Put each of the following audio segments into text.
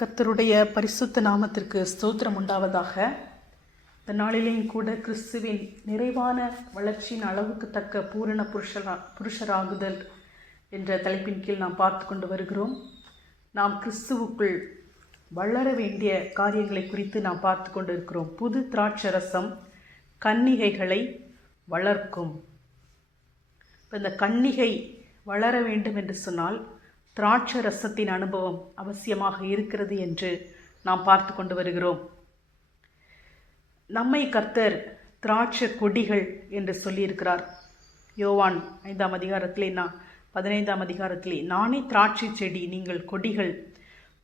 கர்த்தருடைய பரிசுத்த நாமத்திற்கு ஸ்தோத்திரம் உண்டாவதாக. இந்த நாளிலேயும் கூட கிறிஸ்துவின் நிறைவான வளர்ச்சியின் அளவுக்கு தக்க பூரண புருஷராகுதல் என்ற தலைப்பின் கீழ் நாம் பார்த்து கொண்டு வருகிறோம். நாம் கிறிஸ்துவுக்குள் வளர வேண்டிய காரியங்களை குறித்து நாம் பார்த்து கொண்டு இருக்கிறோம். புது திராட்சரசம் கன்னிகைகளை வளர்க்கும். இப்போ இந்த கன்னிகை வளர வேண்டும் என்று சொன்னால் திராட்சை ரசத்தின் அனுபவம் அவசியமாக இருக்கிறது என்று நாம் பார்த்து கொண்டு வருகிறோம். நம்மை கர்த்தர் திராட்சை கொடிகள் என்று சொல்லியிருக்கிறார். யோவான் 5ஆம் அதிகாரத்திலே 15ஆம் அதிகாரத்திலே, நானே திராட்சை செடி, நீங்கள் கொடிகள்.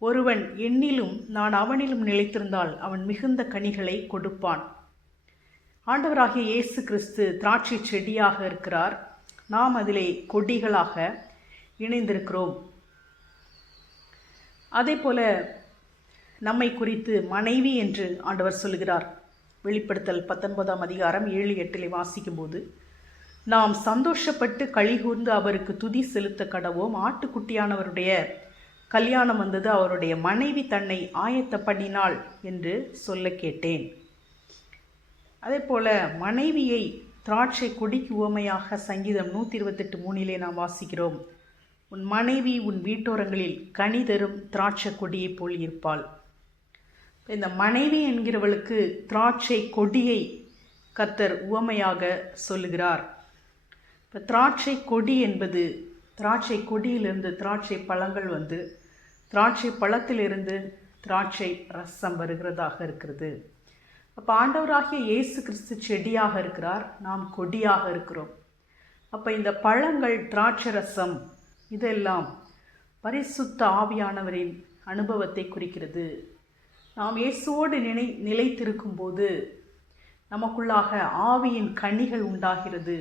ஒருவன் என்னிலும் நான் அவனிலும் நிலைத்திருந்தால் அவன் மிகுந்த கனிகளை கொடுப்பான். ஆண்டவராகிய இயேசு கிறிஸ்து திராட்சை செடியாக இருக்கிறார். நாம் அதிலே கொடிகளாக இணைந்திருக்கிறோம். அதே போல நம்மை குறித்து மனைவி என்று ஆண்டவர் சொல்கிறார். வெளிப்படுத்தல் 19ஆம் அதிகாரம் 7-8 வாசிக்கும்போது, நாம் சந்தோஷப்பட்டு களிகூர்ந்து அவருக்கு துதி செலுத்த கடவோம். ஆட்டுக்குட்டியானவருடைய கல்யாணம் வந்தது, அவருடைய மனைவி தன்னை ஆயத்த பண்ணினாள் என்று சொல்ல கேட்டேன். அதே போல மனைவியை திராட்சை கொடிக்கு உவமையாக சங்கீதம் 128:3 நாம் வாசிக்கிறோம். உன் மனைவி உன் வீட்டோரங்களில் கனி தரும் திராட்சை கொடியை போல் இருப்பாள். இந்த மனைவி என்கிறவளுக்கு திராட்சை கொடியை கர்த்தர் உவமையாக சொல்லுகிறார். இப்போ திராட்சை கொடி என்பது, திராட்சை கொடியிலிருந்து திராட்சை பழங்கள் வந்து திராட்சை பழத்திலிருந்து திராட்சை ரசம் வருகிறதாக இருக்கிறது. அப்போ ஆண்டவராகிய இயேசு கிறிஸ்து செடியாக இருக்கிறார், நாம் கொடியாக இருக்கிறோம். அப்போ இந்த பழங்கள், திராட்சை ரசம், இதெல்லாம் பரிசுத்த ஆவியானவரின் அனுபவத்தை குறிக்கிறது. நாம் இயேசுவோடு நிலைத்திருக்கும் போது நமக்குள்ளாக ஆவியின் கனிகள் உண்டாகிறது.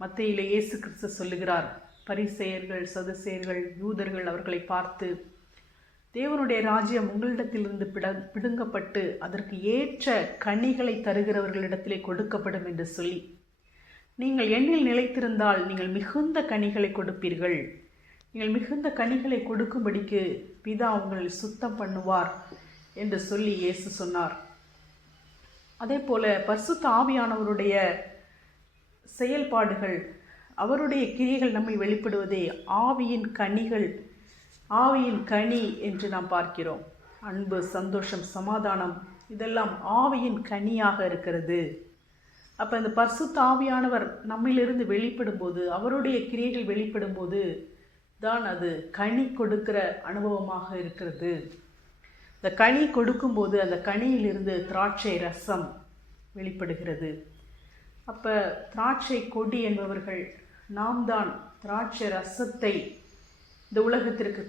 மத்தேயுவிலே இயேசு கிறிஸ்து சொல்லுகிறார், பரிசேயர்கள், சதுசேயர்கள், யூதர்கள் அவர்களை பார்த்து, தேவனுடைய ராஜ்யம் உங்களிடத்திலிருந்து பிடுங்கப்பட்டு அதற்கு ஏற்ற கனிகளை தருகிறவர்களிடத்திலே கொடுக்கப்படும் என்று சொல்லி, நீங்கள் எண்ணில் நிலைத்திருந்தால் நீங்கள் மிகுந்த கனிகளை கொடுப்பீர்கள். நீங்கள் மிகுந்த கனிகளை கொடுக்கும்படிக்கு பிதா உங்களை சுத்தம் பண்ணுவார் என்று சொல்லி இயேசு சொன்னார். அதே போல பரிசுத்த ஆவியானவருடைய செயல்பாடுகள், அவருடைய கிரியைகள் நம்மை வெளிப்படுவதே ஆவியின் கனிகள், ஆவியின் கனி என்று நாம் பார்க்கிறோம். அன்பு, சந்தோஷம், சமாதானம், இதெல்லாம் ஆவியின் கனியாக இருக்கிறது. அப்போ இந்த பரிசுத்த ஆவியானவர் நம்மிலிருந்து வெளிப்படும் போது, அவருடைய கிரியைகள் வெளிப்படும் போது தான் அது கனி கொடுக்கிற அனுபவமாக இருக்கிறது. இந்த கனி கொடுக்கும்போது அந்த கனியிலிருந்து திராட்சை ரசம் வெளிப்படுகிறது. அப்போ திராட்சை கொடி என்பவர்கள் நாம் தான். திராட்சை ரசத்தை இந்த உலகத்திற்கு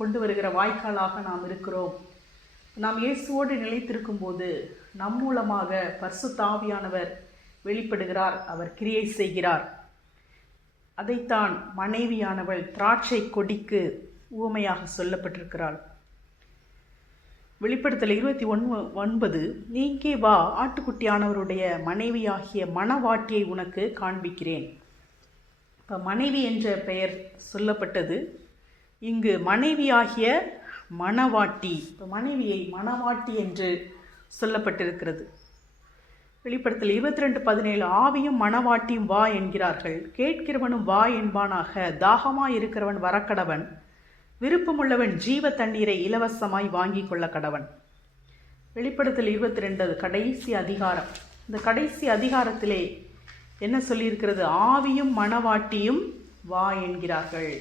கொண்டு வருகிற வாய்க்காலாக நாம் இருக்கிறோம். நாம் இயேசுவோடு நிலைத்திருக்கும் போது நம் மூலமாக பரிசுத்த ஆவியானவர் வெளிப்படுகிறார், அவர் கிரியை செய்கிறார். அதைத்தான் மனைவியானவள் திராட்சை கொடிக்கு உவமையாக சொல்லப்பட்டிருக்கிறாள். வெளிப்படுத்தல் 21:9, நீங்கே வா, ஆட்டுக்குட்டியானவருடைய மனைவியாகிய மணவாட்டியை உனக்கு காண்பிக்கிறேன். இப்போ மனைவி என்ற பெயர் சொல்லப்பட்டது. இங்கு மனைவியாகிய மணவாட்டி, இப்போ மனைவியை மணவாட்டி என்று சொல்லப்பட்டிருக்கிறது. வெளிப்படுத்தல் 22:17, ஆவியும் மணவாட்டியும் வா என்கிறார்கள், கேட்கிறவனும் வா என்பானாக. தாகமாய் இருக்கிறவன் வரக்கடவன், விருப்பமுள்ளவன் ஜீவ தண்ணீரை இலவசமாய் வாங்கி கொள்ள கடவன். வெளிப்படுத்தல் 22 கடைசி அதிகாரம். இந்த கடைசி அதிகாரத்திலே என்ன சொல்லியிருக்கிறது? ஆவியும் மணவாட்டியும் வா என்கிறார்கள்.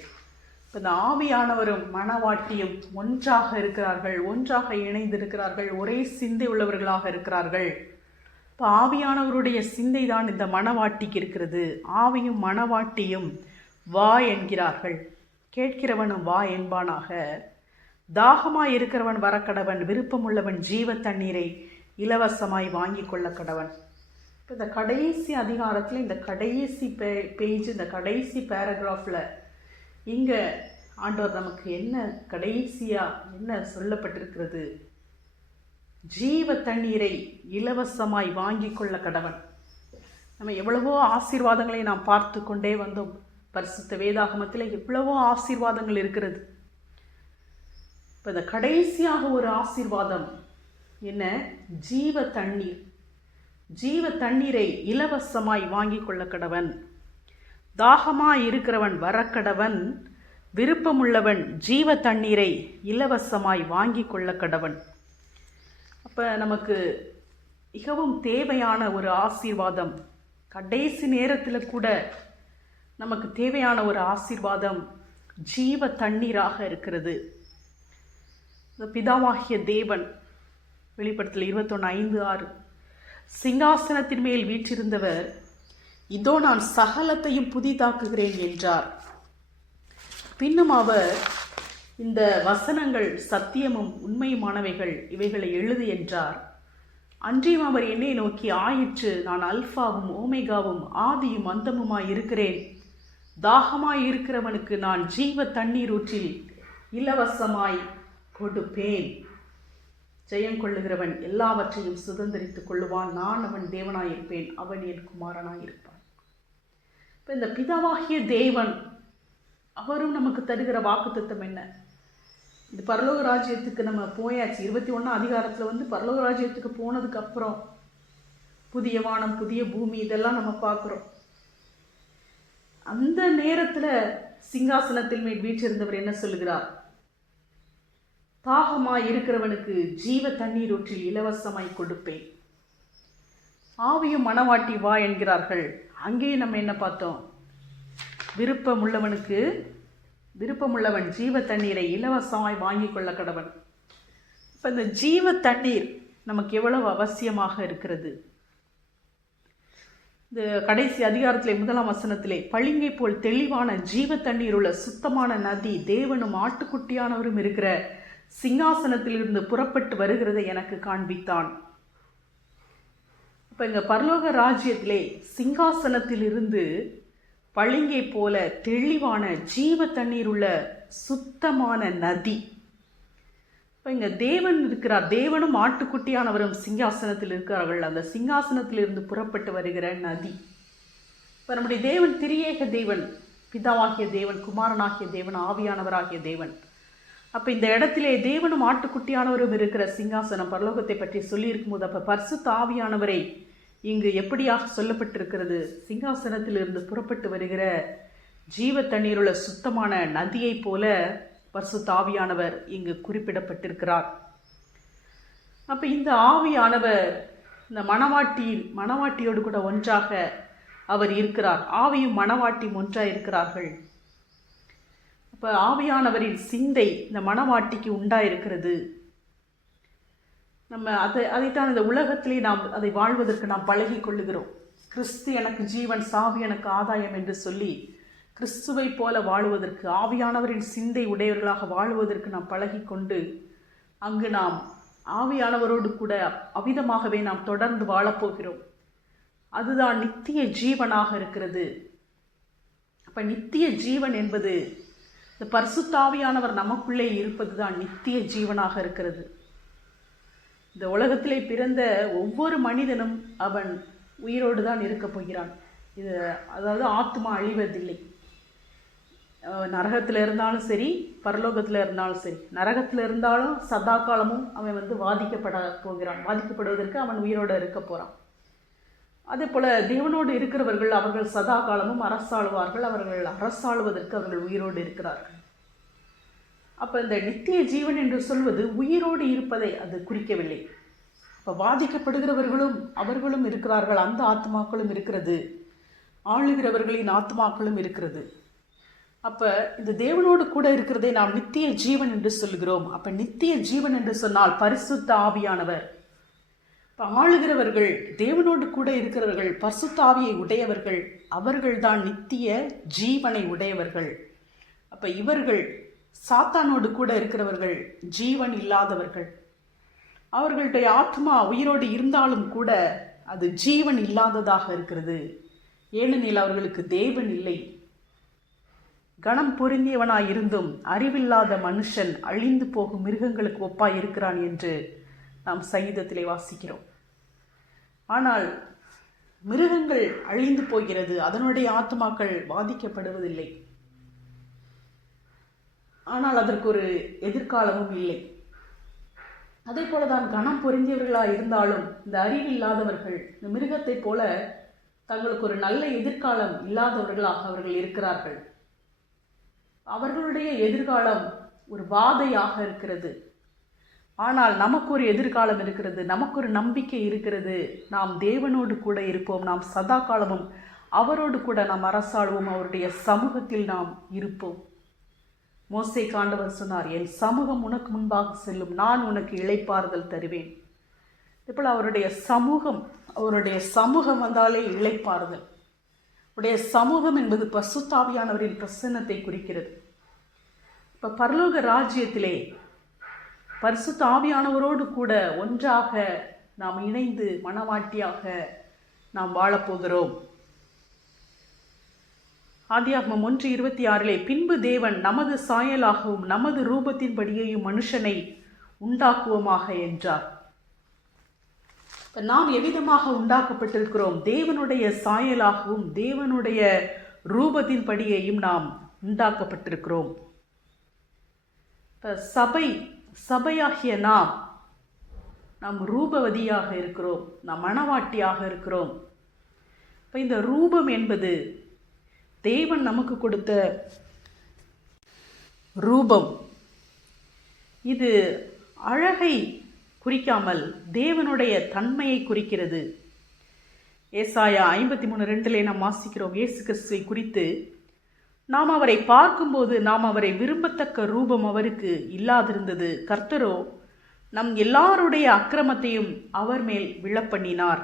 இப்போ இந்த ஆவியானவரும் மணவாட்டியும் ஒன்றாக இருக்கிறார்கள், ஒன்றாக இணைந்திருக்கிறார்கள், ஒரே சிந்தை உள்ளவர்களாக இருக்கிறார்கள். இப்போ ஆவியானவருடைய சிந்தை தான் இந்த மணவாட்டிக்கு இருக்கிறது. ஆவியும் மணவாட்டியும் வா என்கிறார்கள், கேட்கிறவனும் வா என்பானாக. தாகமாய் இருக்கிறவன் வரக்கடவன், விருப்பமுள்ளவன் ஜீவ தண்ணீரை இலவசமாய் வாங்கி கொள்ள கடவன். இப்போ இந்த கடைசி அதிகாரத்தில், இந்த கடைசி பேஜ், இந்த கடைசி பேராகிராஃபில் இங்கே ஆண்டவர் நமக்கு என்ன கடைசியாக என்ன சொல்லப்பட்டிருக்கிறது? ஜீவ தண்ணீரை இலவசமாய் வாங்கி கொள்ள கடவன். நம்ம எவ்வளவோ ஆசீர்வாதங்களை நாம் பார்த்து கொண்டே வந்தோம். பரிசுத்த வேதாகமத்தில் எவ்வளவோ ஆசீர்வாதங்கள் இருக்கிறது. இப்போ இந்த கடைசியாக ஒரு ஆசீர்வாதம் என்ன? ஜீவ தண்ணீர். ஜீவ தண்ணீரை இலவசமாய் வாங்கி கொள்ள கடவன். தாகமாய் இருக்கிறவன் வரக்கடவன், விருப்பமுள்ளவன் ஜீவ தண்ணீரை இலவசமாய் வாங்கி கொள்ள கடவன். அப்போ நமக்கு மிகவும் தேவையான ஒரு ஆசீர்வாதம், கடைசி நேரத்தில் கூட நமக்கு தேவையான ஒரு ஆசீர்வாதம் ஜீவ தண்ணீராக இருக்கிறது. பிதாவாகிய தேவன் வெளிப்படுத்தல் 21:5-6 சிங்காசனத்தின் மேல் வீற்றிருந்தவர், இதோ நான் சகலத்தையும் புதிதாக்குகிறேன் என்றார். பின்னும் அவர், இந்த வசனங்கள் சத்தியமும் உண்மையுமானவைகள், இவைகளை எழுது என்றார். அன்றியும் அவர் என்னை நோக்கி, ஆயிற்று, நான் அல்பாவும் ஓமேகாவும் ஆதியும் அந்தமுமாய் இருக்கிறேன். தாகமாய் இருக்கிறவனுக்கு நான் ஜீவ தண்ணீர் ஊற்றில் இலவசமாய் கொடுப்பேன். ஜெயங்கொள்ளுகிறவன் எல்லாவற்றையும் சுதந்திரித்துக் கொள்ளுவான். நான் அவன் தேவனாயிருப்பேன், அவன் என் குமாரனாயிருப்பான். இப்போ இந்த பிதாவாகிய தேவன் அவரும் நமக்கு தருகிற வாக்குத்தத்தம் என்ன? இந்த பரலோக ராஜ்யத்துக்கு நம்ம போயாச்சு. 21 அதிகாரத்தில் பரலோக ராஜ்யத்துக்கு போனதுக்கு அப்புறம் புதிய வானம் புதிய பூமி இதெல்லாம் நம்ம பார்க்குறோம். அந்த நேரத்தில் சிங்காசனத்தில் மேல் வீற்றிருந்தவர் என்ன சொல்லுகிறார்? தாகமாய் இருக்கிறவனுக்கு ஜீவ தண்ணீர் ஊற்றில் இலவசமாய் கொடுப்பேன். ஆவியும் மணவாட்டி வா என்கிறார்கள். அங்கேயே நம்ம என்ன பார்த்தோம்? விருப்பமுள்ளவன் ஜீவ தண்ணீரை இலவசமாய் வாங்கி கொள்ள கடவன். இப்போ இந்த ஜீவ தண்ணீர் நமக்கு எவ்வளவு அவசியமாக இருக்கிறது. இந்த கடைசி அதிகாரத்திலே 1ஆம் வசனத்திலே, பளிங்கை போல் தெளிவான ஜீவ தண்ணீர் உள்ள சுத்தமான நதி தேவனும் ஆட்டுக்குட்டியானவரும் இருக்கிற சிங்காசனத்திலிருந்து புறப்பட்டு வருகிறதை எனக்கு காண்பித்தான். இப்போ இங்கே பரலோக ராஜ்யத்திலே சிங்காசனத்திலிருந்து பளிங்கை போல தெளிவான ஜீவ தண்ணீர் உள்ள சுத்தமான நதி. இப்போ இங்கே தேவன் இருக்கிறார், தேவனும் ஆட்டுக்குட்டியானவரும் சிங்காசனத்தில் இருக்கிறார்கள். அந்த சிங்காசனத்திலிருந்து புறப்பட்டு வருகிற நதி. இப்போ நம்முடைய தேவன் திரியேக தேவன், பிதாவாகிய தேவன், குமாரனாகிய தேவன், ஆவியானவராகிய தேவன். அப்போ இந்த இடத்திலே தேவனும் ஆட்டுக்குட்டியானவரும் இருக்கிற சிங்காசனம் பரலோகத்தை பற்றி சொல்லியிருக்கும் போது, அப்போ பரிசுத்த ஆவியானவரை இங்கு எப்படியாக சொல்லப்பட்டிருக்கிறது? சிங்காசனத்திலிருந்து புறப்பட்டு வருகிற ஜீவ தண்ணீருள்ள சுத்தமான நதியை போல பரிசுத்த ஆவியானவர் இங்கு குறிப்பிடப்பட்டிருக்கிறார். அப்போ இந்த ஆவியானவர் இந்த மணவாட்டியோடு கூட ஒன்றாக அவர் இருக்கிறார். ஆவியும் மணவாட்டியும் ஒன்றாக இருக்கிறார்கள். இப்போ ஆவியானவரின் சிந்தை இந்த மணவாட்டிக்கு உண்டாயிருக்கிறது. நம்ம அதைத்தான் இந்த உலகத்திலே நாம் அதை வாழ்வதற்கு நாம் பழகி கொள்ளுகிறோம். கிறிஸ்து எனக்கு ஜீவன், சாவி எனக்கு ஆதாயம் என்று சொல்லி கிறிஸ்துவை போல வாழுவதற்கு, ஆவியானவரின் சிந்தை உடையவர்களாக வாழுவதற்கு நாம் பழகி கொண்டு அங்கு நாம் ஆவியானவரோடு கூட அவ்விதமாகவே நாம் தொடர்ந்து வாழப்போகிறோம். அதுதான் நித்திய ஜீவனாக இருக்கிறது. அப்போ நித்திய ஜீவன் என்பது இந்த பரிசுத்த ஆவியானவர் நமக்குள்ளே இருப்பது தான் நித்திய ஜீவனாக இருக்கிறது. இந்த உலகத்திலே பிறந்த ஒவ்வொரு மனிதனும் அவன் உயிரோடு தான் இருக்கப் போகிறான். அதாவது ஆத்மா அழிவதில்லை. நரகத்தில் இருந்தாலும் சரி, பரலோகத்தில் இருந்தாலும் சரி. நரகத்தில் இருந்தாலும் சதா காலமும் அவன் பாதிக்கப்படுவதற்கு அவன் உயிரோடு இருக்க போகிறான். அதே போல் தேவனோடு இருக்கிறவர்கள் அவர்கள் சதா காலமும் அரசாளுவார்கள். அவர்கள் அரசாளுவதற்கு அவர்கள் உயிரோடு இருக்கிறார்கள். அப்போ இந்த நித்திய ஜீவன் என்று சொல்வது உயிரோடு இருப்பதை அது குறிக்கவில்லை. இப்போ பாதிக்கப்படுகிறவர்களும் அவர்களும் இருக்கிறார்கள், அந்த ஆத்மாக்களும் இருக்கிறது, ஆளுகிறவர்களின் ஆத்மாக்களும் இருக்கிறது. அப்போ இந்த தேவனோடு கூட இருக்கிறதை நாம் நித்திய ஜீவன் என்று சொல்கிறோம். அப்போ நித்திய ஜீவன் என்று சொன்னால் பரிசுத்த ஆவியானவர். இப்போ ஆளுகிறவர்கள், தேவனோடு கூட இருக்கிறவர்கள், பரிசுத்த ஆவியை உடையவர்கள், அவர்கள்தான் நித்திய ஜீவனை உடையவர்கள். அப்போ இவர்கள் சாத்தானோடு கூட இருக்கிறவர்கள் ஜீவன் இல்லாதவர்கள். அவர்களுடைய ஆத்மா உயிரோடு இருந்தாலும் கூட அது ஜீவன் இல்லாததாக இருக்கிறது. ஏனெனில் அவர்களுக்கு தேவன் இல்லை. கணம் பொருந்தியவனாய் இருந்தும் அறிவில்லாத மனுஷன் அழிந்து போகும் மிருகங்களுக்கு ஒப்பாய் இருக்கிறான் என்று நாம் சங்கீதத்திலே வாசிக்கிறோம். ஆனால் மிருகங்கள் அழிந்து போகிறது, அதனுடைய ஆத்மாக்கள் பாதிக்கப்படுவதில்லை. ஆனால் அதற்கு ஒரு எதிர்காலமும் இல்லை. அதே போலதான் கனம் பொருந்தியவர்களாக இருந்தாலும் இந்த அறிவில்லாதவர்கள் இந்த மிருகத்தை போல தங்களுக்கு ஒரு நல்ல எதிர்காலம் இல்லாதவர்களாக அவர்கள் இருக்கிறார்கள். அவர்களுடைய எதிர்காலம் ஒரு வாதையாக இருக்கிறது. ஆனால் நமக்கு ஒரு எதிர்காலம் இருக்கிறது, நமக்கு ஒரு நம்பிக்கை இருக்கிறது. நாம் தேவனோடு கூட இருப்போம், நாம் சதா காலமும் அவரோடு கூட நாம் அரசாளுவோம், அவருடைய சமூகத்தில் நாம் இருப்போம். மோசேக்கு ஆண்டவர் சொன்னார், என் சமூகம் உனக்கு முன்பாக செல்லும், நான் உனக்கு இளைப்பாறுதல் தருவேன். இப்போது அவருடைய சமூகம் வந்தாலே இளைப்பாறுதல். அவருடைய சமூகம் என்பது பரிசுத்த ஆவியானவரின் பிரசன்னத்தை குறிக்கிறது. இப்போ பரலோக ராஜ்யத்திலே பரிசுத்த ஆவியானவரோடு கூட ஒன்றாக நாம் இணைந்து மனவாட்டியாக நாம் வாழப்போகிறோம். ஆதியாகமம் 1:26 பின்பு தேவன் நமது சாயலாகவும் நமது ரூபத்தின்படியையும் மனுஷனை உண்டாக்குவோமாக என்றார். நாம் எவ்விதமாக உண்டாக்கப்பட்டிருக்கிறோம்? தேவனுடைய சாயலாகவும் தேவனுடைய ரூபத்தின்படியையும் நாம் உண்டாக்கப்பட்டிருக்கிறோம். சபையாகிய நாம் ரூபவதியாக இருக்கிறோம், நாம் மணவாட்டியாக இருக்கிறோம். இப்போ இந்த ரூபம் என்பது தேவன் நமக்கு கொடுத்த ரூபம். இது அழகை குறிக்காமல் தேவனுடைய தன்மையை குறிக்கிறது. ஏசாயா 53:2 நாம் வாசிக்கிறோம், இயேசு கிறிஸ்துவை குறித்து, நாம் அவரை பார்க்கும்போது நாம் அவரை விரும்பத்தக்க ரூபம் அவருக்கு இல்லாதிருந்தது. கர்த்தரோ நம் எல்லாருடைய அக்கிரமத்தையும் அவர் மேல் விழப்பண்ணினார்.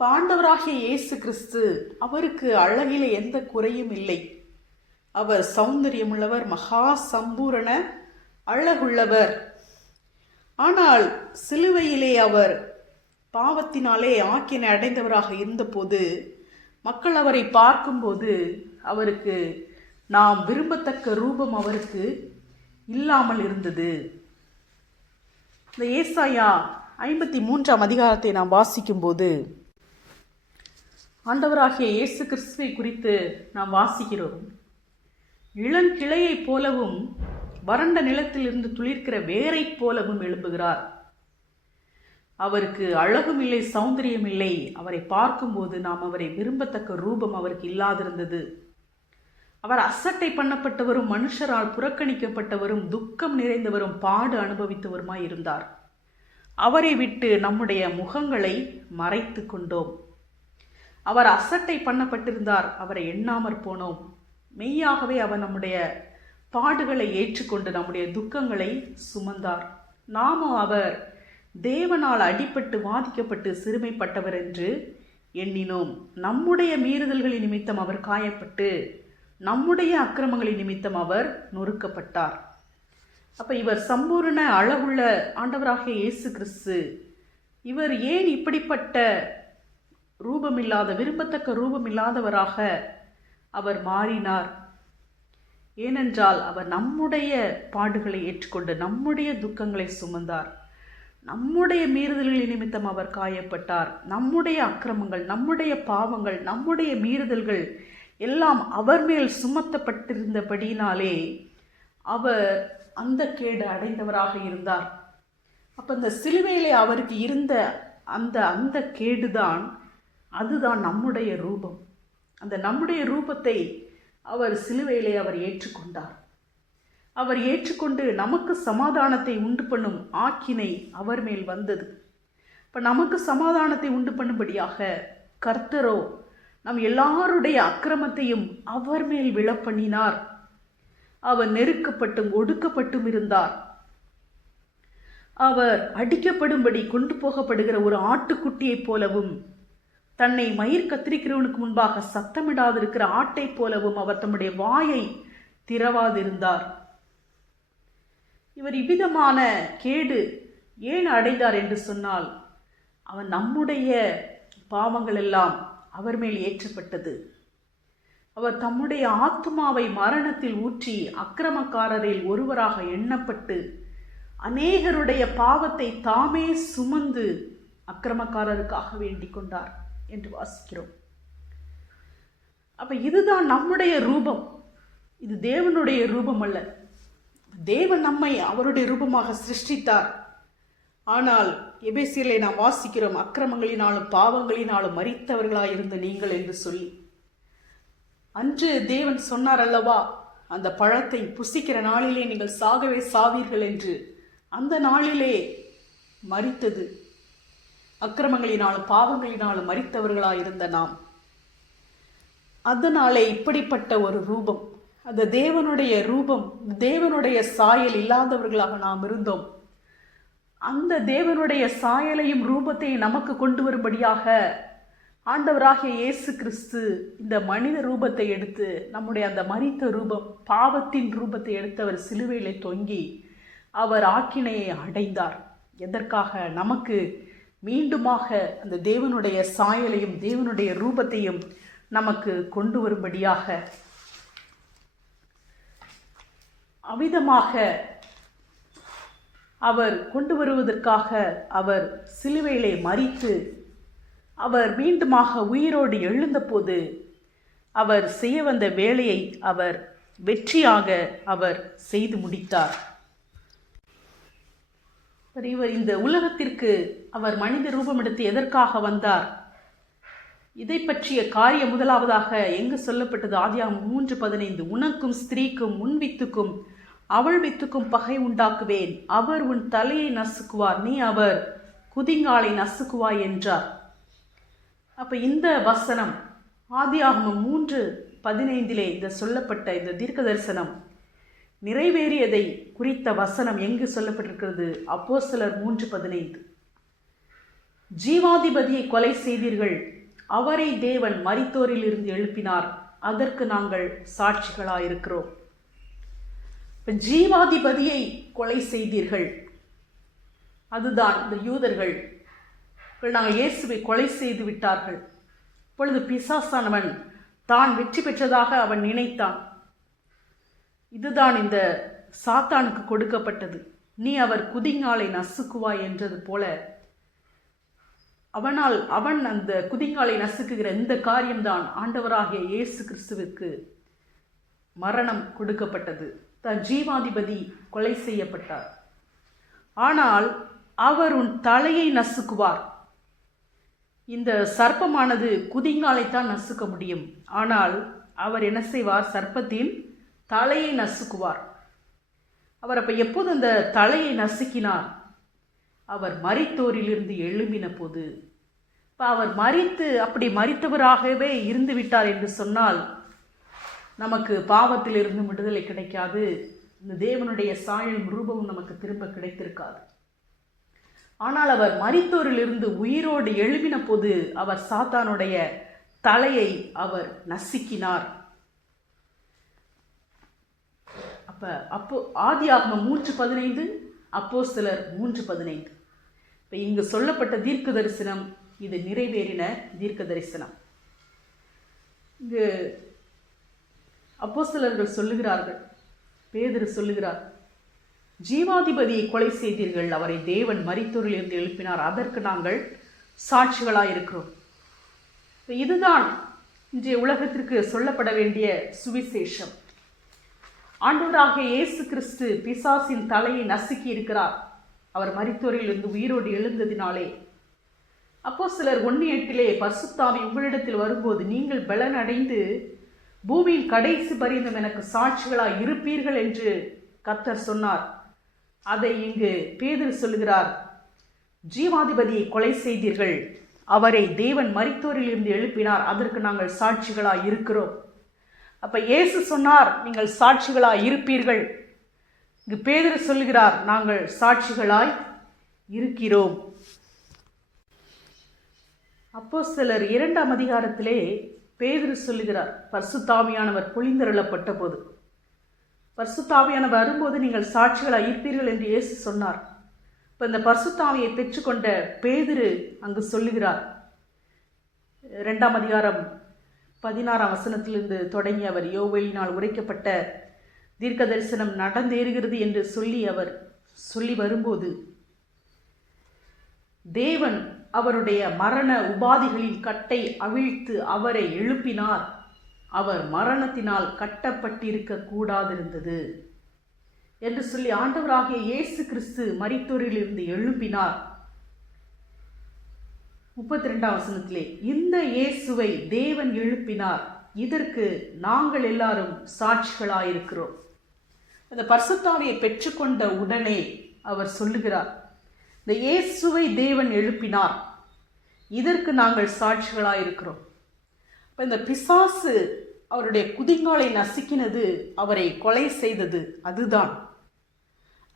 ஆண்டவராகிய இயேசு கிறிஸ்து, அவருக்கு அழகிலே எந்த குறையும் இல்லை. அவர் சௌந்தரியமுள்ளவர், மகா சம்பூரண அழகுள்ளவர். ஆனால் சிலுவையிலே அவர் பாவத்தினாலே ஆக்கினை அடைந்தவராக இருந்தபோது மக்கள் அவரை பார்க்கும்போது அவருக்கு நாம் விரும்பத்தக்க ரூபம் அவருக்கு இல்லாமல் இருந்தது. இந்த ஏசாயா 53 நாம் வாசிக்கும்போது ஆண்டவராகிய இயேசு கிறிஸ்துவை குறித்து நாம் வாசிக்கிறோம். இளங்கிளையைப் போலவும் வறண்ட நிலத்திலிருந்து துளிர்க்கிற வேரைப் போலவும் எழும்புகிறார். அவருக்கு அழகும் இல்லை, சௌந்தரியம் இல்லை. அவரை பார்க்கும்போது நாம் அவரை விரும்பத்தக்க ரூபம் அவருக்கு இல்லாதிருந்தது. அவர் அசட்டை பண்ணப்பட்டவரும் மனுஷரால் புறக்கணிக்கப்பட்டவரும் துக்கம் நிறைந்தவரும் பாடு அனுபவித்தவருமாய் இருந்தார். அவரை விட்டு நம்முடைய முகங்களை மறைத்து கொண்டோம். அவர் அசட்டை பண்ணப்பட்டிருந்தார், அவரை எண்ணாமற் போனோம். மெய்யாகவே அவர் நம்முடைய பாடுகளை ஏற்றுக்கொண்டு நம்முடைய துக்கங்களை சுமந்தார். நாமும் அவர் தேவனால் அடிபட்டு வாதிக்கப்பட்டு சிறுமைப்பட்டவர் என்று எண்ணினோம். நம்முடைய மீறுதல்களின் நிமித்தம் அவர் காயப்பட்டு நம்முடைய அக்கிரமங்களின் நிமித்தம் அவர் நொறுக்கப்பட்டார். அப்போ இவர் சம்பூர்ண அழகுள்ள ஆண்டவராகிய இயேசு கிறிஸ்து, இவர் ஏன் இப்படிப்பட்ட ரூபமில்லாத விரும்பத்தக்க ரூபமில்லாதவராக அவர் மாறினார்? ஏனென்றால் அவர் நம்முடைய பாடுகளை ஏற்றுக்கொண்டு நம்முடைய துக்கங்களை சுமந்தார். நம்முடைய மீறுதல்களின் நிமித்தம் அவர் காயப்பட்டார். நம்முடைய அக்கிரமங்கள், நம்முடைய பாவங்கள், நம்முடைய மீறுதல்கள் எல்லாம் அவர் மேல் சுமத்தப்பட்டிருந்தபடினாலே அவர் அந்த கேடு அடைந்தவராக இருந்தார். அப்போ இந்த சிலுவையிலே அவருக்கு இருந்த அந்த கேடுதான், அதுதான் நம்முடைய ரூபம். அந்த நம்முடைய ரூபத்தை அவர் சிலுவையிலே அவர் ஏற்றுக்கொண்டார். அவர் ஏற்றுக்கொண்டு நமக்கு சமாதானத்தை உண்டு பண்ணும் ஆக்கினை அவர் மேல் வந்தது. இப்போ நமக்கு சமாதானத்தை உண்டு பண்ணும்படியாக கர்த்தரோ நம் எல்லாருடைய அக்கிரமத்தையும் அவர் மேல் விழப்பண்ணினார். அவர் நெருக்கப்பட்டும் ஒடுக்கப்பட்டும் இருந்தார். அவர் அடிக்கப்படும்படி கொண்டு போகப்படுகிற ஒரு ஆட்டுக்குட்டியைப் போலவும், தன்னை மயிர் கத்திரிக்கிறவனுக்கு முன்பாக சத்தமிடாதிருக்கிற ஆட்டை போலவும் அவர் தம்முடைய வாயை திறவாதிருந்தார். இவர் இவ்விதமான கேடு ஏன் அடைந்தார் என்று சொன்னால், அவர் நம்முடைய பாவங்கள் எல்லாம் அவர் மேல் ஏற்றப்பட்டது. அவர் தம்முடைய ஆத்துமாவை மரணத்தில் ஊற்றி அக்கிரமக்காரரில் ஒருவராக எண்ணப்பட்டு அநேகருடைய பாவத்தை தாமே சுமந்து அக்கிரமக்காரருக்காக வேண்டிக் கொண்டார் என்று வாசிக்கிறோம். அப்ப இதுதான் நம்முடைய ரூபம். இது தேவனுடைய ரூபம் அல்ல. தேவன் நம்மை அவருடைய ரூபமாக சிருஷ்டித்தார். ஆனால் எபேசியரிலே நாம் வாசிக்கிறோம், அக்கிரமங்களினாலும் பாவங்களினாலும் மரித்தவர்களாயிருந்த நீங்கள் என்று சொல்லி. அன்று தேவன் சொன்னார் அல்லவா, அந்த பழத்தை புசிக்கிற நாளிலே நீங்கள் சாகவே சாவீர்கள் என்று. அந்த நாளிலே மரித்தது அக்கிரமங்களினாலும் பாவங்களினாலும் மரித்தவர்களாயிருந்த நாம். அதனாலே இப்படிப்பட்ட ஒரு ரூபம், அந்த தேவனுடைய ரூபம், தேவனுடைய சாயல் இல்லாதவர்களாக நாம் இருந்தோம். அந்த தேவனுடைய சாயலையும் ரூபத்தையும் நமக்கு கொண்டு வரும்படியாக ஆண்டவராகிய இயேசு கிறிஸ்து இந்த மனித ரூபத்தை எடுத்து, நம்முடைய அந்த மரித்த ரூபம், பாவத்தின் ரூபத்தை எடுத்து அவர் சிலுவையிலே தொங்கி அவர் ஆக்கினையை அடைந்தார். எதற்காக? நமக்கு மீண்டுமாக அந்த தேவனுடைய சாயலையும் தேவனுடைய ரூபத்தையும் நமக்கு கொண்டு வரும்படியாக. அவ்விதமாக அவர் கொண்டு வருவதற்காக அவர் சிலுவையிலே மரித்து அவர் மீண்டுமாக உயிரோடு எழுந்தபோது அவர் செய்ய வந்த வேலையை அவர் வெற்றியாக அவர் செய்து முடித்தார். இவர் இந்த உலகத்திற்கு அவர் மனித ரூபம் எடுத்து எதற்காக வந்தார்? இதை பற்றிய காரியம் முதலாவதாக எங்கு சொல்லப்பட்டது? ஆதியாகமம் 3:15, உனக்கும் ஸ்திரீக்கும் உன் வித்துக்கும் அவள் வித்துக்கும் பகை உண்டாக்குவேன், அவர் உன் தலையை நசுக்குவார், நீ அவர் குதிங்காலை நசுக்குவாய் என்றார். அப்ப இந்த வசனம் ஆதியாகமம் 3:15 இந்த சொல்லப்பட்ட இந்த தீர்க்க தரிசனம் நிறைவேறியதை குறித்த வசனம் எங்கு சொல்லப்பட்டிருக்கிறது? அப்போஸ்தலர் 3:15. ஜீவாதிபதியை கொலை செய்தீர்கள், அவரை தேவன் மரித்தோரில் இருந்து எழுப்பினார், அதற்கு நாங்கள் சாட்சிகளாயிருக்கிறோம். ஜீவாதிபதியை கொலை செய்தீர்கள், அதுதான் இந்த யூதர்கள். நாங்கள் இயேசுவை கொலை செய்து விட்டார்கள். இப்பொழுது பிசாசானவன் தான் வெற்றி பெற்றதாக அவன் நினைத்தான். இதுதான் இந்த சாத்தானுக்கு கொடுக்கப்பட்டது. நீ அவர் குதிங்காலை நசுக்குவாய் என்றது போல அவன் அந்த குதிங்காலை நசுக்குகிற இந்த காரியம்தான் ஆண்டவராகிய இயேசு கிறிஸ்துவுக்கு மரணம் கொடுக்கப்பட்டது. ஜீவாதிபதி கொலை செய்யப்பட்டார். ஆனால் அவர் உன் தலையை நசுக்குவார். இந்த சர்ப்பமானது குதிங்காலைத்தான் நசுக்க முடியும். ஆனால் அவர் என்ன செய்வார்? சர்ப்பத்தின் தலையை நசுக்குவார். அவர் அப்ப எப்போது அந்த தலையை நசுக்கினார்? அவர் மரித்தோரிலிருந்து எழும்பின போது. அவர் மரித்து அப்படி மரித்தவராகவே இருந்து விட்டார் என்று சொன்னால் நமக்கு பாவத்திலிருந்து விடுதலை கிடைக்காது. இந்த தேவனுடைய சாயலும் ரூபமும் நமக்கு திரும்ப கிடைத்திருக்காது. ஆனால் அவர் மரித்தோரிலிருந்து உயிரோடு எழும்பின போது அவர் சாத்தானுடைய தலையை அவர் நசுக்கினார். அப்போ ஆதியாகமம் 3:15, அப்போஸ்தலர் 3:15. இப்போ இங்கு சொல்லப்பட்ட தீர்க்க தரிசனம் இது நிறைவேறின தீர்க்க தரிசனம். இங்கு அப்போஸ்தலர்கள் சொல்லுகிறார்கள், பேதுரு சொல்லுகிறார், ஜீவாதிபதியை கொலை செய்தீர்கள், அவரை தேவன் மரித்தோரில் இருந்து எழுப்பினார், அதற்கு நாங்கள் சாட்சிகளாயிருக்கிறோம். இதுதான் இன்றைய உலகத்திற்கு சொல்லப்பட வேண்டிய சுவிசேஷம். ஆண்டவராகிய இயேசு கிறிஸ்து பிசாசின் தலையை நசுக்கி இருக்கிறார், அவர் மரித்தோரில் இருந்து உயிரோடு எழுந்ததினாலே. அப்போஸ்தலர் 1:8 பரிசுத்தாவி உங்களிடத்தில் வரும்போது நீங்கள் பலன் அடைந்து பூமியின் கடைசி பரியந்தம் எனக்கு சாட்சிகளாய் இருப்பீர்கள் என்று கர்த்தர் சொன்னார். அதை இங்கு பேதுரு சொல்லுகிறார், ஜீவாதிபதியை கொலை செய்தீர்கள், அவரை தேவன் மரித்தோரில் இருந்து எழுப்பினார், அதற்கு நாங்கள் சாட்சிகளாய் இருக்கிறோம். அப்ப இயேசு சொன்னார் நீங்கள் சாட்சிகளாய் இருப்பீர்கள். இங்கு பேதுரு சொல்லுகிறார் நாங்கள் சாட்சிகளாய் இருக்கிறோம். அப்போஸ்தலர் 2ஆம் அதிகாரத்திலே பேதுரு சொல்லுகிறார், பரிசுத்தாவியானவர் பொழிந்தருளப்பட்ட போது, பரிசுத்தாவியானவர் வரும்போது நீங்கள் சாட்சிகளாய் இருப்பீர்கள் என்று இயேசு சொன்னார். இப்போ இந்த பரிசுத்தாவியை பெற்றுக்கொண்ட பேதுரு அங்கு சொல்லுகிறார், 2ஆம் அதிகாரம் 16ஆம் வசனத்திலிருந்து தொடங்கி அவர் யோவேலினால் உரைக்கப்பட்ட தீர்க்க தரிசனம் நடந்தேறுகிறது என்று அவர் சொல்லி வரும்போது, தேவன் அவருடைய மரண உபாதிகளின் கட்டை அவிழ்த்து அவரை எழுப்பினார், அவர் மரணத்தினால் கட்டப்பட்டிருக்க கூடாதிருந்தது என்று சொல்லி ஆண்டவராகிய இயேசு கிறிஸ்து மரித்தோரிலிருந்து எழும்பினார். 32ஆம் வசனத்திலே, இந்த இயேசுவை தேவன் எழுப்பினார், இதற்கு நாங்கள் எல்லாரும் சாட்சிகளாயிருக்கிறோம். அந்த பரிசுத்த ஆவியை பெற்றுக்கொண்ட உடனே அவர் சொல்லுகிறார், இந்த இயேசுவை தேவன் எழுப்பினார், இதற்கு நாங்கள் சாட்சிகளாயிருக்கிறோம். இப்போ இந்த பிசாசு அவருடைய குதிங்காலை நசுக்கினது, அவரை கொலை செய்தது அதுதான்.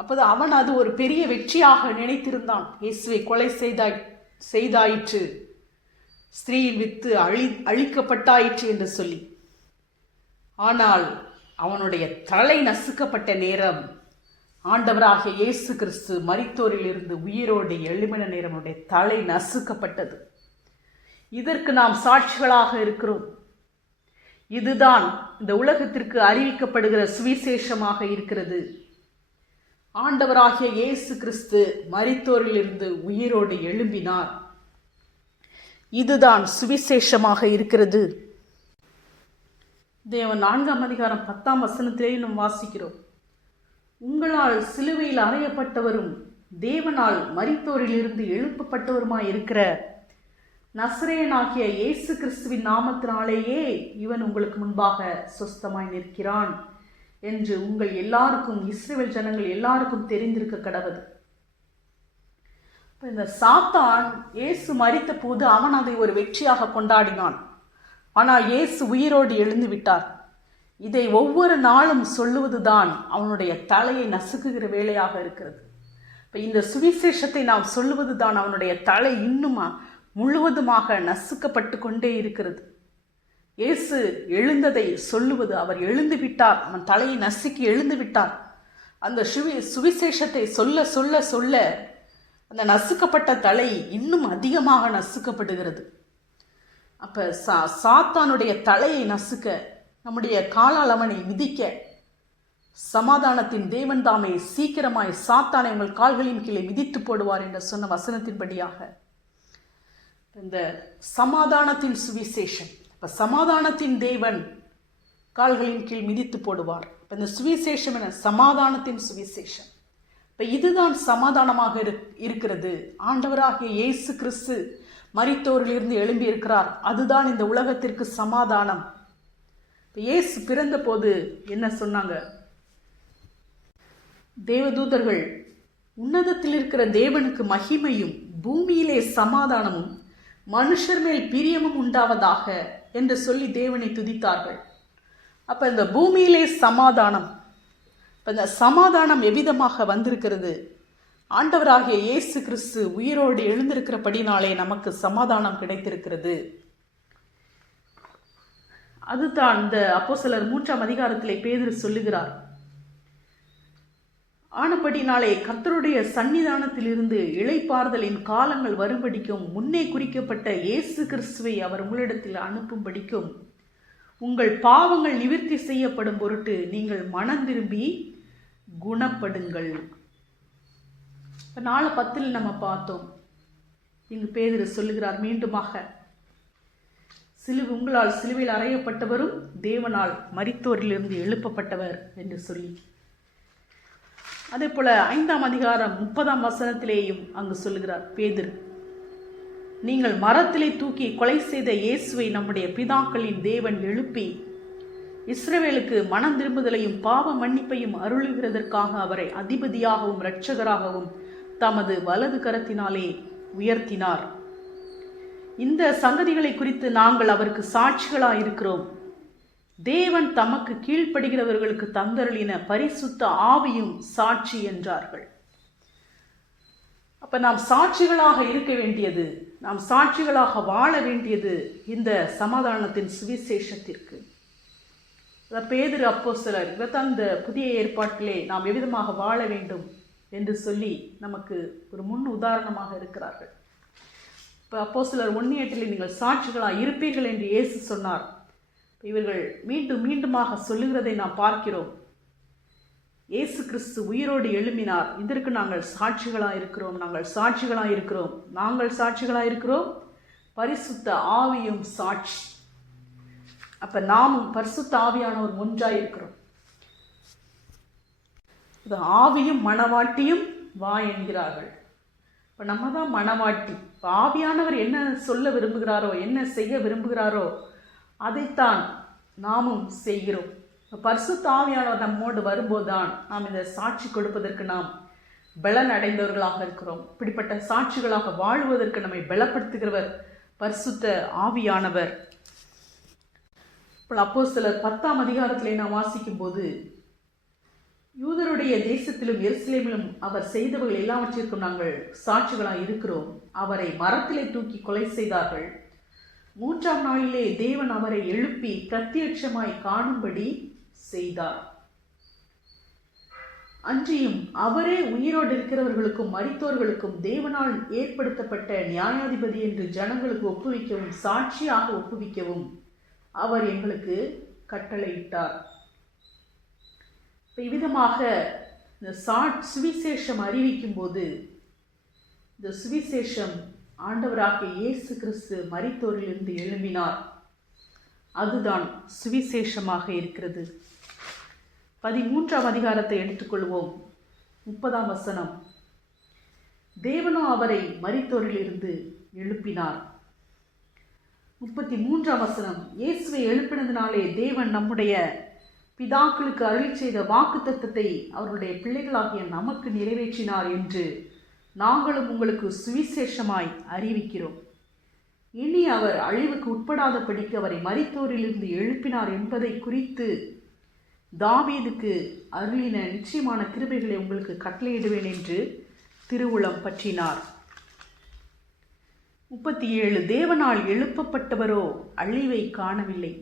அப்போது அவன் அது ஒரு பெரிய வெற்றியாக நினைத்திருந்தான். இயேசுவை கொலை செய்தாயிற்று, ஸ்திரீயின் வித்து அழிக்கப்பட்டாயிற்று என்று சொல்லி. ஆனால் அவனுடைய தலை நசுக்கப்பட்ட நேரம், ஆண்டவராகிய இயேசு கிறிஸ்து மரித்தோரிலிருந்து உயிரோடு எழும்பின நேரம் அவனுடைய தலை நசுக்கப்பட்டது. இதற்கு நாம் சாட்சிகளாக இருக்கிறோம். இதுதான் இந்த உலகத்திற்கு அறிவிக்கப்படுகிற சுவிசேஷமாக இருக்கிறது. ஆண்டவராகிய இயேசு கிறிஸ்து மரித்தோரிலிருந்து உயிரோடு எழும்பினார். இதுதான் சுவிசேஷமாக இருக்கிறது. தேவன் 4ஆம் அதிகாரம் 10ஆம் வசனத்திலேயும் நாம் வாசிக்கிறோம், உங்களால் சிலுவையில் அறையப்பட்டவரும் தேவனால் மரித்தோரிலிருந்து எழுப்பப்பட்டவருமாய் இருக்கிற நசரேயனாகிய இயேசு கிறிஸ்துவின் நாமத்தினாலேயே இவன் உங்களுக்கு முன்பாக சொஸ்தமாய் நிற்கிறான் என்று உங்கள் எல்லாருக்கும், இஸ்ரவேல் ஜனங்கள் எல்லாருக்கும் தெரிந்திருக்க கடவது. இந்த சாத்தான் இயேசு மரித்த போது அவன் அதை ஒரு வெற்றியாக கொண்டாடினான். ஆனால் இயேசு உயிரோடு எழுந்து விட்டார். இதை ஒவ்வொரு நாளும் சொல்லுவதுதான் அவனுடைய தலையை நசுக்குகிற வேலையாக இருக்கிறது. இப்போ இந்த சுவிசேஷத்தை நாம் சொல்லுவதுதான் அவனுடைய தலை இன்னும் முழுவதுமாக நசுக்கப்பட்டு கொண்டே இருக்கிறது. இயேசு எழுந்ததை சொல்லுவது, அவர் எழுந்து விட்டார், அவன் தலையை நசுக்கி எழுந்து விட்டார். அந்த சுவிசேஷத்தை சொல்ல சொல்ல சொல்ல அந்த நசுக்கப்பட்ட தலை இன்னும் அதிகமாக நசுக்கப்படுகிறது. அப்போ சாத்தானுடைய தலையை நசுக்க, நம்முடைய காலால் அவனை மிதிக்க, சமாதானத்தின் தேவன் தாமே சீக்கிரமாய் சாத்தானை உங்கள் கால்களின் கீழே மிதித்து போடுவார் என்று சொன்ன வசனத்தின்படியாக இந்த சமாதானத்தின் சுவிசேஷம், இப்போ சமாதானத்தின் தேவன் கால்களின் கீழ் மிதித்து போடுவார். இப்போ இந்த சுவிசேஷம் என சமாதானத்தின் சுவிசேஷம். இப்போ இதுதான் சமாதானமாக இருக்கிறது. ஆண்டவராகிய இயேசு கிறிஸ்து மரித்தோரிலிருந்து எழும்பி இருக்கிறார். அதுதான் இந்த உலகத்திற்கு சமாதானம். இப்போ இயேசு பிறந்த போது என்ன சொன்னாங்க? தேவதூதர்கள் உன்னதத்தில் இருக்கிற தேவனுக்கு மகிமையும் பூமியிலே சமாதானமும் மனுஷர் மேல் பிரியமும் உண்டாவதாக என்று சொல்லி தேவனை துதித்தார்கள். அப்போ இந்த பூமியிலே சமாதானம், இப்போ இந்த சமாதானம் எவ்விதமாக வந்திருக்கிறது? ஆண்டவராகிய இயேசு கிறிஸ்து உயிரோடு எழுந்திருக்கிறபடினாலே நமக்கு சமாதானம் கிடைத்திருக்கிறது. அதுதான் இந்த அப்போஸ்தலர் 3ஆம் அதிகாரத்திலே பேதுரு சொல்லுகிறார், ஆனபடினாலே கர்த்தருடைய சன்னிதானத்திலிருந்து இளைப்பாறுதலின் காலங்கள் வரும்படிக்கும் முன்னே குறிக்கப்பட்ட இயேசு கிறிஸ்துவை அவர் உங்களிடத்தில் அனுப்பும்படிக்கும் உங்கள் பாவங்கள் நிவிர்த்தி செய்யப்படும் பொருட்டு நீங்கள் மனம் திரும்பி குணப்படுங்கள். 4:10 நம்ம பார்த்தோம். இங்கு பேதுரு சொல்லுகிறார் மீண்டுமாக, உங்களால் சிலுவையில் அறையப்பட்டவரும் தேவனால் மரித்தோரிலிருந்து எழுப்பப்பட்டவர் என்று சொல்லி, அதே போல 5ஆம் அதிகாரம் 30ஆம் வசனத்திலேயும் அங்கு சொல்லுகிறார் பேதுரு, நீங்கள் மரத்திலே தூக்கி கொலை செய்த இயேசுவை நம்முடைய பிதாக்களின் தேவன் எழுப்பி இஸ்ரவேலுக்கு மனம் திரும்புதலையும் பாவ மன்னிப்பையும் அருளுகிறதற்காக அவரை அதிபதியாகவும் இரட்சகராகவும் தமது வலது கரத்தினாலே உயர்த்தினார். இந்த சங்கதிகளை குறித்து நாங்கள் அவருக்கு சாட்சிகளாக இருக்கிறோம். தேவன் தமக்கு கீழ்ப்படுகிறவர்களுக்கு தந்தருளின பரிசுத்த ஆவியும் சாட்சி என்றார்கள். அப்ப நாம் சாட்சிகளாக இருக்க வேண்டியது, நாம் சாட்சிகளாக வாழ வேண்டியது இந்த சமாதானத்தின் சுவிசேஷத்திற்கு. பேதுரு அப்போஸ்தலர் இவர்தான் இந்த புதிய ஏற்பாட்டிலே நாம் எவ்விதமாக வாழ வேண்டும் என்று சொல்லி நமக்கு ஒரு முன் உதாரணமாக இருக்கிறார்கள். இப்போ அப்போஸ்தலர் 1:8 நீங்கள் சாட்சிகளாக இருப்பீர்கள் என்று இயேசு சொன்னார். இவர்கள் மீண்டும் மீண்டுமாக சொல்லுகிறதை நாம் பார்க்கிறோம். இயேசு கிறிஸ்து உயிரோடு எழும்பினார், இதற்கு நாங்கள் சாட்சிகளாக இருக்கிறோம், நாங்கள் சாட்சிகளாக இருக்கிறோம், நாங்கள் சாட்சிகளாக இருக்கிறோம். பரிசுத்த ஆவியும் சாட்சி. அப்ப நாமும் பரிசுத்த ஆவியானவர் ஒன்றாய் இருக்கிறோம். இது ஆவியும் மணவாட்டியும் வா என்கிறார்கள். இப்போ நம்ம தான் மணவாட்டி. இப்போ ஆவியானவர் என்ன சொல்ல விரும்புகிறாரோ, என்ன செய்ய விரும்புகிறாரோ அதைத்தான் நாமும் செய்கிறோம். இப்போ பரிசுத்த ஆவியானவர் நம்மோடு வரும்போது தான் நாம் இந்த சாட்சி கொடுப்பதற்கு நாம் பலன் அடைந்தவர்களாக இருக்கிறோம். இப்படிப்பட்ட சாட்சிகளாக வாழுவதற்கு நம்மை பலப்படுத்துகிறவர் பரிசுத்த ஆவியானவர். இப்போ அப்போஸ்தலர் 10ஆம் அதிகாரத்திலே நாம் வாசிக்கும் போது, யூதருடைய தேசத்திலும் எருசலேமிலும் அவர் செய்தவர்கள் எல்லாவற்றிற்கும் நாங்கள் சாட்சிகளாக இருக்கிறோம். அவரை மரத்திலே தூக்கி கொலை செய்தார்கள். 3ஆம் நாளிலே தேவன் அவரை எழுப்பி பிரத்யட்சமாய் காணும்படி செய்தார். அன்றியும் அவரே உயிரோடு இருக்கிறவர்களுக்கும் மரித்தோர்களுக்கும் தேவனால் ஏற்படுத்தப்பட்ட நியாயாதிபதி என்று ஜனங்களுக்கு ஒப்புவிக்கவும் சாட்சியாக ஒப்புவிக்கவும் அவர் எங்களுக்கு கட்டளையிட்டார். இவ்விதமாக இந்த சுவிசேஷம் அறிவிக்கும் போது, இந்த சுவிசேஷம் ஆண்டவராகிய இயேசு கிறிஸ்து மரித்தோரிலிருந்து எழும்பினார், அதுதான் சுவிசேஷமாக இருக்கிறது. 13ஆம் அதிகாரத்தை எடுத்துக்கொள்வோம். 30ஆம் வசனம், தேவனோ அவரை மரித்தோரிலிருந்து எழுப்பினார். 33ஆம் வசனம், இயேசுவை எழுப்பினதினாலே தேவன் நம்முடைய பிதாக்களுக்கு அருளி செய்த வாக்குத்தத்தத்தை அவருடைய பிள்ளைகளாகிய நமக்கு நிறைவேற்றினார் என்று நாங்களும் உங்களுக்கு சுவிசேஷமாய் அறிவிக்கிறோம். இனி அவர் அழிவுக்கு உட்படாதபடிக்கு அவரை மரித்தோரிலிருந்து எழுப்பினார் என்பதை குறித்து தாவீதுக்கு அருளின நிச்சயமான கிருபைகளை உங்களுக்கு கட்டளையிடுவேன் என்று திருவுளம் பற்றினார். 37, தேவனால் எழுப்பப்பட்டவரோ அழிவை காணவில்லை.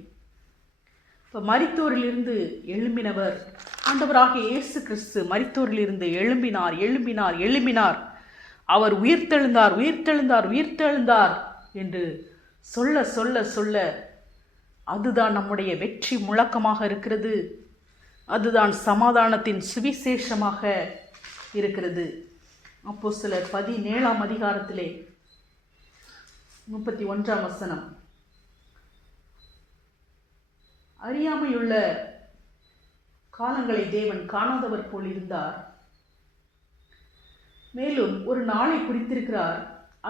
இப்போ மரித்தோரிலிருந்து எழும்பினவர் ஆண்டவராகிய இயேசு கிறிஸ்து மரித்தோரிலிருந்து எழும்பினார், எழும்பினார், எழும்பினார். அவர் உயிர்த்தெழுந்தார், உயிர்த்தெழுந்தார், உயிர்த்தெழுந்தார் என்று சொல்ல சொல்ல சொல்ல அதுதான் நம்முடைய வெற்றி முழக்கமாக இருக்கிறது. அதுதான் சமாதானத்தின் சுவிசேஷமாக இருக்கிறது. அப்போஸ்தலர் 17ஆம் அதிகாரத்திலே 31ஆம் வசனம், அறியாமையுள்ள காலங்களை தேவன் காணாதவர் போல் இருந்தார். மேலும் ஒரு நாளை குறித்திருக்கிறார்,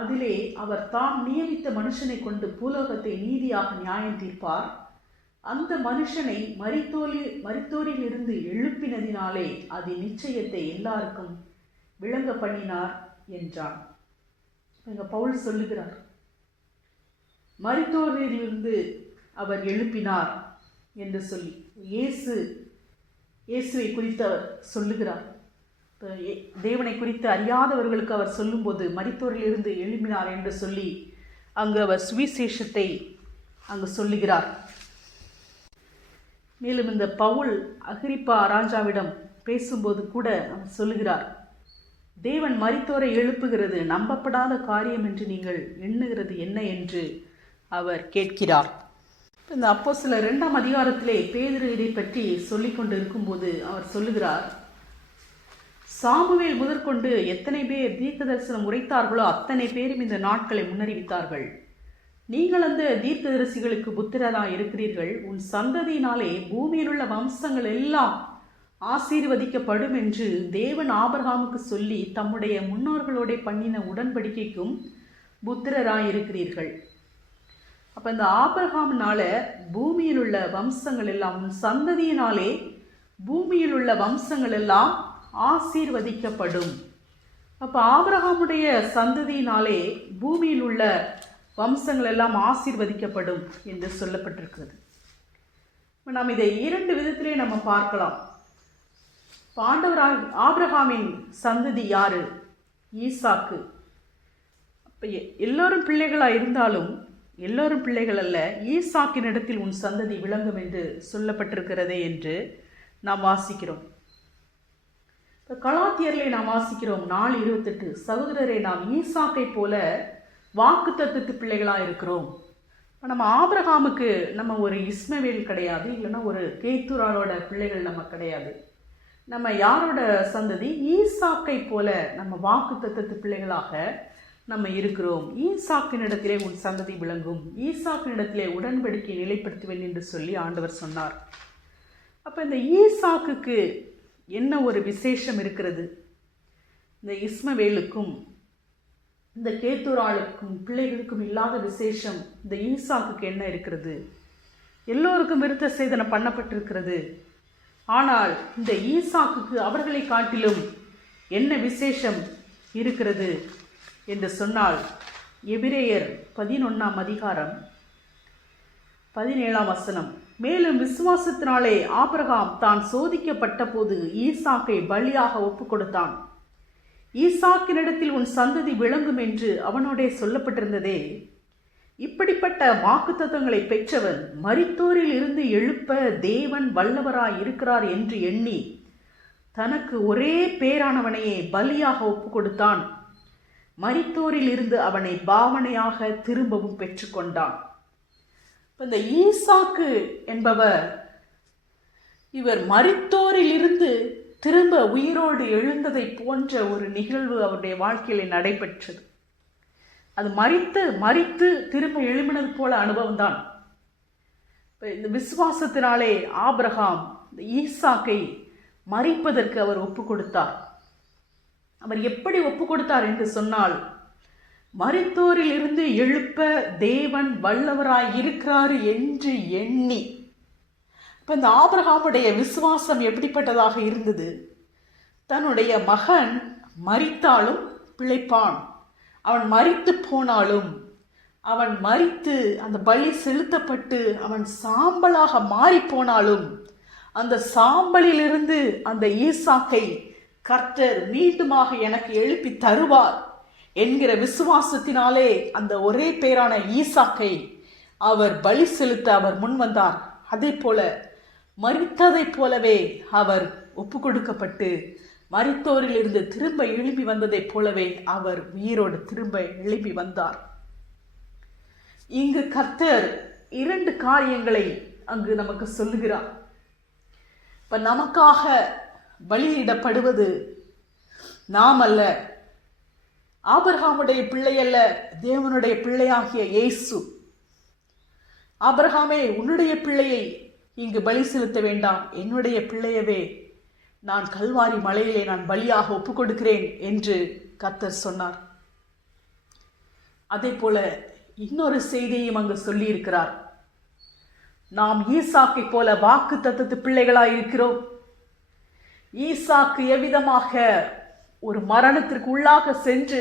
அதிலே அவர் தாம் நியமித்த மனுஷனை கொண்டு பூலோகத்தை நீதியாக நியாயம் தீர்ப்பார். அந்த மனுஷனை மரித்தோரில் இருந்து எழுப்பினதினாலே அதன் நிச்சயத்தை எல்லாருக்கும் விளங்க பண்ணினார் என்றான். எங்க பவுல் சொல்லுகிறார், மரித்தோரிலிருந்து அவர் எழுப்பினார் என்று சொல்லி இயேசுவை குறித்து அவர் சொல்லுகிறார். தேவனை குறித்து அறியாதவர்களுக்கு அவர் சொல்லும்போது மரித்தோரிலிருந்து எழுப்பினார் என்று சொல்லி அங்கு அவர் சுவிசேஷத்தை அங்கு சொல்லுகிறார். மேலும் இந்த பவுல் அகிரிப்பா ராஜாவிடம் பேசும்போது கூட அவர் சொல்லுகிறார், தேவன் மரித்தோரை எழுப்புகிறது நம்பப்படாத காரியம் என்று நீங்கள் எண்ணுகிறது என்ன என்று அவர் கேட்கிறார். இந்த அப்போஸ்தலர் 2ஆம் அதிகாரத்திலே பேதுரு இதை பற்றி சொல்லிக் கொண்டு இருக்கும்போது அவர் சொல்லுகிறார், சாமுவேல் முதற்கொண்டு எத்தனை பேர் தீர்க்க தரிசனம் உரைத்தார்களோ அத்தனை பேரும் இந்த நாட்களை முன்னறிவித்தார்கள். நீங்கள் அந்த தீர்க்கதரிசிகளுக்கு புத்திரராய் இருக்கிறீர்கள். உன் சந்ததியினாலே பூமியில் உள்ள வம்சங்கள் எல்லாம் ஆசீர்வதிக்கப்படும் என்று தேவன் ஆபிரகாமுக்கு சொல்லி தம்முடைய முன்னோர்களோட பண்ணின உடன்படிக்கைக்கும் புத்திரராய் இருக்கிறீர்கள். அப்போ இந்த ஆபிரகாமினால பூமியில் உள்ள வம்சங்கள் எல்லாம், உன் சந்ததியினாலே பூமியில் உள்ள வம்சங்கள் எல்லாம் ஆசீர்வதிக்கப்படும். அப்போ ஆபிரகாமுடைய சந்ததியினாலே பூமியில் உள்ள வம்சங்கள் எல்லாம் ஆசீர்வதிக்கப்படும் என்று சொல்லப்பட்டிருக்கிறது. நாம் இதை 2 விதத்திலே நம்ம பார்க்கலாம். ஆபிரகாமின் சந்ததி யாரு? ஈசாக்கு. அப்போ எல்லோரும் பிள்ளைகளாக இருந்தாலும் எல்லோரும் பிள்ளைகள் அல்ல, ஈசாக்கின் இடத்தில் உன் சந்ததி விளங்கும் என்று சொல்லப்பட்டிருக்கிறதே என்று நாம் வாசிக்கிறோம். இப்போ கலாத்தியர்களை நாம் வாசிக்கிறோம் 4:28, சகோதரரை நாம் ஈசாக்கை போல வாக்கு தத்தத்து பிள்ளைகளாக இருக்கிறோம். நம்ம ஆபிரகாமுக்கு நம்ம ஒரு இஸ்மவேல் கிடையாது, இல்லைன்னா ஒரு கேத்தூராலோட பிள்ளைகள் நம்ம கிடையாது. நம்ம யாரோட சந்ததி? ஈசாக்கை போல நம்ம வாக்கு தத்தத்து பிள்ளைகளாக நம்ம இருக்கிறோம். ஈசாக்கினிடத்திலே உன் சந்ததி விளங்கும், ஈசாக்கினிடத்திலே உடன்படிக்கை நிலைப்படுத்துவேன் என்று சொல்லி ஆண்டவர் சொன்னார். அப்போ இந்த ஈசாக்குக்கு என்ன ஒரு விசேஷம் இருக்கிறது? இந்த இஸ்மவேலுக்கும் இந்த கேத்தூராளுக்கும் பிள்ளைகளுக்கும் இல்லாத விசேஷம் இந்த ஈசாக்குக்கு என்ன இருக்கிறது? எல்லோருக்கும் விருத்த சேதனம் பண்ணப்பட்டிருக்கிறது. ஆனால் இந்த ஈசாக்குக்கு அவர்களை காட்டிலும் என்ன விசேஷம் இருக்கிறது என்று சொன்னால், எபிரேயர் 11ஆம் அதிகாரம் 17ஆம் வசனம், மேலும் விசுவாசத்தினாலே ஆபிரகாம் தான் சோதிக்கப்பட்ட போது ஈசாக்கை பலியாக ஒப்பு கொடுத்தான். ஈசாக்கினிடத்தில் உன் சந்ததி விளங்கும் என்று அவனோடே சொல்லப்பட்டிருந்ததே. இப்படிப்பட்ட வாக்குத்தத்தங்களை பெற்றவன் மரித்தோரில் இருந்து எழுப்ப தேவன் வல்லவராய் இருக்கிறார் என்று எண்ணி தனக்கு ஒரே பேரானவனையே பலியாக ஒப்பு கொடுத்தான். மரித்தோரில் இருந்து அவனை பாவனையாக திரும்பவும் பெற்றுக்கொண்டான். இந்த ஈசாக்கு என்பவர், இவர் மரித்தோரில் இருந்து திரும்ப உயிரோடு எழுந்ததை போன்ற ஒரு நிகழ்வு அவருடைய வாழ்க்கையில் நடைபெற்றது. அது மரித்து திரும்ப எழும்பினது போல அனுபவம் தான். இந்த விசுவாசத்தினாலே ஆபிரகாம் ஈசாக்கை மரிப்பதற்கு அவர் ஒப்பு கொடுத்தார். அவர் எப்படி ஒப்பு கொடுத்தார் என்று சொன்னால், மரித்தோரில் இருந்து எழுப்ப தேவன் வல்லவராய் இருக்கிறார் என்று எண்ணி. இப்போ இந்த ஆபிரகாமுடைய விசுவாசம் எப்படிப்பட்டதாக இருந்தது? தன்னுடைய மகன் மரித்தாலும் பிழைப்பான், அவன் மரித்து போனாலும், அவன் மரித்து அந்த பலி செலுத்தப்பட்டு அவன் சாம்பலாக மாறி போனாலும், அந்த சாம்பலிலிருந்து அந்த ஈசாக்கை கர்த்தர் மீண்டுமாக எனக்கு எழுப்பி தருவார் என்கிற விசுவாசத்தினாலே அந்த ஒரே பேரான ஈசாக்கை அவர் பலி செலுத்த அவர் முன் வந்தார். அதே போல மரித்ததைப் போலவே அவர் ஒப்பு கொடுக்கப்பட்டு மரித்தோரில் இருந்து திரும்ப எழுப்பி வந்ததைப் போலவே அவர் உயிரோடு திரும்ப எழுப்பி வந்தார். இங்கு கர்த்தர் 2 காரியங்களை அங்கு நமக்கு சொல்லுகிறார். இப்ப நமக்காக பலியிடப்படுவது நாம் அல்ல, ஆபிரகாமுடைய பிள்ளை அல்ல, தேவனுடைய பிள்ளையாகிய இயேசு. ஆபிரகாமே, உன்னுடைய பிள்ளையை இங்கு பலி செலுத்த வேண்டாம், என்னுடைய பிள்ளையவே நான் கல்வாரி மலையிலே நான் பலியாக ஒப்பு கொடுக்கிறேன் என்று கர்த்தர் சொன்னார். அதே போல இன்னொரு செய்தியையும் அங்கு சொல்லி இருக்கிறார். நாம் ஈசாக்கை போல வாக்கு தத்தத்து பிள்ளைகளாய் இருக்கிறோம். ஈசாக்கு எவ்விதமாக ஒரு மரணத்திற்கு உள்ளாக சென்று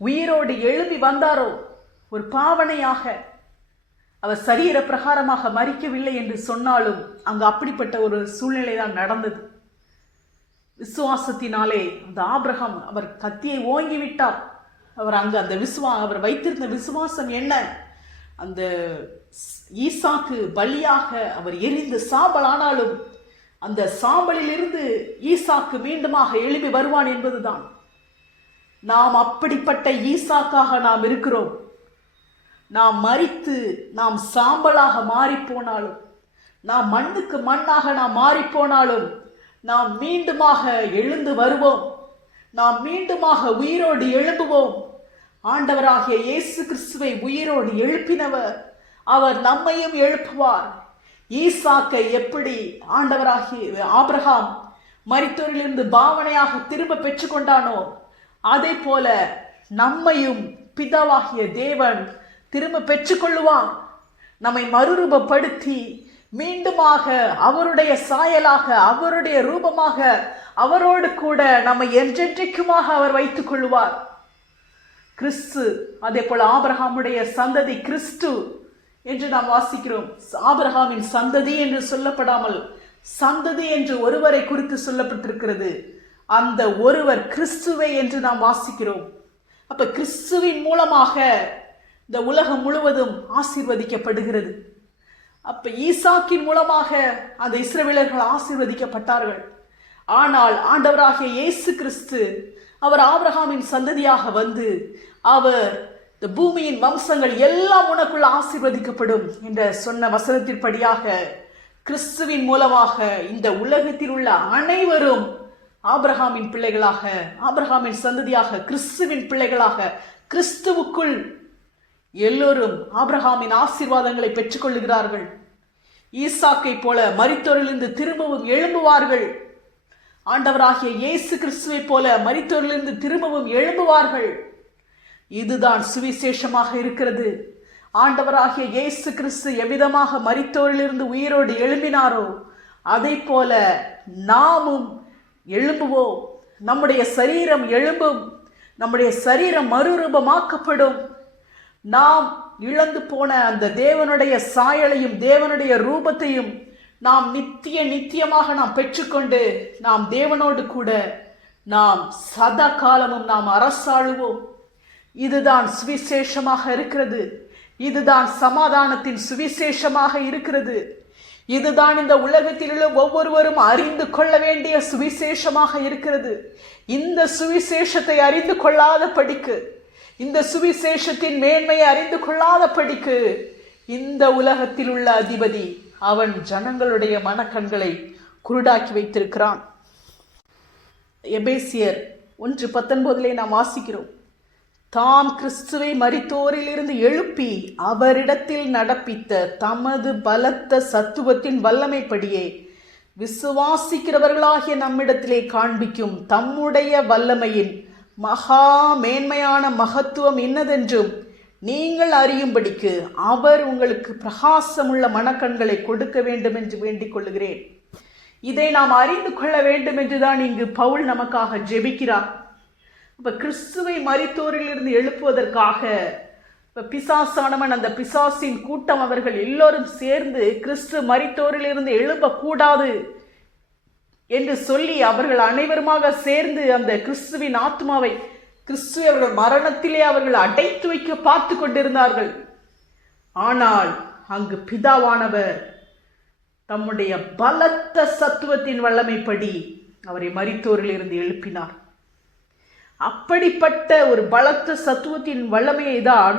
உயிரோடு எழுப்பி வந்தாரோ, ஒரு பாவனையாக, அவர் சரீர பிரகாரமாக மரிக்கவில்லை என்று சொன்னாலும் அங்கு அப்படிப்பட்ட ஒரு சூழ்நிலை தான் நடந்தது. விசுவாசத்தினாலே அந்த ஆபிரகாம் அவர் கத்தியை ஓங்கிவிட்டார். அவர் அங்கு அந்த அவர் வைத்திருந்த விசுவாசம் என்ன? அந்த ஈசாக்கு பலியாக அவர் எரிந்து சாம்பல் ஆனாலும் அந்த சாம்பலில் இருந்து ஈசாக்கு மீண்டுமாக எழுப்பி வருவான் என்பதுதான். நாம் அப்படிப்பட்ட ஈசாக்காக நாம் இருக்கிறோம். நாம் மரித்து நாம் சாம்பலாக மாறி போனாலும், நாம் மண்ணுக்கு மண்ணாக நாம் மாறி போனாலும், நாம் மீண்டுமாக எழுந்து வருவோம். நாம் மீண்டுமாக உயிரோடு எழும்புவோம். ஆண்டவராகிய இயேசு கிறிஸ்துவை உயிரோடு எழுப்பினவர், அவர் நம்மையும் எழுப்புவார். ஈசாக்கை எப்படி ஆண்டவராகிய ஆபிரகாம் மரித்தோரிலிருந்து பாவனையாக திரும்ப பெற்றுக்கொண்டானோ, அதே போல நம்மையும் பிதாவாகிய தேவன் திரும்ப பெற்றுக்கொள்ளுவான். நம்மை மறுரூபப்படுத்தி மீண்டுமாக அவருடைய சாயலாக, அவருடைய ரூபமாக, அவரோடு கூட நம்மை என்றென்றைக்குமாக அவர் வைத்துக் கொள்வார். கிறிஸ்து, அதே போல ஆபிரகாமுடைய சந்ததி கிறிஸ்து என்று நாம் வாசிக்கிறோம். ஆபிரகாமின் சந்ததி என்று சொல்லப்படாமல் சந்ததி என்று ஒருவரை குறித்து சொல்லப்பட்டிருக்கிறது. அந்த ஒருவர் கிறிஸ்துவை என்று நாம் வாசிக்கிறோம். அப்ப கிறிஸ்துவின் மூலமாக இந்த உலகம் முழுவதும் ஆசீர்வதிக்கப்படுகிறது. அப்ப ஈசாக்கின் மூலமாக அந்த இஸ்ரவேலர்கள் ஆசீர்வதிக்கப்பட்டார்கள். ஆனால் ஆண்டவராகிய இயேசு கிறிஸ்து அவர் ஆபிரகாமின் சந்ததியாக வந்து அவர் இந்த பூமியின் வம்சங்கள் எல்லாம் உனக்குள்ள ஆசீர்வதிக்கப்படும் என்ற சொன்ன வசனத்தின்படியாக கிறிஸ்துவின் மூலமாக இந்த உலகத்தில் உள்ள அனைவரும் ஆபிரகாமின் பிள்ளைகளாக, ஆபிரகாமின் சந்ததியாக, கிறிஸ்துவின் பிள்ளைகளாக, கிறிஸ்துவுக்குள் எல்லோரும் ஆபிரகாமின் ஆசீர்வாதங்களை பெற்றுக்கொள்ளுகிறார்கள். ஈசாக்கை போல மரித்தோரிலிருந்து திரும்பவும் எழும்புவார்கள். ஆண்டவராகிய இயேசு கிறிஸ்துவை போல மரித்தோரிலிருந்து திரும்பவும் எழும்புவார்கள். இதுதான் சுவிசேஷமாக இருக்கிறது. ஆண்டவராகிய இயேசு கிறிஸ்து எவ்விதமாக மரித்தோரிலிருந்து உயிரோடு எழும்பினாரோ அதை போல நாமும் எழும்புவோம். நம்முடைய சரீரம் எழும்பும். நம்முடைய சரீரம் மறுரூபமாக்கப்படும். நாம் இழந்து போன அந்த தேவனுடைய சாயலையும் தேவனுடைய ரூபத்தையும் நாம் நித்தியமாக நாம் பெற்றுக்கொண்டு நாம் தேவனோடு கூட நாம் சதா காலமும் நாம் அரசாளுவோம். இதுதான் சுவிசேஷமாக இருக்கிறது. இதுதான் சமாதானத்தின் சுவிசேஷமாக இருக்கிறது. இதுதான் இந்த உலகத்தில் உள்ள ஒவ்வொருவரும் அறிந்து கொள்ள வேண்டிய சுவிசேஷமாக இருக்கிறது. இந்த சுவிசேஷத்தை அறிந்து கொள்ளாத படிக்கு, இந்த சுவிசேஷத்தின் மேன்மையை அறிந்து கொள்ளாத படிக்கு இந்த உலகத்தில் உள்ள அதிபதி அவன் ஜனங்களுடைய மனக்கண்களை குருடாக்கி வைத்திருக்கிறான். எபேசியர் 1:19 நாம் வாசிக்கிறோம், தாம் கிறிஸ்துவை மரித்தோரிலிருந்து எழுப்பி அவரிடத்தில் நடப்பித்த தமது பலத்த சத்துவத்தின் வல்லமைப்படியே விசுவாசிக்கிறவர்களாகிய நம்மிடத்திலே காண்பிக்கும் தம்முடைய வல்லமையின் மகா மேன்மையான மகத்துவம் இன்னதென்றும் நீங்கள் அறியும்படிக்கு அவர் உங்களுக்கு பிரகாசமுள்ள மனக்கண்களை கொடுக்க வேண்டும் என்று வேண்டிக் கொள்ளுகிறேன். இதை நாம் அறிந்து கொள்ள வேண்டும் என்றுதான் இங்கு பவுல் நமக்காக ஜெபிக்கிறார். இப்ப கிறிஸ்துவை மரித்தோரிலிருந்து எழுப்புவதற்காக பிசாசானவன், அந்த பிசாசின் கூட்டம், அவர்கள் எல்லோரும் சேர்ந்து கிறிஸ்து மரித்தோரிலிருந்து எழுப்பக்கூடாது என்று சொல்லி அவர்கள் அனைவருமாக சேர்ந்து அந்த கிறிஸ்துவின் ஆத்மாவை, கிறிஸ்துவை அவர்கள் மரணத்திலே அவர்கள் அடைத்து வைக்க பார்த்து கொண்டிருந்தார்கள். ஆனால் அங்கு பிதாவானவர் தம்முடைய பலத்த சத்துவத்தின் வல்லமைப்படி அவரை மரித்தோரிலிருந்து எழுப்பினார். அப்படிப்பட்ட ஒரு பலத்த சத்துவத்தின் வல்லமையை தான்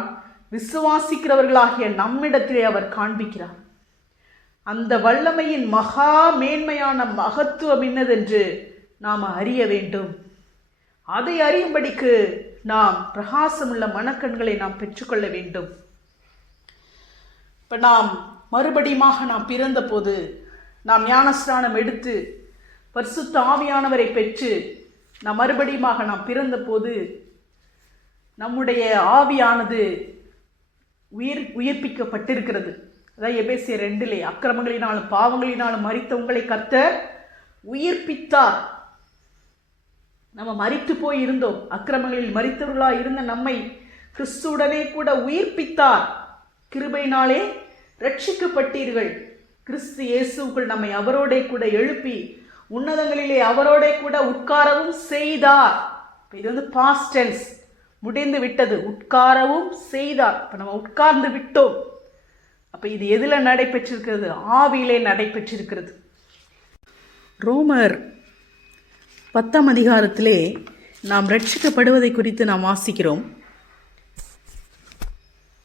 விசுவாசிக்கிறவர்களாகிய நம்மிடத்திலே அவர் காண்பிக்கிறார். அந்த வல்லமையின் மகா மேன்மையான மகத்துவம் என்னதென்று நாம் அறிய வேண்டும். அதை அறியும்படிக்கு நாம் பிரகாசமுள்ள மனக்கண்களை நாம் பெற்றுக்கொள்ள வேண்டும். இப்ப நாம் மறுபடியுமாக நாம் பிறந்த போது, நாம் ஞானஸ்நானம் எடுத்து பரிசுத்த ஆவியானவரை பெற்று நாம் மறுபடியுமாக நாம் பிறந்த போது நம்முடைய ஆவியானது உயிர்ப்பிக்கப்பட்டிருக்கிறது. அதாவது எபேசியர் 2 அக்கிரமங்களினாலும் பாவங்களினாலும் மரித்த உங்களை கர்த்தர் உயிர்ப்பித்தார். நம்ம மரித்து போய் இருந்தோம். அக்கிரமங்களில் மரித்தவர்களாய் இருந்த நம்மை கிறிஸ்துவுடனே கூட உயிர்ப்பித்தார். கிருபையினாலே ரட்சிக்கப்பட்டீர்கள். கிறிஸ்து இயேசுக்குள் நம்மை அவரோடே கூட எழுப்பி உன்னதங்களிலே அவரோடே கூட உட்காரவும் செய்தார். இது பாஸ்ட் டென்ஸ், முடிந்து விட்டது. உட்காரவும் செய்தார். இப்ப நம்ம உட்கார்ந்து விட்டோம். அப்ப இது எதுல நடைபெற்றிருக்கிறது? ஆவியிலே நடைபெற்றிருக்கிறது. ரோமர் 10ஆம் அதிகாரத்திலே நாம் ரட்சிக்கப்படுவதை குறித்து நாம் வாசிக்கிறோம்.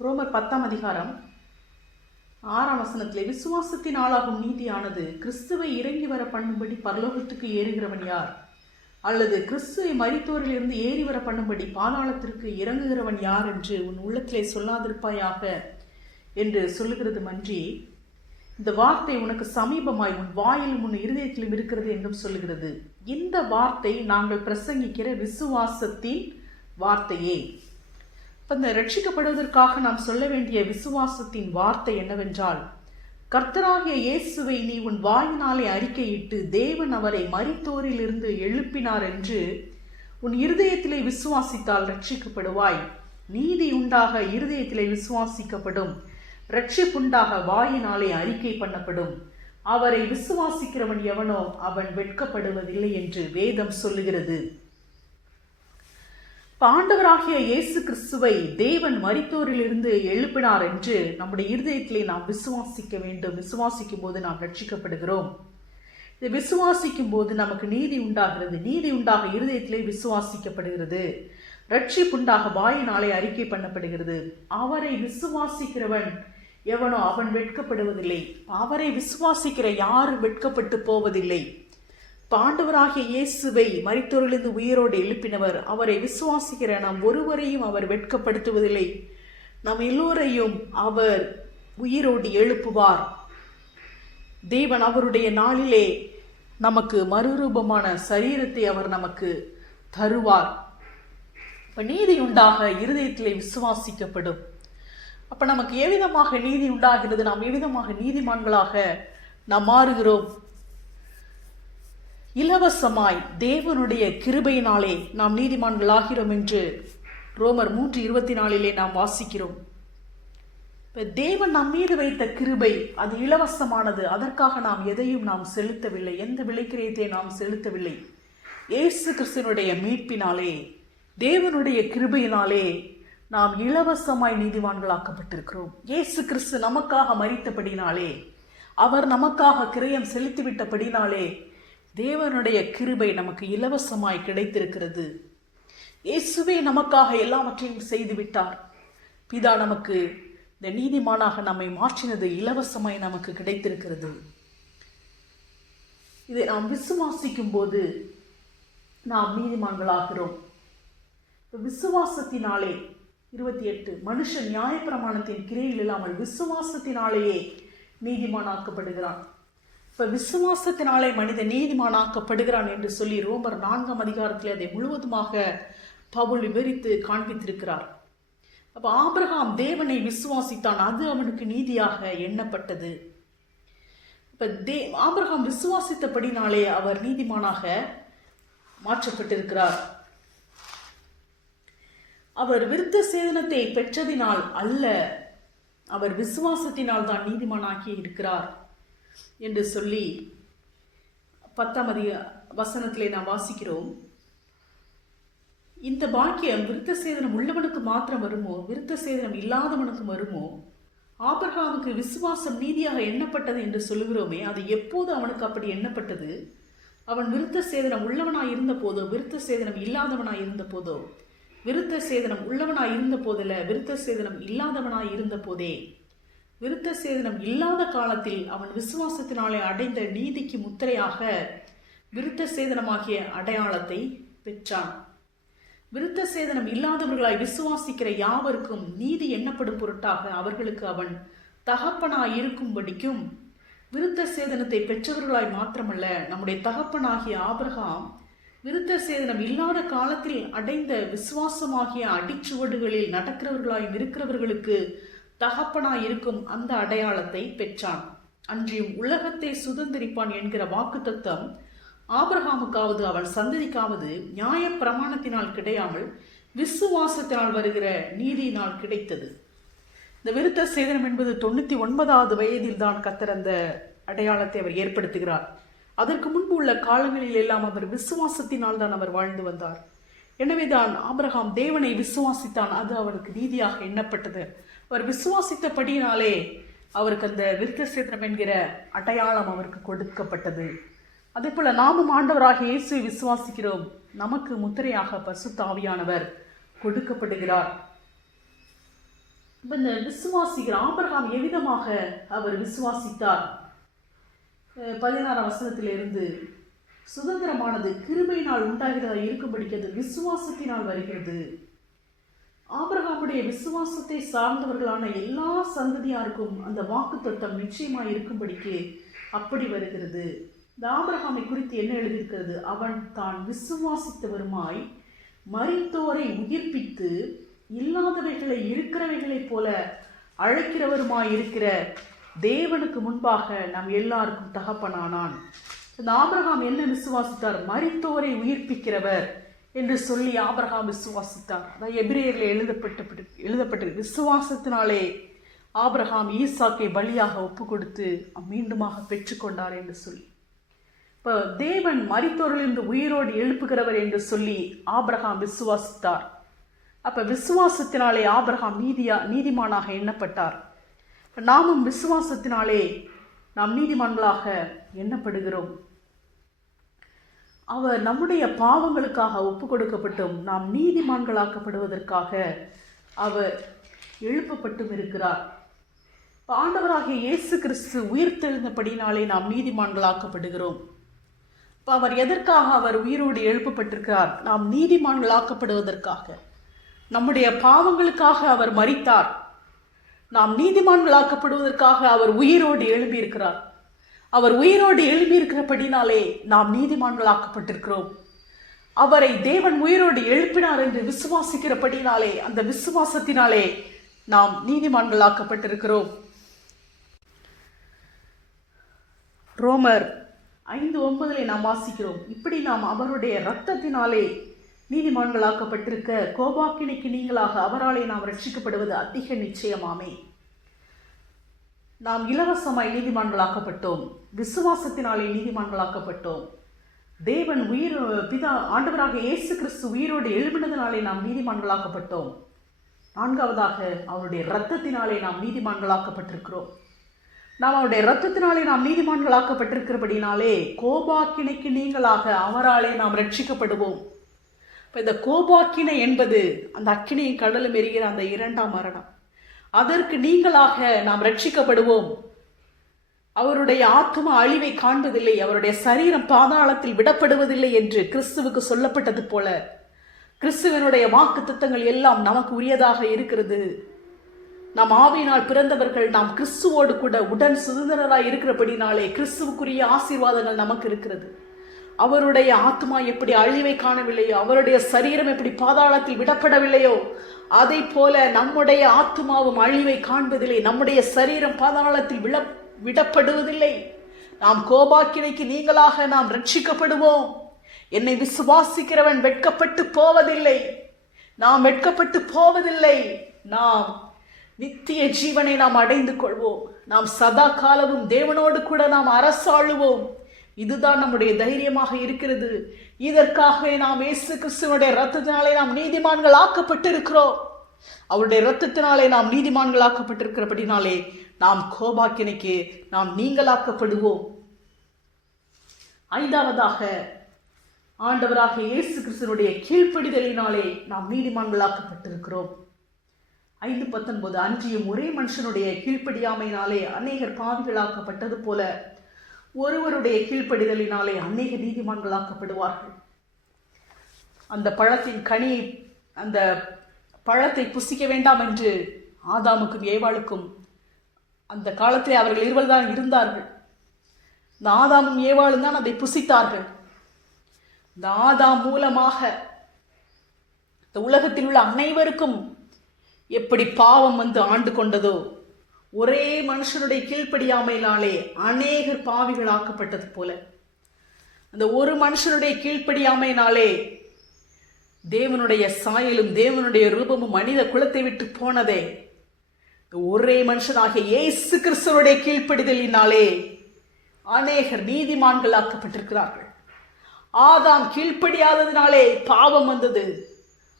ரோமர் 10ஆம் அதிகாரம் 6ஆம் வசனத்திலே, விசுவாசத்தின் ஆளாகும் நீதியானது கிறிஸ்துவை இறங்கி வர பண்ணும்படி பரலோகத்துக்கு ஏறுகிறவன் யார்? அல்லது கிறிஸ்துவை மரித்தோரில் இருந்து ஏறி வர பண்ணும்படி பாதாளத்திற்கு இறங்குகிறவன் யார் என்று உன் உள்ளத்திலே சொல்லாதிருப்பாயாக என்று சொல்லுகிறது மன்றி, இந்த வார்த்தை உனக்கு சமீபமாய் உன் வாயிலும் உன் இருதயத்திலும் இருக்கிறது என்றும் சொல்லுகிறது. இந்த வார்த்தை நாங்கள் பிரசங்கிக்கிற விசுவாசத்தின் வார்த்தையே. அந்த ரட்சிக்கப்படுவதற்காக நாம் சொல்ல வேண்டிய விசுவாசத்தின் வார்த்தை என்னவென்றால், கர்த்தராகிய இயேசுவை நீ உன் வாயினாலே அறிக்கையிட்டு தேவன் அவரை மரித்தோரில் இருந்து எழுப்பினார் என்று உன் இருதயத்திலே விசுவாசித்தால் ரட்சிக்கப்படுவாய். நீதி உண்டாக இருதயத்திலே விசுவாசிக்கப்படும், ரட்சிப்புண்டாக வாயினாலே அறிக்கை பண்ணப்படும். அவரை விசுவாசிக்கிறவன் எவனோ அவன் வெட்கப்படுவதில்லை என்று வேதம் சொல்லுகிறது. ஆண்டவராகிய இயேசு கிறிஸ்துவை தேவன் மரித்தோரில் இருந்து எழுப்பினார் என்று நம்முடைய இருதயத்திலே நாம் விசுவாசிக்க வேண்டும். விசுவாசிக்கும் போது நாம் ரட்சிக்கப்படுகிறோம். இதை விசுவாசிக்கும் போது நமக்கு நீதி உண்டாகிறது. நீதி உண்டாக இருதயத்திலே விசுவாசிக்கப்படுகிறது. ரட்சிப்புண்டாக வாயினாலே அறிக்கை பண்ணப்படுகிறது. அவரை விசுவாசிக்கிறவன் எவனோ அவன் வெட்கப்படுவதில்லை. அவரை விசுவாசிக்கிற யாரும் வெட்கப்பட்டு போவதில்லை. ஆண்டவராகிய இயேசுவை மரித்தோரிலிருந்து உயிரோடு எழுப்பினவர், அவரை விசுவாசிக்கிற நாம் ஒருவரையும் அவர் வெட்கப்படுத்துவதில்லை. நாம் எல்லோரையும் அவர் உயிரோடு எழுப்புவார். தேவன் அவருடைய நாளிலே நமக்கு மறுரூபமான சரீரத்தை அவர் நமக்கு தருவார். இப்ப நீதி உண்டாக இருதயத்திலே விசுவாசிக்கப்படும். அப்ப நமக்கு எவ்விதமாக நீதி உண்டாகிறது? நாம் எவ்விதமாக நீதிமான்களாக நாம் மாறுகிறோம்? இலவசமாய் தேவனுடைய கிருபையினாலே நாம் நீதிமான்களாகிறோம் என்று ரோமர் 3:24 நாம் வாசிக்கிறோம். தேவன் நம் மீது வைத்த கிருபை அது இலவசமானது. அதற்காக நாம் எதையும் நாம் செலுத்தவில்லை, எந்த விலைக்கிரயத்தை நாம் செலுத்தவில்லை. இயேசு கிறிஸ்துவினுடைய மீட்பினாலே, தேவனுடைய கிருபையினாலே நாம் இலவசமாய் நீதிமான்களாக்கப்பட்டிருக்கிறோம். இயேசு கிறிஸ்து நமக்காக மரித்தபடினாலே, அவர் நமக்காக கிரயம் செலுத்திவிட்டபடினாலே தேவனுடைய கிருபை நமக்கு இலவசமாய் கிடைத்திருக்கிறது. இயேசுவே நமக்காக எல்லாவற்றையும் செய்து விட்டார். பிதா நமக்கு இந்த நீதிமானாக நம்மை மாற்றினது இலவசமாய் நமக்கு கிடைத்திருக்கிறது. இதை நாம் விசுவாசிக்கும் போது நாம் நீதிமான்களாகிறோம். விசுவாசத்தினாலே 28 மனுஷன் நியாயப்பிரமாணத்தின் கிரியையில் இல்லாமல் விசுவாசத்தினாலேயே நீதிமானாக்கப்படுகிறான். இப்ப விசுவாசத்தினாலே மனிதன் நீதிமானாக்கப்படுகிறான் என்று சொல்லி ரோமர் 4 அதை முழுவதுமாக பவுல் விவரித்து காண்பித்திருக்கிறார். அப்ப ஆபிரகாம் தேவனை விசுவாசித்தான், அது அவனுக்கு நீதியாக எண்ணப்பட்டது. இப்ப ஆபிரகாம் விசுவாசித்தபடினாலே அவர் நீதிமானாக மாற்றப்பட்டிருக்கிறார். அவர் விருத்த சேதனத்தை பெற்றதினால் அல்ல, அவர் விசுவாசத்தினால் தான் நீதிமானாகி இருக்கிறார் என்று சொல்லி 10 நாம் வாசிக்கிறோம். இந்த பாக்கியம் விருத்த சேதனம் உள்ளவனுக்கு மாத்திரம் வருமோ, விருத்த சேதனம் இல்லாதவனுக்கு வருமோ? ஆபிரகாமுக்கு விசுவாசம் நீதியாக எண்ணப்பட்டது என்று சொல்லுகிறோமே, அது எப்போது அவனுக்கு அப்படி எண்ணப்பட்டது? அவன் விருத்த சேதனம் உள்ளவனாய் இருந்த போதோ, விருத்த சேதனம் இல்லாதவனாய் இருந்த போதோ? விருத்த சேதனம் உள்ளவனாய் இருந்த போதில், விருத்த சேதனம் இல்லாதவனாய் இருந்த போதே. விருத்த சேதனம் இல்லாத காலத்தில் அவன் விசுவாசத்தினாலே அடைந்த நீதிக்கு முத்திரையாக விருத்த சேதனமாகிய அடையாளத்தை பெற்றான். விருத்த சேதனம் இல்லாதவர்களாய் விசுவாசிக்கிற யாவருக்கும் நீதி எண்ணப்படும் பொருட்டாக அவர்களுக்கு அவன் தகப்பனாய் இருக்கும்படிக்கும், விருத்த சேதனத்தை பெற்றவர்களாய் மாத்திரமல்ல, நம்முடைய தகப்பனாகிய ஆபிரகாம் விருத்த சேதனம் இல்லாத காலத்தில் அடைந்த விசுவாசமாகிய அடிச்சுவடுகளில் நடக்கிறவர்களாய் இருக்கிறவர்களுக்கு தகப்பனாய் இருக்கும் அந்த அடையாளத்தை பெற்றான். அன்றியும் உலகத்தை சுதந்திரிப்பான் என்கிற வாக்குத்தத்தம் ஆபிரகாமுக்காவது அவன் சந்ததிக்காவது நியாய பிரமாணத்தினால் கிடையாமல் விசுவாசத்தினால் வருகிற நீதியினால் கிடைத்தது. இந்த விருத்த சேதனம் என்பது 99வது வயதில் தான் கர்த்தர் அந்த அடையாளத்தை அவர் ஏற்படுத்துகிறார். அதற்கு முன்பு உள்ள காலங்களில் எல்லாம் அவர் விசுவாசத்தினால் தான் அவர் வாழ்ந்து வந்தார். எனவேதான் ஆபிரகாம் தேவனை விசுவாசித்தான், அது அவருக்கு நீதியாக எண்ணப்பட்டது. அவர் விசுவாசித்தபடியினாலே அவருக்கு அந்த விருத்த சேதனம் என்கிற அடையாளம் அவருக்கு கொடுக்கப்பட்டது. அதே போல நாமும் ஆண்டவராகிய இயேசுவை விசுவாசிக்கிறோம், நமக்கு முத்திரையாக பரிசுத்த ஆவியானவர் கொடுக்கப்படுகிறார். இந்த விசுவாசிக்கிற ஆபிரகாம் எவ்விதமாக அவர் விசுவாசித்தார்? 16 சுதந்திரமானது கிருபையினால் உண்டாகிறதா இருக்கும்படிக்கு அது விசுவாசத்தினால் வருகிறது. ஆபிரகாமுடைய விசுவாசத்தை சார்ந்தவர்களான எல்லா சந்ததியாருக்கும் அந்த வாக்குத்தத்தம் நிச்சயமாய் இருக்கும்படிக்கு அப்படி வருகிறது. இந்த ஆபிரகாமை குறித்து என்ன எழுதியிருக்கிறது? அவன் தான் விசுவாசித்தவருமாய் மரித்தோரை உயிர்ப்பித்து இல்லாதவைகளை இருக்கிறவைகளைப் போல அழைக்கிறவருமாய் இருக்கிற தேவனுக்கு முன்பாக நாம் எல்லாருக்கும் தகப்பனானான். இந்த ஆபிரகாம் என்ன விசுவாசித்தார்? மரித்தோரை உயிர்ப்பிக்கிறவர் என்று சொல்லி ஆபிரகாம் விசுவாசித்தார். அதாவது எபிரேயரில் எழுதப்பட்டது விசுவாசத்தினாலே ஆபிரகாம் ஈசாக்கை பலியாக ஒப்பு கொடுத்து மீண்டுமாக பெற்றுக்கொண்டார் என்று சொல்லி. இப்போ தேவன் மரித்தோரிலிருந்து உயிரோடு எழுப்புகிறவர் என்று சொல்லி ஆபிரகாம் விசுவாசித்தார். அப்ப விசுவாசத்தினாலே ஆபிரகாம் நீதிமானாக எண்ணப்பட்டார். நாமும் விசுவாசத்தினாலே நாம் நீதிமான்களாக எண்ணப்படுகிறோம். அவர் நம்முடைய பாவங்களுக்காக ஒப்பு கொடுக்கப்பட்டும் நாம் நீதிமான்களாக்கப்படுவதற்காக அவர் எழுப்பப்பட்டும் இருக்கிறார். ஆண்டவராகிய இயேசு கிறிஸ்து உயிர்த்தெழுந்தபடினாலே நாம் நீதிமான்களாக்கப்படுகிறோம். இப்போ அவர் எதற்காக அவர் உயிரோடு எழுப்பப்பட்டிருக்கிறார்? நாம் நீதிமான்களாக்கப்படுவதற்காக. நம்முடைய பாவங்களுக்காக அவர் மரித்தார். நாம் நீதிமான்களாக்கப்படுவதற்காக அவர் உயிரோடு எழுப்பியிருக்கிறார். அவர் உயிரோடு எழுப்பியிருக்கிறபடினாலே நாம் நீதிமான்களாக்கப்பட்டிருக்கிறோம். அவரை தேவன் உயிரோடு எழுப்பினார் என்று விசுவாசிக்கிறபடினாலே அந்த விசுவாசத்தினாலே நாம் நீதிமான்களாக்கப்பட்டிருக்கிறோம். ரோமர் 5:9 நாம் வாசிக்கிறோம், இப்படி நாம் அவருடைய இரத்தத்தினாலே நீதிமான்களாக்கப்பட்டிருக்க கோபாக்கினைக்கு நீங்களாக அவராலே நாம் ரட்சிக்கப்படுவது அதிக நிச்சயமாமே. நாம் இலவசமாய் நீதிமான்களாக்கப்பட்டோம், விசுவாசத்தினாலே நீதிமான்களாக்கப்பட்டோம். தேவன் பிதா ஆண்டவராக இயேசு கிறிஸ்து உயிரோடு எழுப்பினதினாலே நாம் நீதிமான்களாக்கப்பட்டோம். 4வதாக அவருடைய இரத்தத்தினாலே நாம் நீதிமான்களாக்கப்பட்டிருக்கிறோம். நாம் அவருடைய இரத்தத்தினாலே நாம் நீதிமான்களாக்கப்பட்டிருக்கிறபடினாலே கோபாக்கினைக்கு நீங்களாக அவராலே நாம் ரட்சிக்கப்படுவோம். இப்போ இந்த கோபாக்கினை என்பது அந்த அக்கினியின் கடலும் எரிகிற அந்த 2ஆம் மரணம். அதற்கு நீங்களாக நாம் ரட்சிக்கப்படுவோம். அவருடைய ஆத்தும அழிவை காண்பதில்லை, அவருடைய சரீரம் பாதாளத்தில் விடப்படுவதில்லை என்று கிறிஸ்துவுக்கு சொல்லப்பட்டது போல கிறிஸ்துவனுடைய வாக்கு தத்தங்கள் எல்லாம் நமக்கு உரியதாக இருக்கிறது. நாம் ஆவியினால் பிறந்தவர்கள், நாம் கிறிஸ்துவோடு கூட உடன் சுதந்திரராய் இருக்கிறபடினாலே கிறிஸ்துவுக்குரிய ஆசீர்வாதங்கள் நமக்கு இருக்கிறது. அவருடைய ஆத்மா எப்படி அழிவை காணவில்லையோ, அவருடைய சரீரம் எப்படி பாதாளத்தில் விடப்படவில்லையோ, அதை போல நம்முடைய ஆத்மாவும் அழிவை காண்பதில்லை, நம்முடைய சரீரம் பாதாளத்தில் விடப்படுவதில்லை. நாம் கோபாக்கினைக்கு நீங்களாக நாம் ரட்சிக்கப்படுவோம். என்னை விசுவாசிக்கிறவன் வெட்கப்பட்டு போவதில்லை, நாம் வெட்கப்பட்டு போவதில்லை. நாம் நித்திய ஜீவனை நாம் அடைந்து கொள்வோம். நாம் சதா காலமும் தேவனோடு கூட நாம் அரசாளுவோம். இதுதான் நம்முடைய தைரியமாக இருக்கிறது. இதற்காகவே நாம் இயேசு கிறிஸ்துவனுடைய இரத்தத்தினாலே நாம் நீதிமான்கள் ஆக்கப்பட்டிருக்கிறோம். அவருடைய இரத்தத்தினாலே நாம் நீதிமான்கள் ஆக்கப்பட்டிருக்கிறபடினாலே நாம் கோபாக்கினைக்கு நாம் நீங்களாக்கப்படுவோம். 5வதாக ஆண்டவராக இயேசு கிறிஸ்துவனுடைய கீழ்ப்படிதலினாலே நாம் நீதிமான்களாக்கப்பட்டிருக்கிறோம். 5:19 அன்றியும் ஒரே மனுஷனுடைய கீழ்ப்படியாமையினாலே அநேகர் பாவிகளாக்கப்பட்டது போல ஒருவருடைய கீழ்ப்படிதலினாலே அநேக நீதிமான்களாக்கப்படுவார்கள். அந்த பழத்தின் கனியை, அந்த பழத்தை புசிக்க வேண்டாம் என்று ஆதாமுக்கும் ஏவாளுக்கும் அந்த காலத்திலே அவர்கள் இருவர் தான் இருந்தார்கள். இந்த ஆதாமும் ஏவாளும் தான் அதை புசித்தார்கள். இந்த ஆதாம் மூலமாக இந்த உலகத்தில் உள்ள அனைவருக்கும் எப்படி பாவம் வந்து ஆண்டு கொண்டதோ, ஒரே மனுஷனுடைய கீழ்ப்படியாமையினாலே அநேகர் பாவிகளாக்கப்பட்டது போல அந்த ஒரு மனுஷனுடைய கீழ்ப்படியாமையினாலே தேவனுடைய சாயலும் தேவனுடைய ரூபமும் மனித குலத்தை விட்டு போனதே. ஒரே மனுஷனாகிய இயேசு கிறிஸ்துவனுடைய கீழ்ப்படிதலினாலே அநேகர் நீதிமான்களாக்கப்பட்டிருக்கிறார்கள். ஆதாம் கீழ்ப்படியாததினாலே பாவம் வந்தது.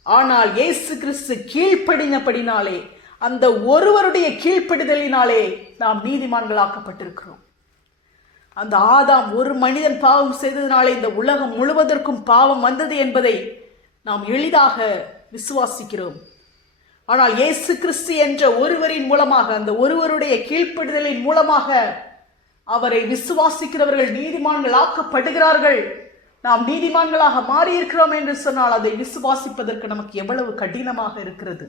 ஆனால் இயேசு கிறிஸ்து கீழ்ப்படினபடினாலே, அந்த ஒருவருடைய கீழ்ப்படிதலினாலே நாம் நீதிமான்களாக்கப்பட்டிருக்கிறோம். அந்த ஆதாம் ஒரு மனிதன் பாவம் செய்ததினாலே இந்த உலகம் முழுவதற்கும் பாவம் வந்தது என்பதை நாம் எளிதாக விசுவாசிக்கிறோம். ஆனால் இயேசு கிறிஸ்து என்ற ஒருவரின் மூலமாக, அந்த ஒருவருடைய கீழ்ப்படிதலின் மூலமாக அவரை விசுவாசிக்கிறவர்கள் நீதிமான்கள் ஆக்கப்படுகிறார்கள். நாம் நீதிமான்களாக மாறியிருக்கிறோம் என்று சொன்னால் அதை விசுவாசிப்பதற்கு நமக்கு எவ்வளவு கடினமாக இருக்கிறது.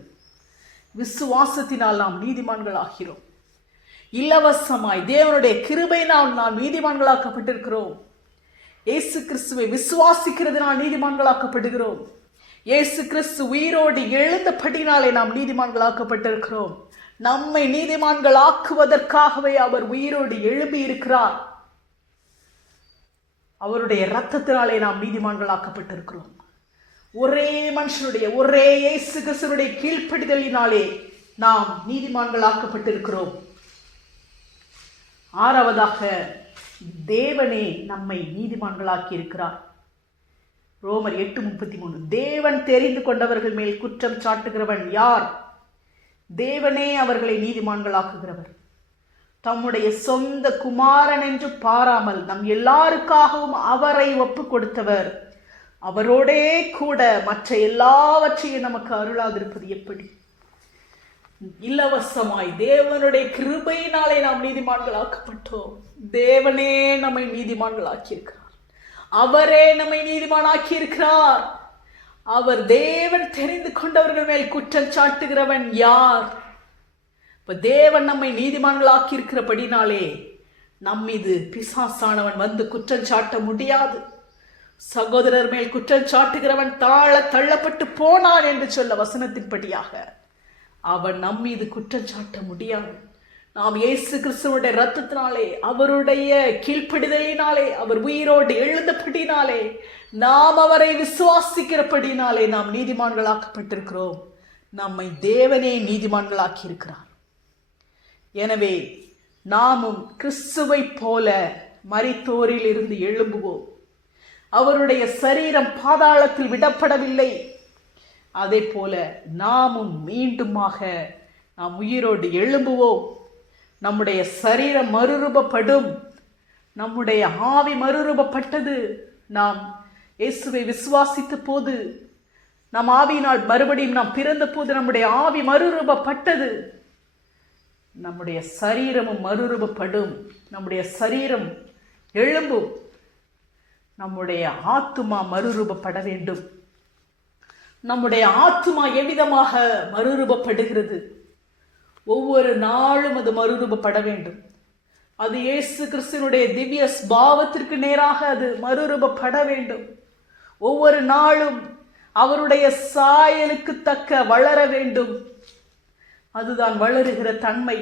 விசுவாசத்தினால் நாம் நீதிமான்கள் ஆகிறோம். இலவசமாய் தேவனுடைய கிருபையினால் நாம் நீதிமான்களாக்கப்பட்டிருக்கிறோம். இயேசு கிறிஸ்துவை விசுவாசிக்கிறதுனால் நீதிமான்களாக்கப்படுகிறோம். இயேசு கிறிஸ்து உயிரோடு எழுந்தபடினாலே நாம் நீதிமான்களாக்கப்பட்டிருக்கிறோம். நம்மை நீதிமான்கள் ஆக்குவதற்காகவே அவர் உயிரோடு எழும்பி இருக்கிறார். அவருடைய இரத்தத்தினாலே நாம் நீதிமான்களாக்கப்பட்டிருக்கிறோம். ஒரே மனுஷனுடைய, ஒரே இயேசு கிறிஸ்துவினுடைய கீழ்ப்படிதலினாலே நாம் நீதிமான்களாக்கப்பட்டிருக்கிறோம். 6வதாக தேவனே நம்மை நீதிமான்களாக்கி இருக்கிறார். ரோமர் 8:33 தேவன் தெரிந்து கொண்டவர்கள் மேல் குற்றம் சாட்டுகிறவன் யார்? தேவனே அவர்களை நீதிமான்களாக்குகிறவர். தம்முடைய சொந்த குமாரன் என்று பாராமல் நம் எல்லாருக்காகவும் அவரை ஒப்பு கொடுத்தவர் அவரோடே கூட மற்ற எல்லாவற்றையும் நமக்கு அருளாதிருப்பது எப்படி? இலவசமாய் தேவனுடைய கிருபையினாலே நாம் நீதிமான்களாக்கப்பட்டோம். தேவனே நம்மை நீதிமான்களாக்கியிருக்கிறார். அவரே நம்மை நீதிமானாக்கி இருக்கிறார். அவர் தேவன் தெரிந்து கொண்டவர்கள் மேல் குற்றம் சாட்டுகிறவன் யார்? இப்ப தேவன் நம்மை நீதிமான்களாக்கி இருக்கிறபடினாலே நம்மீது பிசாசானவன் வந்து குற்றம் சாட்ட முடியாது. சகோதரர் மேல் குற்றம் சாட்டுகிறவன் தாழ தள்ளப்பட்டு போனான் என்று சொல்ல வசனத்தின்படியாக அவன் நம்மீது குற்றம் சாட்ட முடியாது. நாம் இயேசு கிறிஸ்துவனுடைய இரத்தத்தினாலே, அவருடைய கீழ்ப்படிதலினாலே, அவர் உயிரோடு எழுந்தபடினாலே, நாம் அவரை விசுவாசிக்கிறபடினாலே நாம் நீதிமான்களாக்கப்பட்டிருக்கிறோம். நம்மை தேவனே நீதிமான்களாக்கி இருக்கிறார். எனவே நாமும் கிறிஸ்துவை போல மரித்தோரில் இருந்து எழும்புவோம். அவருடைய சரீரம் பாதாளத்தில் விடப்படவில்லை. அதே போல நாமும் மீண்டுமாக நாம் உயிரோடு எழும்புவோம். நம்முடைய சரீரம் மறுரூபப்படும். நம்முடைய ஆவி மறுரூபப்பட்டது. நாம் இயேசுவை விசுவாசித்த போது, நம் ஆவியினால் மறுபடியும் நாம் பிறந்த போது நம்முடைய ஆவி மறுரூபப்பட்டது. நம்முடைய சரீரமும் மறுரூபப்படும். நம்முடைய சரீரம் எழும்பும். நம்முடைய ஆத்துமா மறுரூபப்பட வேண்டும். நம்முடைய ஆத்துமா எவ்விதமாக மறுரூபப்படுகிறது? ஒவ்வொரு நாளும் அது மறுரூபப்பட வேண்டும். அது இயேசு கிறிஸ்துவினுடைய திவ்ய ஸ்பாவத்திற்கு நேராக அது மறுரூபப்பட வேண்டும். ஒவ்வொரு நாளும் அவருடைய சாயலுக்கு தக்க வளர வேண்டும். அதுதான் வளருகிற தன்மை.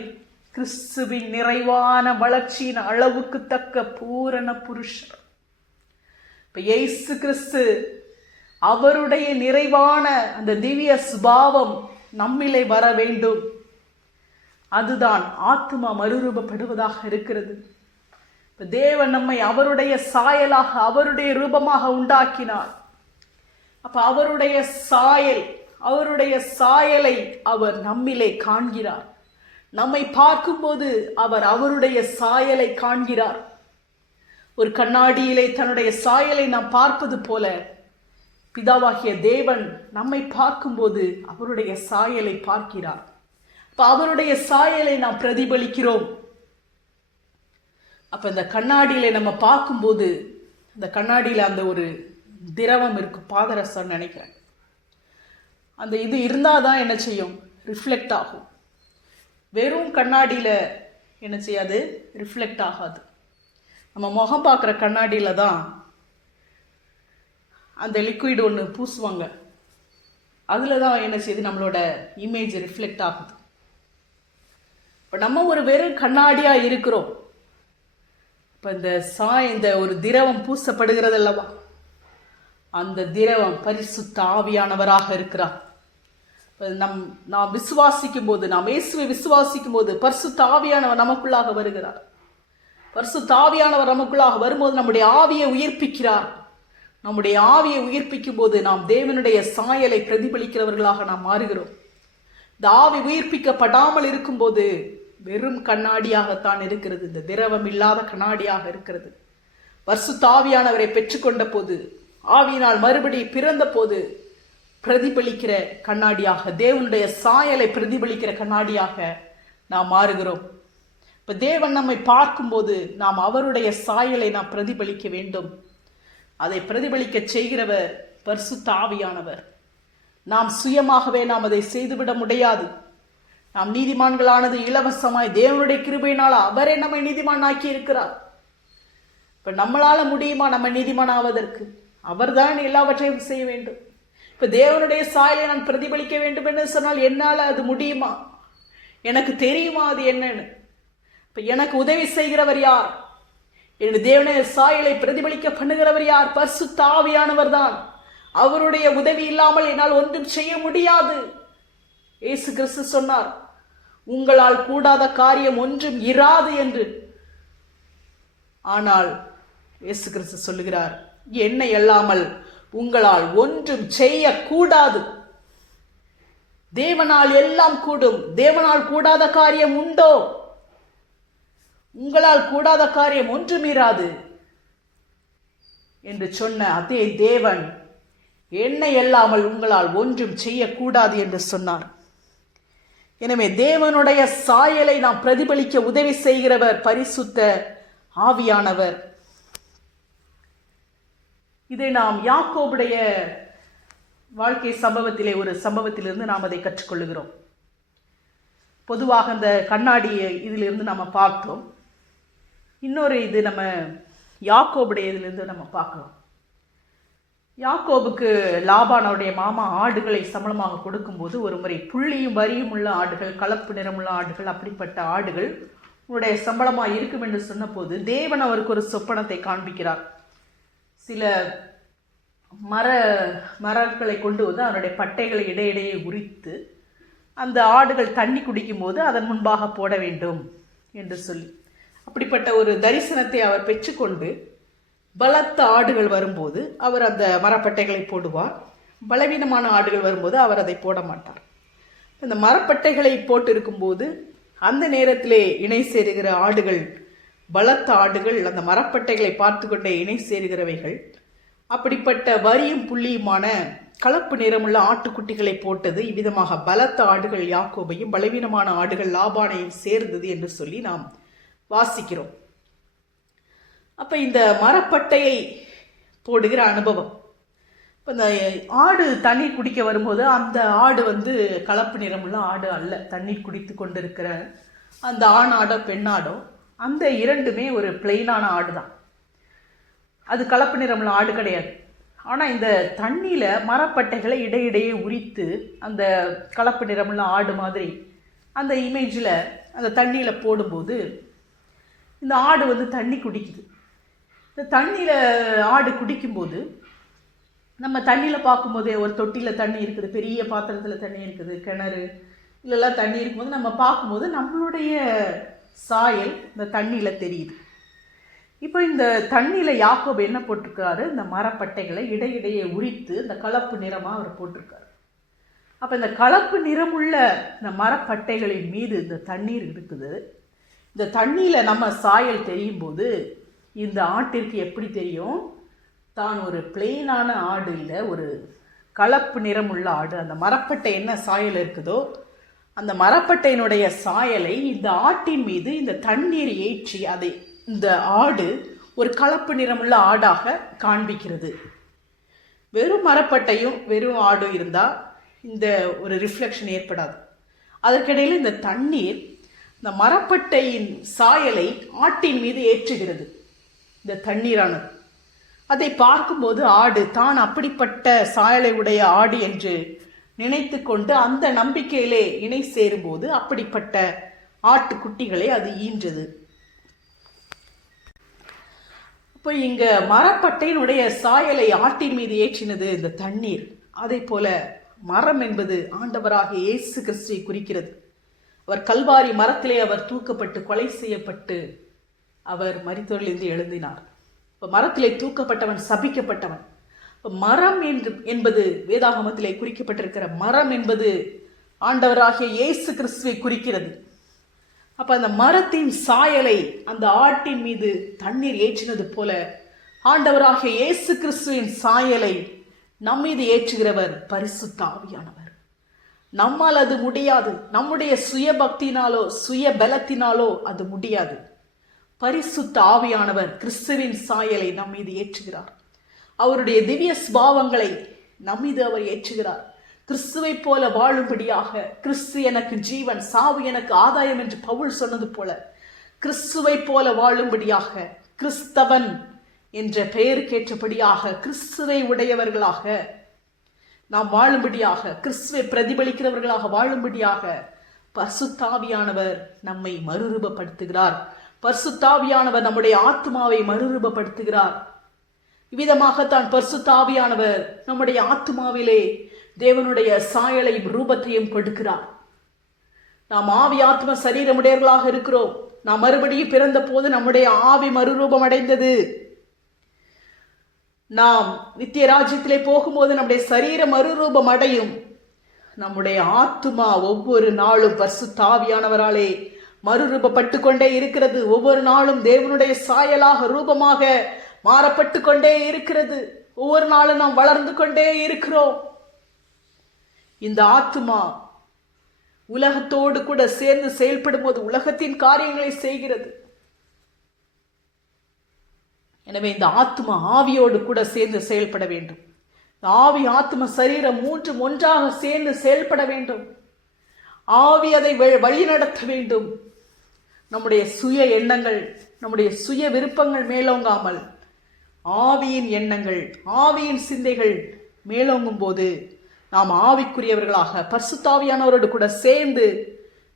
கிறிஸ்துவின் நிறைவான வளர்ச்சியின் அளவுக்கு தக்க பூரண புருஷர். இப்ப இயேசு கிறிஸ்து அவருடைய நிறைவான அந்த திவ்ய சுபாவம் நம்மிலே வர வேண்டும். அதுதான் ஆத்துமா மறுரூபப்படுவதாக இருக்கிறது. இப்ப தேவன் நம்மை அவருடைய சாயலாக, அவருடைய ரூபமாக உண்டாக்கினார். அப்ப அவருடைய சாயலை அவர் நம்மிலே காண்கிறார். நம்மை பார்க்கும்போது அவர் அவருடைய சாயலை காண்கிறார். ஒரு கண்ணாடியிலே தன்னுடைய சாயலை நாம் பார்ப்பது போல பிதாவாகிய தேவன் நம்மை பார்க்கும்போது அவருடைய சாயலை பார்க்கிறார். அப்ப அவருடைய சாயலை நாம் பிரதிபலிக்கிறோம். அப்ப இந்த கண்ணாடியில நம்ம பார்க்கும்போது, அந்த கண்ணாடியில அந்த ஒரு திரவம் இருக்கும், பாதரசம் நினைக்கிறேன். அந்த இது இருந்தாதான் என்ன செய்யும்? ரிஃப்ளெக்ட் ஆகும். வெறும் கண்ணாடியில என்ன செய்யாது? ரிஃப்ளெக்ட் ஆகாது. நம்ம முகம் பார்க்குற கண்ணாடியில தான் அந்த லிக்விட் ஒன்று பூசுவாங்க. அதில் தான் என்ன செய்யுது? நம்மளோட இமேஜ் ரிஃப்ளெக்ட் ஆகுது. இப்போ நம்ம ஒரு வெறும் கண்ணாடியாக இருக்கிறோம். இப்போ இந்த ஒரு திரவம் பூசப்படுகிறது அல்லவா? அந்த திரவம் பரிசுத்த ஆவியானவராக இருக்கிறார். நாம் விசுவாசிக்கும் போது, நாம் இயேசுவை விசுவாசிக்கும் போது பரிசுத்த ஆவியானவர் நமக்குள்ளாக வருகிறார். பரிசுத்த ஆவியானவர் நமக்குள்ளாக வரும்போது நம்முடைய ஆவியை உயிர்ப்பிக்கிறார். நம்முடைய ஆவியை உயிர்ப்பிக்கும் போது நாம் தேவனுடைய சாயலை பிரதிபலிக்கிறவர்களாக நாம் மாறுகிறோம். இந்த ஆவி உயிர்ப்பிக்கப்படாமல் இருக்கும்போது வெறும் கண்ணாடியாகத்தான் இருக்கிறது. இந்த திரவம் இல்லாத கண்ணாடியாக இருக்கிறது. பரிசுத்த ஆவியானவரை பெற்றுக்கொண்ட போது, ஆவியினால் மறுபடி பிறந்த போது பிரதிபலிக்கிற கண்ணாடியாக, தேவனுடைய சாயலை பிரதிபலிக்கிற கண்ணாடியாக நாம் மாறுகிறோம். இப்ப தேவன் நம்மை பார்க்கும்போது நாம் அவருடைய சாயலை நாம் பிரதிபலிக்க வேண்டும். அதை பிரதிபலிக்க செய்கிறவர் பரிசுத்த ஆவியானவர். நாம் சுயமாகவே நாம் அதை செய்துவிட முடியாது. நாம் நீதிமான்களானது இலவசமாய் தேவனுடைய கிருபையினால் அவரே நம்மை நீதிமான் ஆக்கி இருக்கிறார். இப்ப நம்மளால முடியுமா நம்ம நீதிமான் ஆவதற்கு? அவர்தான் எல்லாவற்றையும் செய்ய வேண்டும். இப்ப தேவனுடைய சாயலை நான் பிரதிபலிக்க வேண்டும் என்று சொன்னால் என்னால அது முடியுமா? எனக்கு தெரியுமா அது என்னன்னு? இப்ப எனக்கு உதவி செய்கிறவர் யார்? என்று தேவனுடைய சாயலை பிரதிபலிக்க பண்ணுகிறவர் யார்? பரிசுத்த ஆவியானவர் தான். அவருடைய உதவி இல்லாமல் என்னால் ஒன்றும் செய்ய முடியாது. இயேசு கிறிஸ்து சொன்னார், உங்களால் கூடாத காரியம் ஒன்றும் இராது என்று. ஆனால் இயேசு கிறிஸ்து சொல்லுகிறார், என்னை அல்லாமல் உங்களால் ஒன்றும் செய்யக்கூடாது. தேவனால் எல்லாம் கூடும். தேவனால் கூடாத காரியம் உண்டோ? உங்களால் கூடாத காரியம் ஒன்றும் இராது என்று சொன்ன அதே தேவன் என்னை அல்லாமல் உங்களால் ஒன்றும் செய்யக்கூடாது என்று சொன்னார். எனவே தேவனுடைய சாயலை நாம் பிரதிபலிக்க உதவி செய்கிறவர் பரிசுத்த ஆவியானவர். இதை நாம் யாக்கோபுடைய வாழ்க்கை சம்பவத்திலே ஒரு சம்பவத்திலிருந்து நாம் அதை கற்றுக்கொள்ளுகிறோம். பொதுவாக அந்த கண்ணாடியை இதிலிருந்து நாம் பார்த்தோம். இன்னொரு இது நம்ம யாக்கோபுடைய இதிலிருந்து நம்ம பார்க்கலாம். யாக்கோபுக்கு லாபானுடைய மாமா ஆடுகளை சம்பளமாக கொடுக்கும்போது ஒரு முறை புள்ளியும் வரியும் உள்ள ஆடுகள், கலப்பு நிறமுள்ள ஆடுகள், அப்படிப்பட்ட ஆடுகள் உன்னுடைய சம்பளமாக இருக்கும் என்று சொன்னபோது தேவன் அவருக்கு ஒரு சொப்பனத்தை காண்பிக்கிறார். சில மரங்களை கொண்டு வந்து அதனுடைய பட்டைகளை இடையிடையே உரித்து அந்த ஆடுகள் தண்ணி குடிக்கும் போது அதன் முன்பாக போட வேண்டும் என்று சொல்லி, அப்படிப்பட்ட ஒரு தரிசனத்தை அவர் பெற்றுக்கொண்டு பலத்த ஆடுகள் வரும்போது அவர் அந்த மரப்பட்டைகளை போடுவார். பலவீனமான ஆடுகள் வரும்போது அவர் அதை போட மாட்டார். இந்த மரப்பட்டைகளை போட்டு இருக்கும்போது அந்த நேரத்திலே இணை சேருகிற ஆடுகள், பலத்த ஆடுகள் அந்த மரப்பட்டைகளை பார்த்து கொண்டே இணை சேருகிறவைகள். அப்படிப்பட்ட வரியும் புள்ளியுமான கலப்பு நிறமுள்ள ஆட்டுக்குட்டிகளை போட்டது. இவ்விதமாக பலத்த ஆடுகள் யாக்கோபையும் பலவீனமான ஆடுகள் லாபானையும் சேர்ந்தது என்று சொல்லி நாம் வாசிக்கிறோம். அப்ப இந்த மரப்பட்டையை போடுகிற அனுபவம், இப்போ இந்த ஆடு தண்ணீர் குடிக்க வரும்போது அந்த ஆடு வந்து கலப்பு நிறமுள்ள ஆடு அல்ல. தண்ணீர் குடித்து கொண்டிருக்கிற அந்த ஆணாடோ பெண்ணாடோ அந்த இரண்டுமே ஒரு பிளெயினான ஆடு தான். அது கலப்பு நிறமுள்ள ஆடு கிடையாது. ஆனால் இந்த தண்ணியில் மரப்பட்டைகளை இடையிடையே உரித்து அந்த கலப்பு நிறமுள்ள ஆடு மாதிரி அந்த இமேஜில் அந்த தண்ணியில் போடும்போது இந்த ஆடு வந்து தண்ணி குடிக்குது. இந்த தண்ணியில் ஆடு குடிக்கும்போது நம்ம தண்ணியில் பார்க்கும்போதே ஒரு தொட்டியில் தண்ணி இருக்குது, பெரிய பாத்திரத்தில் தண்ணி இருக்குது, கிணறு இல்லைலாம் தண்ணி இருக்கும்போது நம்ம பார்க்கும்போது நம்மளுடைய சாயல் இந்த தண்ணியில் தெரியுது. இப்போ இந்த தண்ணியில் யாக்கோபு என்ன போட்டிருக்காரு, இந்த மரப்பட்டைகளை இடையிடையே உரித்து இந்த கலப்பு நிறமாக அவர் போட்டிருக்காரு. அப்போ இந்த கலப்பு நிறமுள்ள இந்த மரப்பட்டைகளின் மீது இந்த தண்ணீர் இருக்குது. இந்த தண்ணியில் நம்ம சாயல் தெரியும் போது இந்த ஆட்டிற்கு எப்படி தெரியும், தான் ஒரு பிளெயினான ஆடு இல்லை, ஒரு கலப்பு நிறமுள்ள ஆடு. அந்த மரப்பட்டை என்ன சாயல் இருக்குதோ அந்த மரப்பட்டையினுடைய சாயலை இந்த ஆட்டின் மீது இந்த தண்ணீர் ஏற்றி அதை இந்த ஆடு ஒரு கலப்பு நிறமுள்ள ஆடாக காண்பிக்கிறது. வெறும் மரப்பட்டையும் வெறும் ஆடும் இருந்தால் இந்த ஒரு ரிஃப்ளெக்ஷன் ஏற்படாது. அதற்கிடையில் இந்த தண்ணீர் இந்த மரப்பட்டையின் சாயலை ஆட்டின் மீது ஏற்றுகிறது. இந்த தண்ணீரானது அதை பார்க்கும்போது ஆடு தான் அப்படிப்பட்ட சாயலை உடைய ஆடு என்று நினைத்து கொண்டு அந்த நம்பிக்கையிலே இணை சேரும்போது அப்படிப்பட்ட ஆட்டுக்குட்டிகளை அது ஈன்றது. இப்போ இங்க மரப்பட்டையினுடைய சாயலை ஆட்டின் மீது ஏற்றினது இந்த தண்ணீர். அதே போல மரம் என்பது ஆண்டவராக இயேசு கிறிஸ்துவை குறிக்கிறது. அவர் கல்வாரி மரத்திலே அவர் தூக்கப்பட்டு கொலை செய்யப்பட்டு அவர் மரித்தோரிலிருந்து எழுந்தினார். இப்போ மரத்திலே தூக்கப்பட்டவன் சபிக்கப்பட்டவன். மரம் என்பது வேதாகமத்திலே குறிக்கப்பட்டிருக்கிற மரம் என்பது ஆண்டவராகிய இயேசு கிறிஸ்துவை குறிக்கிறது. அப்ப அந்த மரத்தின் சாயலை அந்த ஆட்டின் மீது தண்ணீர் ஏற்றினது போல ஆண்டவராகிய இயேசு கிறிஸ்துவின் சாயலை நம்மீது ஏற்றுகிறவர் பரிசுத்த ஆவியானவர். நம்மால் அது முடியாது. நம்முடைய சுய பக்தினாலோ சுய பலத்தினாலோ அது முடியாது. பரிசுத்த ஆவியானவர் கிறிஸ்துவின் சாயலை நம்மீது ஏற்றுகிறார். அவருடைய திவ்ய ஸ்பாவங்களை நம்மீது அவர் ஏற்றுகிறார். கிறிஸ்துவை போல வாழும்படியாக, கிறிஸ்து எனக்கு ஜீவன் சாவு எனக்கு ஆதாயம் என்று பவுல் சொன்னது போல கிறிஸ்துவை போல வாழும்படியாக, கிறிஸ்தவன் என்ற பெயருக்கேற்றபடியாக கிறிஸ்துவை உடையவர்களாக நாம் வாழும்படியாக, கிறிஸ்துவை பிரதிபலிக்கிறவர்களாக வாழும்படியாக பரிசுத்தாவியானவர் நம்மை மறுரூபப்படுத்துகிறார். பரிசுத்தாவியானவர் நம்முடைய ஆத்மாவை மறுரூபப்படுத்துகிறார். இவ்விதமாகத்தான் பரிசுத்தாவியானவர் நம்முடைய ஆத்மாவிலே தேவனுடைய சாயலையும் ரூபத்தையும் கொடுக்கிறார். நாம் ஆவி ஆத்ம சரீரமுடையவர்களாக இருக்கிறோம். நாம் மறுபடியும் பிறந்த போது நம்முடைய ஆவி மறுரூபம் அடைந்தது. நாம் நித்திய ராஜ்யத்திலே போகும்போது நம்முடைய சரீரம் மறுரூபம் அடையும். நம்முடைய ஆத்மா ஒவ்வொரு நாளும் பரிசுத்தாவியானவராலே மறுரூபப்பட்டு கொண்டே இருக்கிறது. ஒவ்வொரு நாளும் தேவனுடைய சாயலாக ரூபமாக மாறப்பட்டு கொண்டே இருக்கிறது. ஒவ்வொரு நாளும் நாம் வளர்ந்து கொண்டே இருக்கிறோம். இந்த ஆத்மா உலகத்தோடு கூட சேர்ந்து செயல்படும் போது உலகத்தின் காரியங்களை செய்கிறது. எனவே இந்த ஆத்மா ஆவியோடு கூட சேர்ந்து செயல்பட வேண்டும். ஆவி ஆத்ம சரீரம் மூன்றும் ஒன்றாக சேர்ந்து செயல்பட வேண்டும். ஆவி அதை வழி நடத்த வேண்டும். நம்முடைய சுய எண்ணங்கள், நம்முடைய சுய விருப்பங்கள் மேலோங்காமல் ஆவியின் எண்ணங்கள், ஆவியின் சிந்தைகள் மேலோங்கும் போது நாம் ஆவிக்குரியவர்களாக பரிசுத்தாவியானவரோடு கூட சேர்ந்து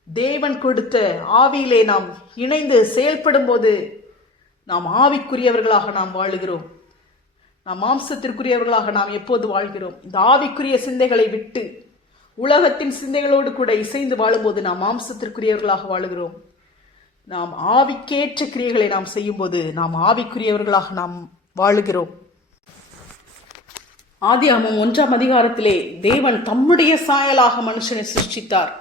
தேவன் கொடுத்த ஆவியிலே நாம் இணைந்து செயல்படும் போது நாம் ஆவிக்குரியவர்களாக நாம் வாழுகிறோம். நாம் மாம்சத்திற்குரியவர்களாக நாம் எப்போது வாழ்கிறோம்? இந்த ஆவிக்குரிய சிந்தைகளை விட்டு உலகத்தின் சிந்தைகளோடு கூட இசைந்து வாழும்போது நாம் மாம்சத்திற்குரியவர்களாக வாழுகிறோம். நாம் ஆவிக்கேற்ற கிரியைகளை நாம் செய்யும்போது நாம் ஆவிக்குரியவர்களாக நாம் வாழுகிறோம். ஆதியாகமம் 1ஆம் அதிகாரத்திலே தேவன் தம்முடைய சாயலாக மனுஷனை சிருஷ்டித்தார்,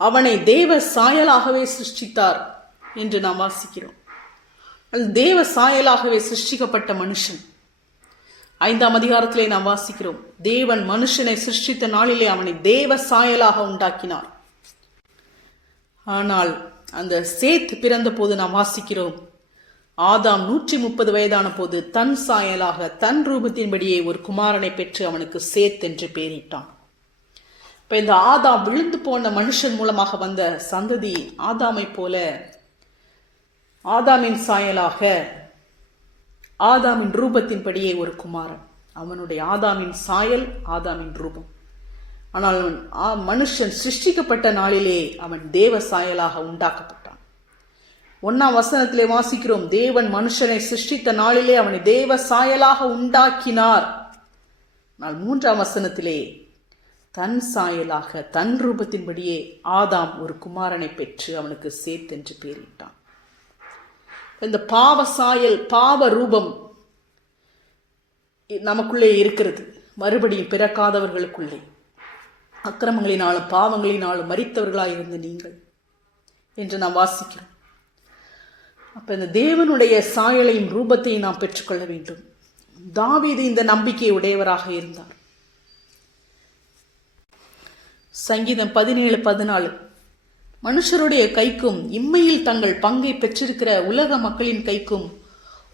அவனை தேவ சாயலாகவே சிருஷ்டித்தார் என்று நாம் வாசிக்கிறோம். தேவ சாயலாகவே சிருஷ்டிக்கப்பட்ட மனுஷன் 5ஆம் அதிகாரத்திலே நாம் வாசிக்கிறோம், தேவன் மனுஷனை சிருஷ்டித்த நாளிலே அவனை தேவ சாயலாக உண்டாக்கினார். ஆனால் அந்த சேத் பிறந்த போது நாம் வாசிக்கிறோம், ஆதாம் 130 வயதான போது தன் சாயலாக தன் ரூபத்தின்படியே ஒரு குமாரனை பெற்று அவனுக்கு சேத் என்று பெயரிட்டான். இப்ப இந்த ஆதாம் விழுந்து போன மனுஷன் மூலமாக வந்த சந்ததி ஆதாமை போல ஆதாமின் சாயலாக ஆதாமின் ரூபத்தின்படியே ஒரு குமாரன். அவனுடைய ஆதாமின் சாயல், ஆதாமின் ரூபம். ஆனால் மனுஷன் சிருஷ்டிக்கப்பட்ட நாளிலே அவன் தேவ சாயலாக உண்டாக்கப்பட்டான். 1ஆம் வசனத்திலே வாசிக்கிறோம், தேவன் மனுஷனை சிருஷ்டித்த நாளிலே அவனை தேவ சாயலாக உண்டாக்கினார். ஆனால் 3ஆம் வசனத்திலே தன் சாயலாக தன் ரூபத்தின்படியே ஆதாம் ஒரு குமாரனை பெற்று அவனுக்கு சேத் என்று பெயரிட்டான். இந்த பாவ சாயல், பாவ ரூபம் நமக்குள்ளே இருக்கிறது, மறுபடியும் பிறக்காதவர்களுக்குள்ளே. அக்கிரமங்களினாலும் பாவங்களினாலும் மரித்தவர்களாய் இருந்த நீங்கள் என்று நாம் வாசிக்கிறோம். அப்ப இந்த தேவனுடைய சாயலையும் ரூபத்தையும் நாம் பெற்றுக்கொள்ள வேண்டும். தாவீது இந்த நம்பிக்கை உடையவராக இருந்தார். சங்கீதம் 17:14, மனுஷருடைய கைக்கும் இம்மையில் தங்கள் பங்கை பெற்றிருக்கிற உலக மக்களின் கைக்கும்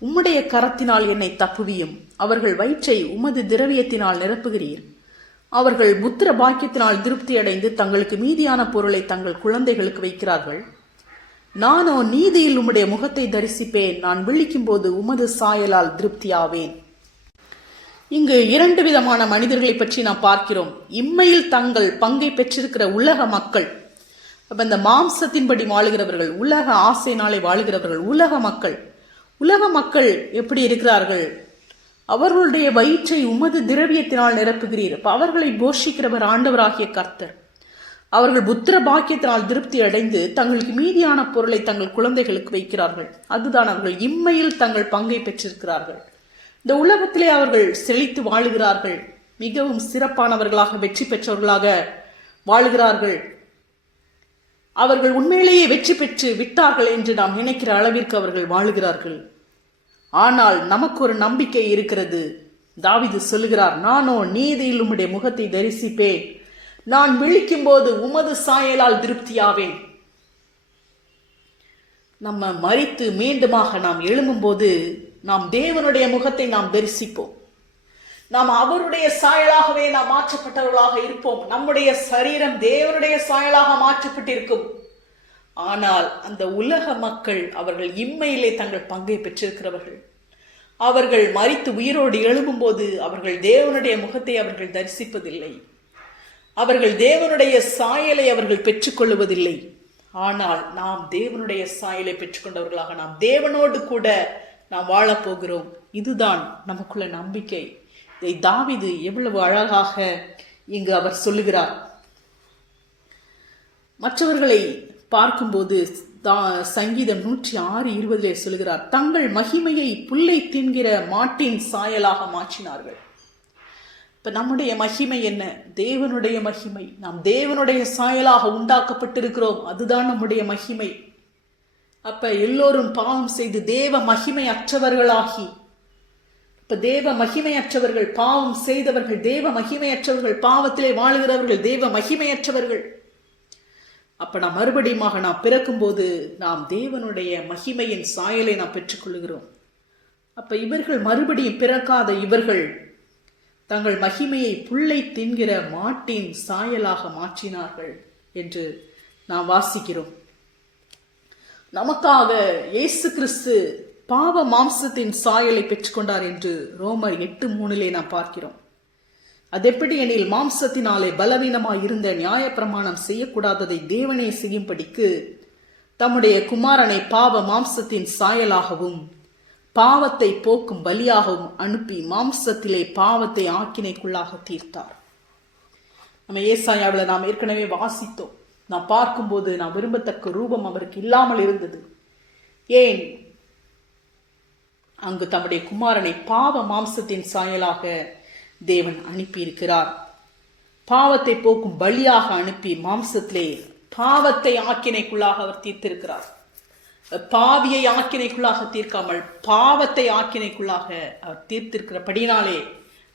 உம்முடைய கரத்தினால் என்னை தப்புவியும். அவர்கள் வயிற்றை உமது திரவியத்தினால் நிரப்புகிறீர். அவர்கள் புத்திர பாக்கியத்தினால் திருப்தி அடைந்து தங்களுக்கு மீதியான பொருளை தங்கள் குழந்தைகளுக்கு வைக்கிறார்கள். நானோ நீதியில் உம்முடைய முகத்தை தரிசிப்பேன். நான் விழிக்கும் போது உமது சாயலால் திருப்தியாவேன். இங்கு 2 விதமான மனிதர்களை பற்றி நாம் பார்க்கிறோம். இம்மையில் தங்கள் பங்கை பெற்றிருக்கிற உலக மக்கள், இந்த மாம்சத்தின்படி வாழுகிறவர்கள், உலக ஆசையினாலே வாழுகிறவர்கள் உலக மக்கள். உலக மக்கள் எப்படி இருக்கிறார்கள்? அவர்களுடைய வயிற்றை உமது திரவியத்தினால் நிரப்புகிறீர். அவர்களை போஷிக்கிறவர் ஆண்டவராகிய கர்த்தர். அவர்கள் புத்திர பாக்கியத்தினால் திருப்தி அடைந்து தங்களுக்கு மீதியான பொருளை தங்கள் குழந்தைகளுக்கு வைக்கிறார்கள். அதுதான் அவர்கள் இம்மையில் தங்கள் பங்கை பெற்றிருக்கிறார்கள். இந்த உலகத்திலே அவர்கள் செழித்து வாழுகிறார்கள், மிகவும் சிறப்பானவர்களாக வெற்றி பெற்றவர்களாக வாழுகிறார்கள். அவர்கள் உண்மையிலேயே வெற்றி பெற்று விட்டார்கள் என்று நாம் நினைக்கிற அளவிற்கு அவர்கள் வாழுகிறார்கள். ஆனால் நமக்கு ஒரு நம்பிக்கை இருக்கிறது. தாவீது சொல்லுகிறார், நானோ நீதியில் உம்முடைய முகத்தை தரிசிப்பேன். நான் விழிக்கும் போது உமது சாயலால் திருப்தியாவேன். நம்ம மரித்து மீண்டுமாக நாம் எழும்பும் போது நாம் தேவனுடைய முகத்தை நாம் தரிசிப்போம். நாம் அவருடைய சாயலாகவே நாம் மாற்றப்பட்டவர்களாக இருப்போம். நம்முடைய சரீரம் தேவனுடைய சாயலாக மாற்றப்பட்டிருக்கும். ஆனால் அந்த உலக மக்கள், அவர்கள் இம்மையிலே தங்கள் பங்கை பெற்றிருக்கிறவர்கள், அவர்கள் மரித்து உயிரோடு எழும்பும் போது அவர்கள் தேவனுடைய முகத்தை அவர்கள் தரிசிப்பதில்லை. அவர்கள் தேவனுடைய சாயலை அவர்கள் பெற்றுக்கொள்வதில்லை. ஆனால் நாம் தேவனுடைய சாயலை பெற்றுக்கொண்டவர்களாக நாம் தேவனோடு கூட நாம் வாழப்போகிறோம். இதுதான் நமக்குள்ள நம்பிக்கை. இதை தாவீது எவ்வளவு அழகாக இங்கு அவர் சொல்லுகிறார். மற்றவர்களை பார்க்கும்போது சங்கீதம் 106:20 சொல்லுகிறார், தங்கள் மகிமையை புல்லை தின்கிற மாட்டின் சாயலாக மாற்றினார்கள். இப்ப நம்முடைய மகிமை என்ன? தேவனுடைய மகிமை. நாம் தேவனுடைய சாயலாக உண்டாக்கப்பட்டிருக்கிறோம். அதுதான் நம்முடைய மகிமை. அப்ப எல்லோரும் பாவம் செய்து தேவ மகிமை அற்றவர்களாகி, இப்ப தேவ மகிமையற்றவர்கள், பாவம் செய்தவர்கள், தேவ மகிமையற்றவர்கள், பாவத்திலே வாழுகிறவர்கள் தேவ மகிமையற்றவர்கள். அப்ப நாம் மறுபடியும் நாம் பிறக்கும் போது நாம் தேவனுடைய மகிமையின் சாயலை நாம் பெற்றுக்கொள்கிறோம். அப்ப இவர்கள் மறுபடியும் பிறக்காத இவர்கள் தங்கள் மகிமையை புல்லை தின்கிற மாட்டின் சாயலாக மாற்றினார்கள் என்று நாம் வாசிக்கிறோம். நமக்காக இயேசு கிறிஸ்து பாவ மாம்சத்தின் சாயலை பெற்றுக்கொண்டார் என்று ரோமர் 8:3 நாம் பார்க்கிறோம். அது எப்படி எனில், மாம்சத்தினாலே பலவீனமாய் இருந்த நியாயப்பிரமாணம் செய்யக்கூடாததை தேவனே செய்யும்படிக்கு தம்முடைய குமாரனை பாவ மாம்சத்தின் சாயலாகவும் பாவத்தை போக்கும் பலியாகவும் அனுப்பி மாம்சத்திலே பாவத்தை ஆக்கினைக்குள்ளாக தீர்த்தார். நம்ம ஏசாயாவில் நாம் ஏற்கனவே வாசித்தோம். நாம் பார்க்கும்போது நாம் விரும்பத்தக்க ரூபம் அவருக்கு இல்லாமல் இருந்தது. ஏன்? அங்கு தம்முடைய குமாரனை பாவ மாம்சத்தின் சாயலாக தேவன் அனுப்பியிருக்கிறார். பாவத்தை போக்கும் பலியாக அனுப்பி மாம்சத்திலே பாவத்தை ஆக்கினைக்குள்ளாக அவர் தீர்த்திருக்கிறார். பாவியை ஆக்கினைக்குள்ளாக தீர்க்காமல் பாவத்தை ஆக்கினைக்குள்ளாக அவர் தீர்த்திருக்கிறபடினாலே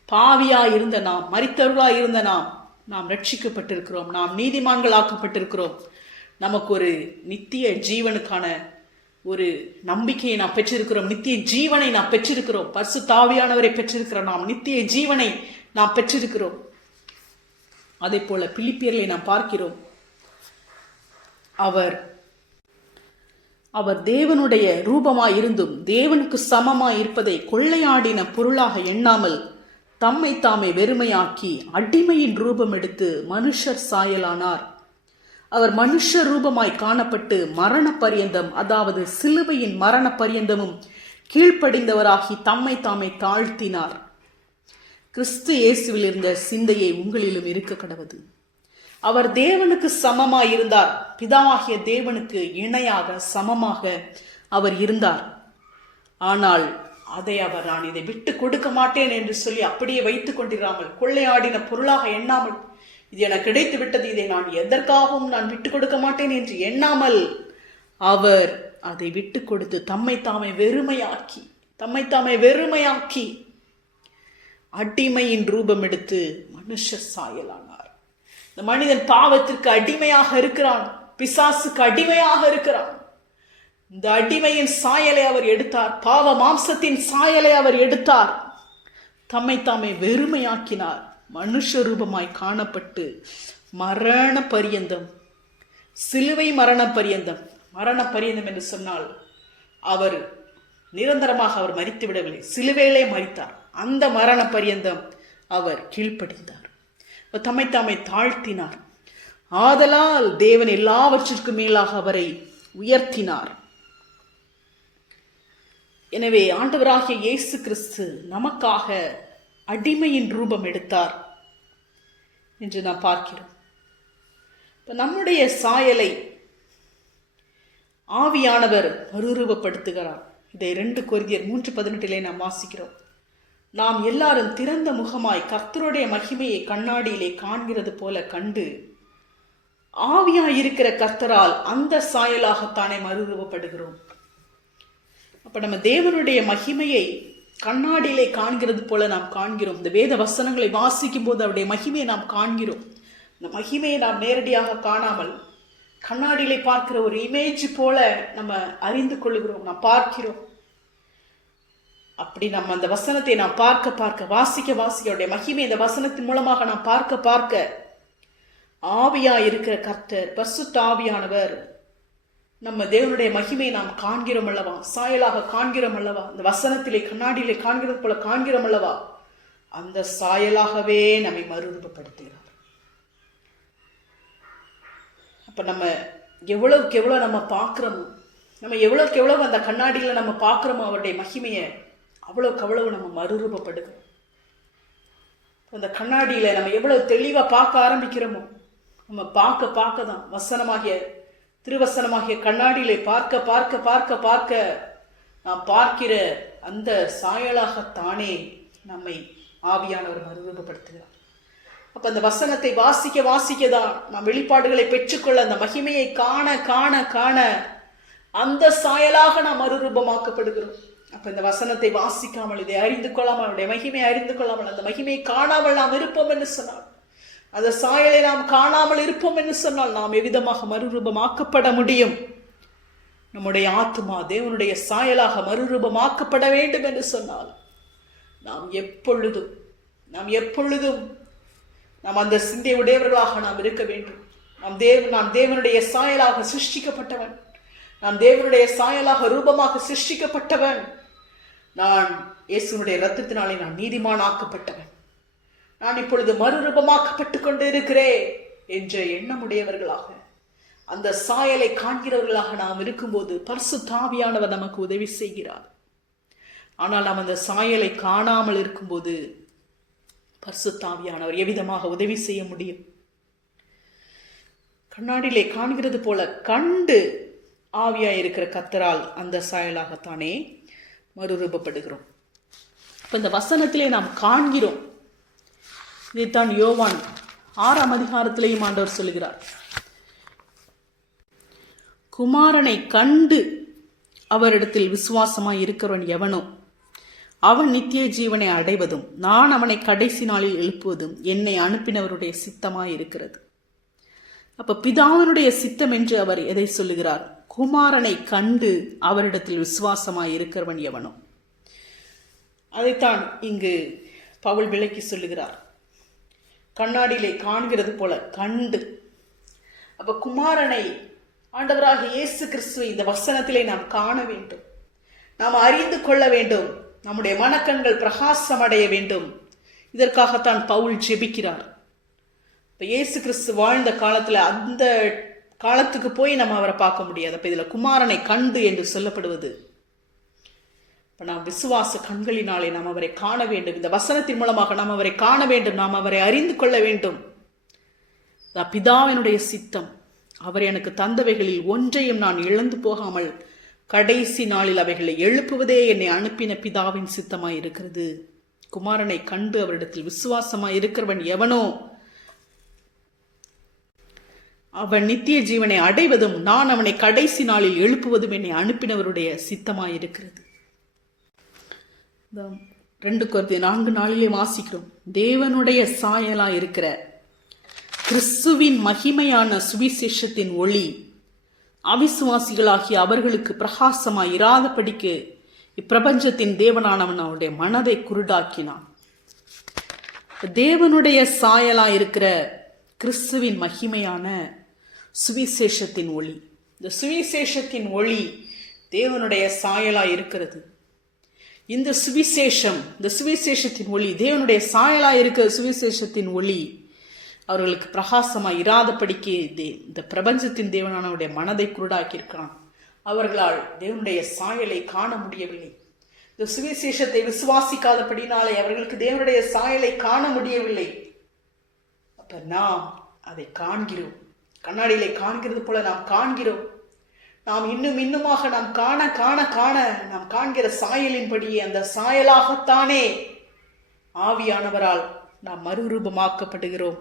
பாவியாய் இருந்த நாம், மரித்தவர்களாய் இருந்த நாம் ரட்சிக்கப்பட்டிருக்கிறோம். நாம் நீதிமான்கள் ஆக்கப்பட்டிருக்கிறோம். நமக்கு ஒரு நித்திய ஜீவனுக்கான ஒரு நம்பிக்கையை நாம் பெற்றிருக்கிறோம். நித்திய ஜீவனை நாம் பெற்றிருக்கிறோம். பரிசுத்த ஆவியானவரை பெற்றிருக்கிறோம். நாம் நித்திய ஜீவனை நாம் பெற்றிருக்கிறோம். அதே போல பிலிப்பியர்களை நாம் பார்க்கிறோம். அவர் தேவனுடைய ரூபமாய் இருந்தும் தேவனுக்கு சமமாய் இருப்பதை கொள்ளையாடின பொருளாக எண்ணாமல் தம்மை தாமே வெறுமையாக்கி அடிமையின் ரூபம் எடுத்து மனுஷர் சாயலானார். அவர் மனுஷ ரூபமாய் காணப்பட்டு மரண பரியந்தம், அதாவது சிலுவையின் மரண பரியந்தமும் கீழ்ப்படிந்தவராகி தம்மை தாமே தாழ்த்தினார். கிறிஸ்து இயேசுவில் இருந்த சிந்தையை உங்களிலும் இருக்க கடவது. அவர் தேவனுக்கு சமமாய் இருந்தார். பிதாவாகிய தேவனுக்கு இணையாக சமமாக அவர் இருந்தார். ஆனால் அதை அவர் நான் இதை விட்டு கொடுக்க மாட்டேன் என்று சொல்லி அப்படியே வைத்துக் கொண்டிராமல், கொள்ளையாடின பொருளாக எண்ணாமல், இது எனக்கு கிடைத்து விட்டது, இதை நான் எதற்காகவும் நான் விட்டு கொடுக்க மாட்டேன் என்று எண்ணாமல் அவர் அதை விட்டு கொடுத்து தம்மை தாமே வெறுமையாக்கி அடிமையின் ரூபம் எடுத்து மனுஷ சாயலானார். இந்த மனிதன் பாவத்திற்கு அடிமையாக இருக்கிறான், பிசாசுக்கு அடிமையாக இருக்கிறான். இந்த அடிமையின் சாயலை அவர் எடுத்தார், பாவ மாம்சத்தின் சாயலை அவர் எடுத்தார், தம்மை தாமே வெறுமையாக்கினார். மனுஷ ரூபமாய் காணப்பட்டு மரண பரியந்தம், சிலுவை மரண பரியந்தம் என்று சொன்னால் அவர் நிரந்தரமாக அவர் மரித்து விடவில்லை, சிலுவையிலே மரித்தார். அந்த மரண பரியந்தம் அவர் கீழ்ப்படிந்தார், தம்மை தாமே தாழ்த்தினார். ஆதலால் தேவன் எல்லாவற்றிற்கும் மேலாக அவரை உயர்த்தினார். எனவே ஆண்டவராகிய இயேசு கிறிஸ்து நமக்காக அடிமையின் ரூபம் எடுத்தார் என்று நாம் பார்க்கிறோம். நம்முடைய சாயலை ஆவியானவர் மறுரூபப்படுத்துகிறார். இதை 2 கொரிந்தியர் 3:18 நாம் வாசிக்கிறோம். நாம் எல்லாரும் திறந்த முகமாய் கர்த்தருடைய மகிமையை கண்ணாடியிலே காண்கிறது போல கண்டு ஆவியாயிருக்கிற கர்த்தரால் அந்த சாயலாகத்தானே மறுரூபப்படுகிறோம். அப்ப நம்ம தேவனுடைய மகிமையை கண்ணாடியிலே காண்கிறது போல நாம் காண்கிறோம். இந்த வேத வசனங்களை வாசிக்கும் போது அவருடைய மகிமையை நாம் காண்கிறோம். இந்த மகிமையை நாம் நேரடியாக காணாமல் கண்ணாடியிலே பார்க்கிற ஒரு இமேஜ் போல நம்ம அறிந்து கொள்ளுகிறோம், நாம் பார்க்கிறோம். அப்படி நம்ம அந்த வசனத்தை நாம் பார்க்க வாசிக்க அவருடைய மகிமை இந்த வசனத்தின் மூலமாக நாம் பார்க்க ஆவியா இருக்கிற கர்த்தர், பரிசுத்த ஆவியானவர், நம்ம தேவனுடைய மகிமையை நாம் காண்கிறோம் அல்லவா, சாயலாக காண்கிறோம் அல்லவா, இந்த வசனத்திலே கண்ணாடியிலே காண்கிறது போல காண்கிறோம் அல்லவா, அந்த சாயலாகவே நம்மை மறுரூபப்படுத்துகிறார். அப்ப நம்ம எவ்வளவுக்கு எவ்வளவு நம்ம பார்க்கிறோமோ, நம்ம எவ்வளவுக்கு எவ்வளவு அந்த கண்ணாடியில நம்ம பார்க்கிறோமோ அவருடைய மகிமையை, அவ்வளவுக்கு அவ்வளவு நம்ம மறுரூபப்படுகிறோம். அந்த கண்ணாடியில நம்ம எவ்வளவு தெளிவா பார்க்க ஆரம்பிக்கிறோமோ, நம்ம பார்க்க தான் வசனமாகிய திருவசனமாகிய கண்ணாடியிலே பார்க்க நாம் பார்க்கிற அந்த சாயலாகத்தானே நம்மை ஆவியானவர் மறுரூபப்படுத்துகிறார். அப்ப அந்த வசனத்தை வாசிக்க தான் நாம் வெளிப்பாடுகளை பெற்றுக்கொள்ள, அந்த மகிமையை காண அந்த சாயலாக நாம் மறுரூபமாக்கப்படுகிறோம். அப்ப இந்த வசனத்தை வாசிக்காமல், இதை அறிந்து கொள்ளாமல், அவருடைய மகிமையை அறிந்து கொள்ளாமல், அந்த மகிமையை காணாமல் நாம் இருப்போம் என்று சொன்னால், அந்த சாயலை நாம் காணாமல் இருப்போம் என்று சொன்னால் நாம் எவ்விதமாக மறுரூபமாக்கப்பட முடியும்? நம்முடைய ஆத்துமா தேவனுடைய சாயலாக மறுரூபமாக்கப்பட வேண்டும் என்று சொன்னால் நாம் எப்பொழுதும் நாம் அந்த சிந்தை உடையவர்களாக நாம் இருக்க வேண்டும். நான் தேவனுடைய சாயலாக சிருஷ்டிக்கப்பட்டவன், நான் தேவனுடைய சாயலாக ரூபமாக சிருஷ்டிக்கப்பட்டவன். நான் இயேசுனுடைய இரத்தத்தினாலே நான் நீதிமான் ஆக்கப்பட்டவன். நான் இப்பொழுது மறுரூபமாக்கப்பட்டு கொண்டு இருக்கிறேன் என்ற எண்ணமுடையவர்களாக, அந்த சாயலை காண்கிறவர்களாக நாம் இருக்கும்போது பரிசுத்த ஆவியானவர் நமக்கு உதவி செய்கிறார். ஆனால் நாம் அந்த சாயலை காணாமல் இருக்கும்போது பரிசுத்த ஆவியானவர் எவ்விதமாக உதவி செய்ய முடியும்? கண்ணாடியிலே காண்கிறது போல கண்டு ஆவியாய் இருக்கிற கர்த்தரால் அந்த சாயலாகத்தானே மறுரூபப்படுகிறோம். இப்ப இந்த வசனத்திலே நாம் காண்கிறோம். இதைத்தான் யோவான் 6ஆம் அதிகாரத்திலேயும் ஆண்டவர் சொல்லுகிறார். குமாரனை கண்டு அவரிடத்தில் விசுவாசமாய் இருக்கிறவன் எவனோ அவன் நித்திய ஜீவனை அடைவதும் நான் அவனை கடைசி நாளில் எழுப்புவதும் என்னை அனுப்பினவருடைய சித்தமாய் இருக்கிறது. அப்ப பிதாவினுடைய சித்தம் என்று அவர் எதை சொல்லுகிறார்? குமாரனை கண்டு அவரிடத்தில் விசுவாசமாய் இருக்கிறவன் எவனோ. அதைத்தான் இங்கு பவுல் விளக்கி சொல்லுகிறார். கண்ணாடியிலே காண்கிறது போல கண்டு. அப்ப குமாரனை, ஆண்டவராக இயேசு கிறிஸ்துவை இந்த வசனத்திலே நாம் காண வேண்டும், நாம் அறிந்து கொள்ள வேண்டும், நம்முடைய மனக்கண்கள் பிரகாசம் அடைய வேண்டும். இதற்காகத்தான் பவுல் ஜெபிக்கிறார். இப்ப இயேசு கிறிஸ்து வாழ்ந்த காலத்துல அந்த காலத்துக்கு போய் நம்ம அவரை பார்க்க முடியாது. அப்ப இதுல குமாரனை கண்டு என்று சொல்லப்படுவது, இப்ப நாம் விசுவாச கண்களினாலே நாம் அவரை காண வேண்டும். இந்த வசனத்தின் மூலமாக நாம் அவரை காண வேண்டும், நாம் அவரை அறிந்து கொள்ள வேண்டும். பிதாவினுடைய சித்தம். அவர் எனக்கு தந்தவைகளில் ஒன்றையும் நான் இழந்து போகாமல் கடைசி நாளில் அவைகளை எழுப்புவதே என்னை அனுப்பின பிதாவின் சித்தமாய் இருக்கிறது. குமாரனை கண்டு அவரிடத்தில் விசுவாசமாய் இருக்கிறவன் எவனோ அவன் நித்திய ஜீவனை அடைவதும் நான் அவனை கடைசி நாளில் எழுப்புவதும் என்னை அனுப்பினவருடைய சித்தமாய் இருக்கிறது. 2 Corinthians 4:4 வாசிக்கிறோம். தேவனுடைய சாயலா இருக்கிற கிறிஸ்துவின் மகிமையான சுவிசேஷத்தின் ஒளி அவிசுவாசிகளாகிய அவர்களுக்கு பிரகாசமாய் இராதபடிக்கு இப்பிரபஞ்சத்தின் தேவனானவன் அவருடைய மனதை குருடாக்கினான். தேவனுடைய சாயலா இருக்கிற கிறிஸ்துவின் மகிமையான சுவிசேஷத்தின் ஒளி, இந்த சுவிசேஷத்தின் ஒளி தேவனுடைய சாயலா இருக்கிறது. இந்த சுவிசேஷத்தின் ஒளி, தேவனுடைய சாயலா இருக்கிற சுவிசேஷத்தின் ஒளி அவர்களுக்கு பிரகாசமாய் இராதபடிக்கு இந்த பிரபஞ்சத்தின் தேவனானவருடைய மனதை குருடாக்கி இருக்கிறான். அவர்களால் தேவனுடைய சாயலை காண முடியவில்லை. இந்த சுவிசேஷத்தை விசுவாசிக்காதபடினாலே அவர்களுக்கு தேவனுடைய சாயலை காண முடியவில்லை. அப்ப நாம் அதை காண்கிறோம். கண்ணாடியிலே காண்கிறது போல நாம் காண்கிறோம். நாம் இன்னுமாக நாம் காண காண காண நாம் காண்கிற சாயலின்படியே அந்த சாயலாகத்தானே ஆவியானவரால் நாம் மறுரூபமாக்கப்படுகிறோம்.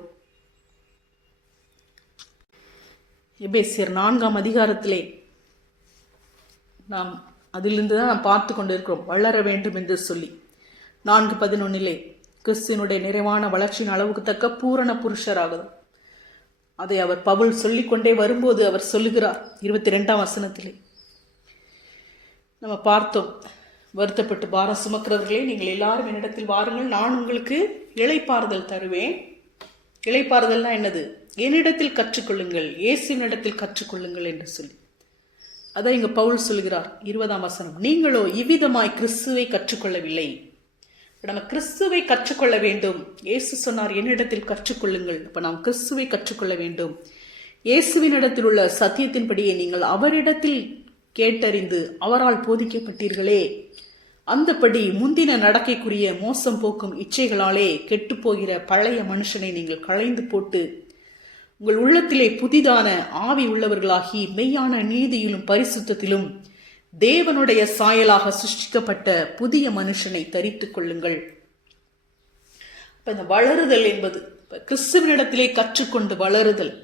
எபேசியர் 4ஆம் அதிகாரத்திலே நாம் அதிலிருந்து தான் நாம் பார்த்து கொண்டிருக்கிறோம். வளர வேண்டும் என்று சொல்லி 4:11 கிறிஸ்துவினுடைய நிறைவான வளர்ச்சியின் அளவுக்கு தக்க பூரண புருஷராகுது. அதை அவர் பவுல் சொல்லிக்கொண்டே வரும்போது அவர் சொல்லுகிறார் 22ஆம் வசனத்திலே நம்ம பார்த்தோம். வருத்தப்பட்டு பாரம் சுமக்கிறவர்களே நீங்கள் எல்லாரும் என்னிடத்தில் வாருங்கள், நான் உங்களுக்கு இளைப்பாறுதல் தருவேன். இளைப்பாறுதல்னா என்னது? என்னிடத்தில் கற்றுக்கொள்ளுங்கள், இயேசுவினிடத்தில் கற்றுக்கொள்ளுங்கள் என்று சொல்லி அதை இங்க பவுல் சொல்கிறார். 20ஆம் வசனம், நீங்களோ இவ்விதமாய் கிறிஸ்துவை கற்றுக்கொள்ளவில்லை. நம்ம கிறிஸ்துவை கற்றுக்கொள்ள வேண்டும். இயேசு சொன்னார் என்னிடத்தில் கற்றுக்கொள்ளுங்கள். அப்ப நாம் கிறிஸ்துவை கற்றுக்கொள்ள வேண்டும். இயேசுவினிடத்தில் உள்ள சத்தியத்தின்படியே நீங்கள் அவரிடத்தில் கேட்டறிந்து அவரால் போதிக்கப்பட்டீர்களே, அந்தபடி முந்தின நடக்கைக்குரிய மோசம் போக்கும் இச்சைகளாலே கெட்டு போகிற பழைய மனுஷனை நீங்கள் களைந்து போட்டு உங்கள் உள்ளத்திலே புதிதான ஆவி உள்ளவர்களாகி மெய்யான நீதியிலும் பரிசுத்தத்திலும் தேவனுடைய சாயலாக சிருஷ்டிக்கப்பட்ட புதிய மனுஷனை தரித்துக் கொள்ளுங்கள். இந்த வளருதல் என்பது கிறிஸ்துவனிடத்திலே கற்றுக்கொண்டு வளருதல்.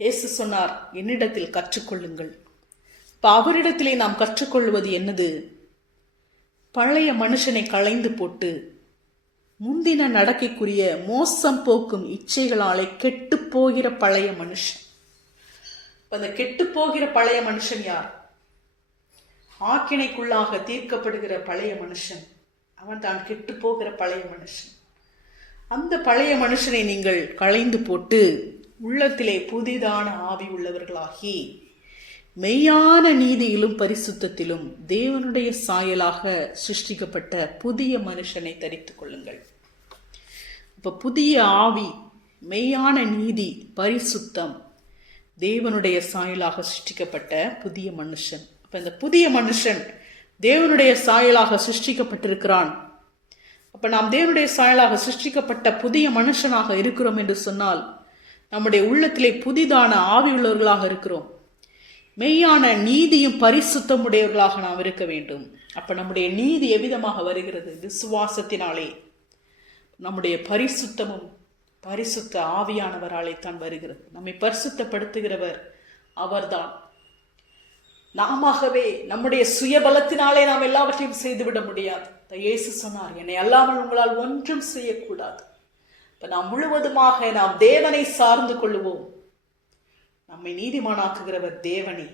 இயேசு சொன்னார் என்னிடத்தில் கற்றுக்கொள்ளுங்கள். இப்ப அவரிடத்திலே நாம் கற்றுக்கொள்வது என்னது? பழைய மனுஷனை களைந்து போட்டு முந்தின நடக்கைக்குரிய மோசம் போக்கும் இச்சைகளாலே கெட்டு போகிற பழைய மனுஷன். அந்த கெட்டு போகிற பழைய மனுஷன் யார்? ஆக்கினைக்குள்ளாக தீர்க்கப்படுகிற பழைய மனுஷன். அவன் தான் கெட்டு போகிற பழைய மனுஷன். அந்த பழைய மனுஷனை நீங்கள் களைந்து போட்டு உள்ளத்திலே புதிதான ஆவி உள்ளவர்களாகி மெய்யான நீதியிலும் பரிசுத்தத்திலும் தேவனுடைய சாயலாக சிருஷ்டிக்கப்பட்ட புதிய மனுஷனை தரித்துக் கொள்ளுங்கள். இப்ப புதிய ஆவி, மெய்யான நீதி, பரிசுத்தம், தேவனுடைய சாயலாக சிருஷ்டிக்கப்பட்ட புதிய மனுஷன். அப்ப இந்த புதிய மனுஷன் தேவனுடைய சாயலாக சிருஷ்டிக்கப்பட்டிருக்கிறான். அப்ப நாம் தேவனுடைய சாயலாக சிருஷ்டிக்கப்பட்ட புதிய மனுஷனாக இருக்கிறோம் என்று சொன்னால் நம்முடைய உள்ளத்திலே புதிதான ஆவி உள்ளவர்களாக இருக்கிறோம். மெய்யான நீதியும் பரிசுத்தம் உடையவர்களாக நாம் இருக்க வேண்டும். அப்ப நம்முடைய நீதி எவ்விதமாக வருகிறது? விசுவாசத்தினாலே. நம்முடைய பரிசுத்தமும் பரிசுத்த ஆவியானவராலே தான் வருகிறது. நம்மை பரிசுத்தப்படுத்துகிறவர் அவர்தான். நாமவே நம்முடைய சுயபலத்தினாலே நாம் எல்லாவற்றையும் செய்துவிட முடியாது. இயேசு சொன்னார், என்னை அல்லாமல் உங்களால் ஒன்றும் செய்யக்கூடாது. இப்ப நாம் முழுவதுமாக நாம் தேவனை சார்ந்து கொள்ளுவோம். நம்மை நீதிமானாக்குகிறவர் தேவனே.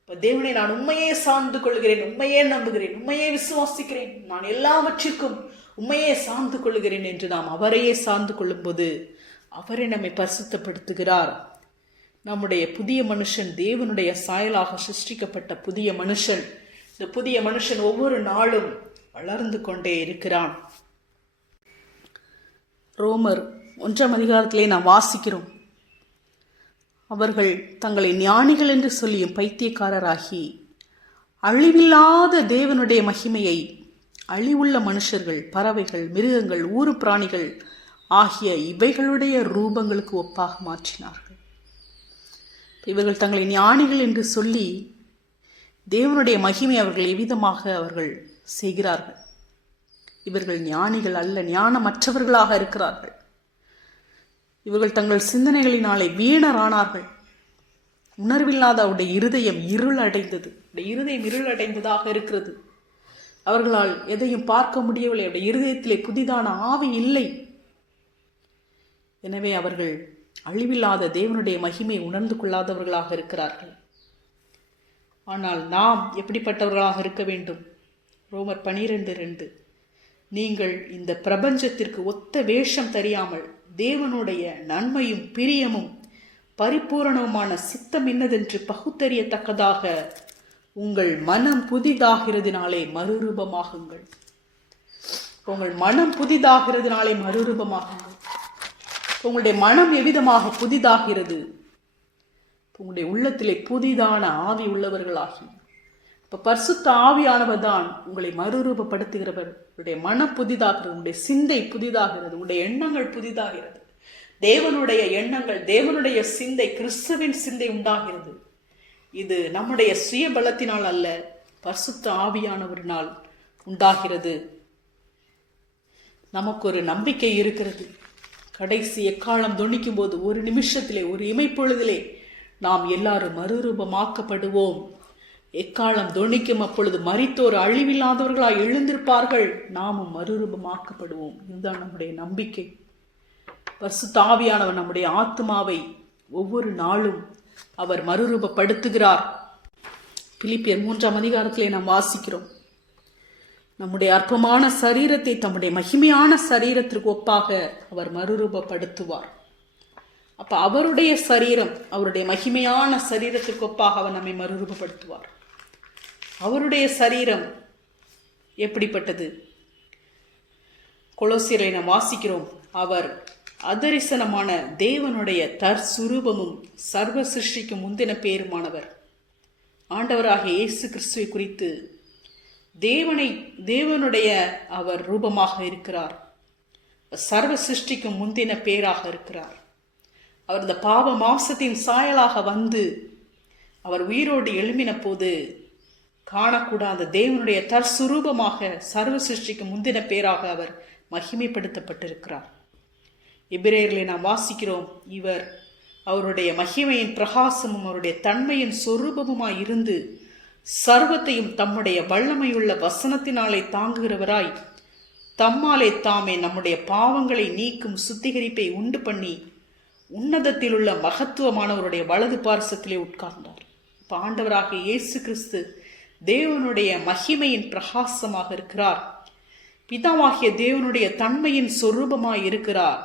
இப்ப தேவனை நான் உண்மையே சார்ந்து கொள்கிறேன், உண்மையே நம்புகிறேன், உண்மையே விசுவாசிக்கிறேன், நான் எல்லாவற்றிற்கும் உண்மையே சார்ந்து கொள்கிறேன் என்று நாம் அவரையே சார்ந்து கொள்ளும் போது அவரை நம்மை பரிசுத்தப்படுத்துகிறார். நம்முடைய புதிய மனுஷன் தேவனுடைய சாயலாக சிருஷ்டிக்கப்பட்ட புதிய மனுஷன். இந்த புதிய மனுஷன் ஒவ்வொரு நாளும் வளர்ந்து கொண்டே இருக்கிறான். ரோமர் 1ஆம் அதிகாரத்திலே நாம் வாசிக்கிறோம், அவர்கள் தங்களை ஞானிகள் என்று சொல்லியும் பைத்தியக்காரராகி அழிவில்லாத தேவனுடைய மகிமையை அழிவுள்ள மனுஷர்கள், பறவைகள், மிருகங்கள், ஊரு பிராணிகள் ஆகிய இவைகளுடைய ரூபங்களுக்கு ஒப்பாக மாற்றினார்கள். இவர்கள் தங்களை ஞானிகள் என்று சொல்லி தேவனுடைய மகிமை அவர்கள் எவ்விதமாக அவர்கள் செய்கிறார்கள்? இவர்கள் ஞானிகள் அல்ல, ஞானமற்றவர்களாக இருக்கிறார்கள். இவர்கள் தங்கள் சிந்தனைகளினாலே வீணரானார்கள். உணர்வில்லாத அவருடைய இருதயம் இருளடைந்தது. இருதயம் இருளடைந்ததாக இருக்கிறது. அவர்களால் எதையும் பார்க்க முடியவில்லை. அவருடைய இருதயத்திலே புதிதான ஆவி இல்லை. எனவே அவர்கள் அழிவில்லாத தேவனுடைய மகிமை உணர்ந்து கொள்ளாதவர்களாக இருக்கிறார்கள். ஆனால் நாம் எப்படிப்பட்டவர்களாக இருக்க வேண்டும்? ரோமர் 12:2, நீங்கள் இந்த பிரபஞ்சத்திற்கு ஒத்த வேஷம் தெரியாமல் தேவனுடைய நன்மையும் பிரியமும் பரிபூரணமான சித்தம் என்னதென்று பகுத்தறியத்தக்கதாக உங்கள் மனம் புதிதாகிறதுனாலே மறுரூபமாகுங்கள். உங்கள் மனம் புதிதாகிறதுனாலே மறுரூபமாகுங்கள். உங்களுடைய மனம் எவ்விதமாக புதிதாகிறது? உங்களுடைய உள்ளத்திலே புதிதான ஆவி உள்ளவர்களாகி, இப்ப பரிசுத்த ஆவியானவர் தான் உங்களை மறுரூபப்படுத்துகிறவர். உங்களுடைய மனம் புதிதாகிறது, உங்களுடைய சிந்தை புதிதாகிறது, உங்களுடைய எண்ணங்கள் புதிதாகிறது. தேவனுடைய எண்ணங்கள், தேவனுடைய சிந்தை, கிறிஸ்துவின் சிந்தை உண்டாகிறது. இது நம்முடைய சுய பலத்தினால் அல்ல, பரிசுத்த ஆவியானவரினால் உண்டாகிறது. நமக்கு ஒரு நம்பிக்கை இருக்கிறது. கடைசி எக்காலம் தொனிக்கும் போது ஒரு நிமிஷத்திலே, ஒரு இமைப்பொழுதிலே நாம் எல்லாரும் மறுரூபமாக்கப்படுவோம். எக்காலம் தொனிக்கும் அப்பொழுது மரித்தோர் அழிவில்லாதவர்களாய் எழுந்திருப்பார்கள், நாமும் மறுரூபமாக்கப்படுவோம். இதுதான் நம்முடைய நம்பிக்கை. பரிசுத்த ஆவியானவர் நம்முடைய ஆத்மாவை ஒவ்வொரு நாளும் அவர் மறுரூபப்படுத்துகிறார். பிலிப்பியர் 3ஆம் அதிகாரத்திலே நாம் வாசிக்கிறோம், நம்முடைய அற்பமான சரீரத்தை தம்முடைய மகிமையான சரீரத்திற்கு ஒப்பாக அவர் மறுரூபப்படுத்துவார். அப்ப அவருடைய சரீரம், அவருடைய மகிமையான சரீரத்திற்கு ஒப்பாக அவர் நம்மை மறுரூபப்படுத்துவார். அவருடைய சரீரம் எப்படிப்பட்டது? கொலோசியரை நாம் வாசிக்கிறோம், அவர் அதரிசனமான தேவனுடைய தற்சுரூபமும் சர்வ சிருஷ்டிக்கும் முந்தின பேருமானவர். ஆண்டவராக இயேசு கிறிஸ்துவை குறித்து தேவனுடைய அவர் ரூபமாக இருக்கிறார். சர்வ சிருஷ்டிக்கும் முந்தின பேராக இருக்கிறார். அவர் இந்த பாவ மாம்சத்தின் சாயலாக வந்து அவர் உயிரோடு எழும்பின போது காணக்கூடாத தேவனுடைய தற்சுரூபமாக சர்வ சிருஷ்டிக்கும் முந்தின பேராக அவர் மகிமைப்படுத்தப்பட்டிருக்கிறார். எபிரேயர்களை நாம் வாசிக்கிறோம், இவர் அவருடைய மகிமையின் பிரகாசமும் அவருடைய தன்மையின் சொரூபமுமாய் இருந்து சர்வத்தையும் தம்முடைய வல்லமையுள்ள வசனத்தினாலே தாங்குகிறவராய் தம்மாலே தாமே நம்முடைய பாவங்களை நீக்கும் சுத்திகரிப்பை உண்டு பண்ணி உன்னதத்தில் உள்ள மகத்துவமானவருடைய வலது பார்சத்திலே உட்கார்ந்தார். இப்ப ஆண்டவராக இயேசு கிறிஸ்து தேவனுடைய மகிமையின் பிரகாசமாக இருக்கிறார். பிதாவாகிய தேவனுடைய தன்மையின் சொரூபமாய் இருக்கிறார்.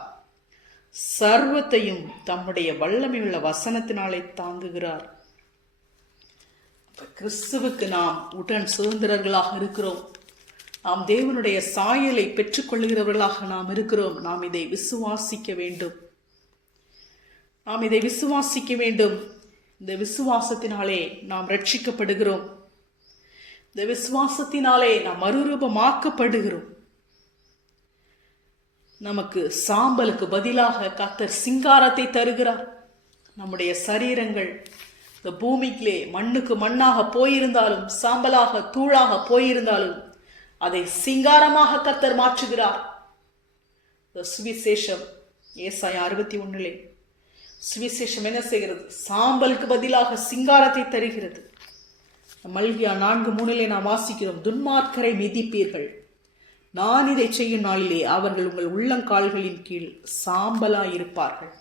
சர்வத்தையும் தம்முடைய வல்லமையுள்ள வசனத்தினாலே தாங்குகிறார். கிறிஸ்துவுக்கு நாம் உடன் சுதந்திரர்களாக இருக்கிறோம். நாம் தேவனுடைய சாயலை பெற்றுக்கொள்ளுகிறவர்களாக நாம் இருக்கிறோம். நாம் இதை விசுவாசிக்க வேண்டும். இந்த விசுவாசத்தினாலே நாம் ரட்சிக்கப்படுகிறோம். இந்த விசுவாசத்தினாலே நாம் மறுரூபமாக்கப்படுகிறோம். நமக்கு சாம்பலுக்கு பதிலாக கர்த்தர் சிங்காரத்தை தருகிறார். நம்முடைய சரீரங்கள் இந்த பூமியிலே மண்ணுக்கு மண்ணாக போயிருந்தாலும், சாம்பலாக தூளாக போயிருந்தாலும், அதை சிங்காரமாக கர்த்தர் மாற்றுகிறார். சுவிசேஷம் ஏசாயா 61 சுவிசேஷம் என்ன செய்கிறது? சாம்பலுக்கு பதிலாக சிங்காரத்தை தருகிறது. மல்கியா 4:3 நாம் வாசிக்கிறோம், துன்மார்க்கரை மிதிப்பீர்கள், நான் இதை செய்யும் நாளிலே அவர்கள் உங்கள் உள்ளங்கால்களின் கீழ் சாம்பலாயிருப்பார்கள்.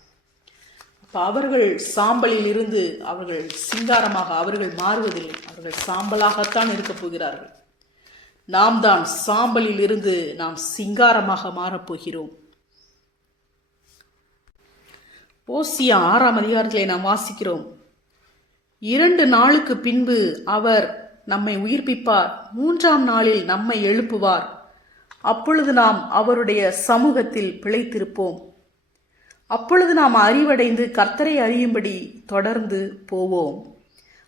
அப்ப அவர்கள் சாம்பலில் இருந்து அவர்கள் சிங்காரமாக அவர்கள் மாறுவதில்லை, அவர்கள் சாம்பலாகத்தான் இருக்க போகிறார்கள். நாம் தான் சாம்பலில் இருந்து நாம் சிங்காரமாக மாறப்போகிறோம். ஓசியா 6 நாம் வாசிக்கிறோம், 2 நாளுக்கு பின்பு அவர் நம்மை உயிர்ப்பிப்பார், 3ஆம் நாளில் நம்மை எழுப்புவார், அப்பொழுது நாம் அவருடைய சமூகத்தில் பிழைத்திருப்போம். அப்பொழுது நாம் அறிவடைந்து கர்த்தரை அறியும்படி தொடர்ந்து போவோம்.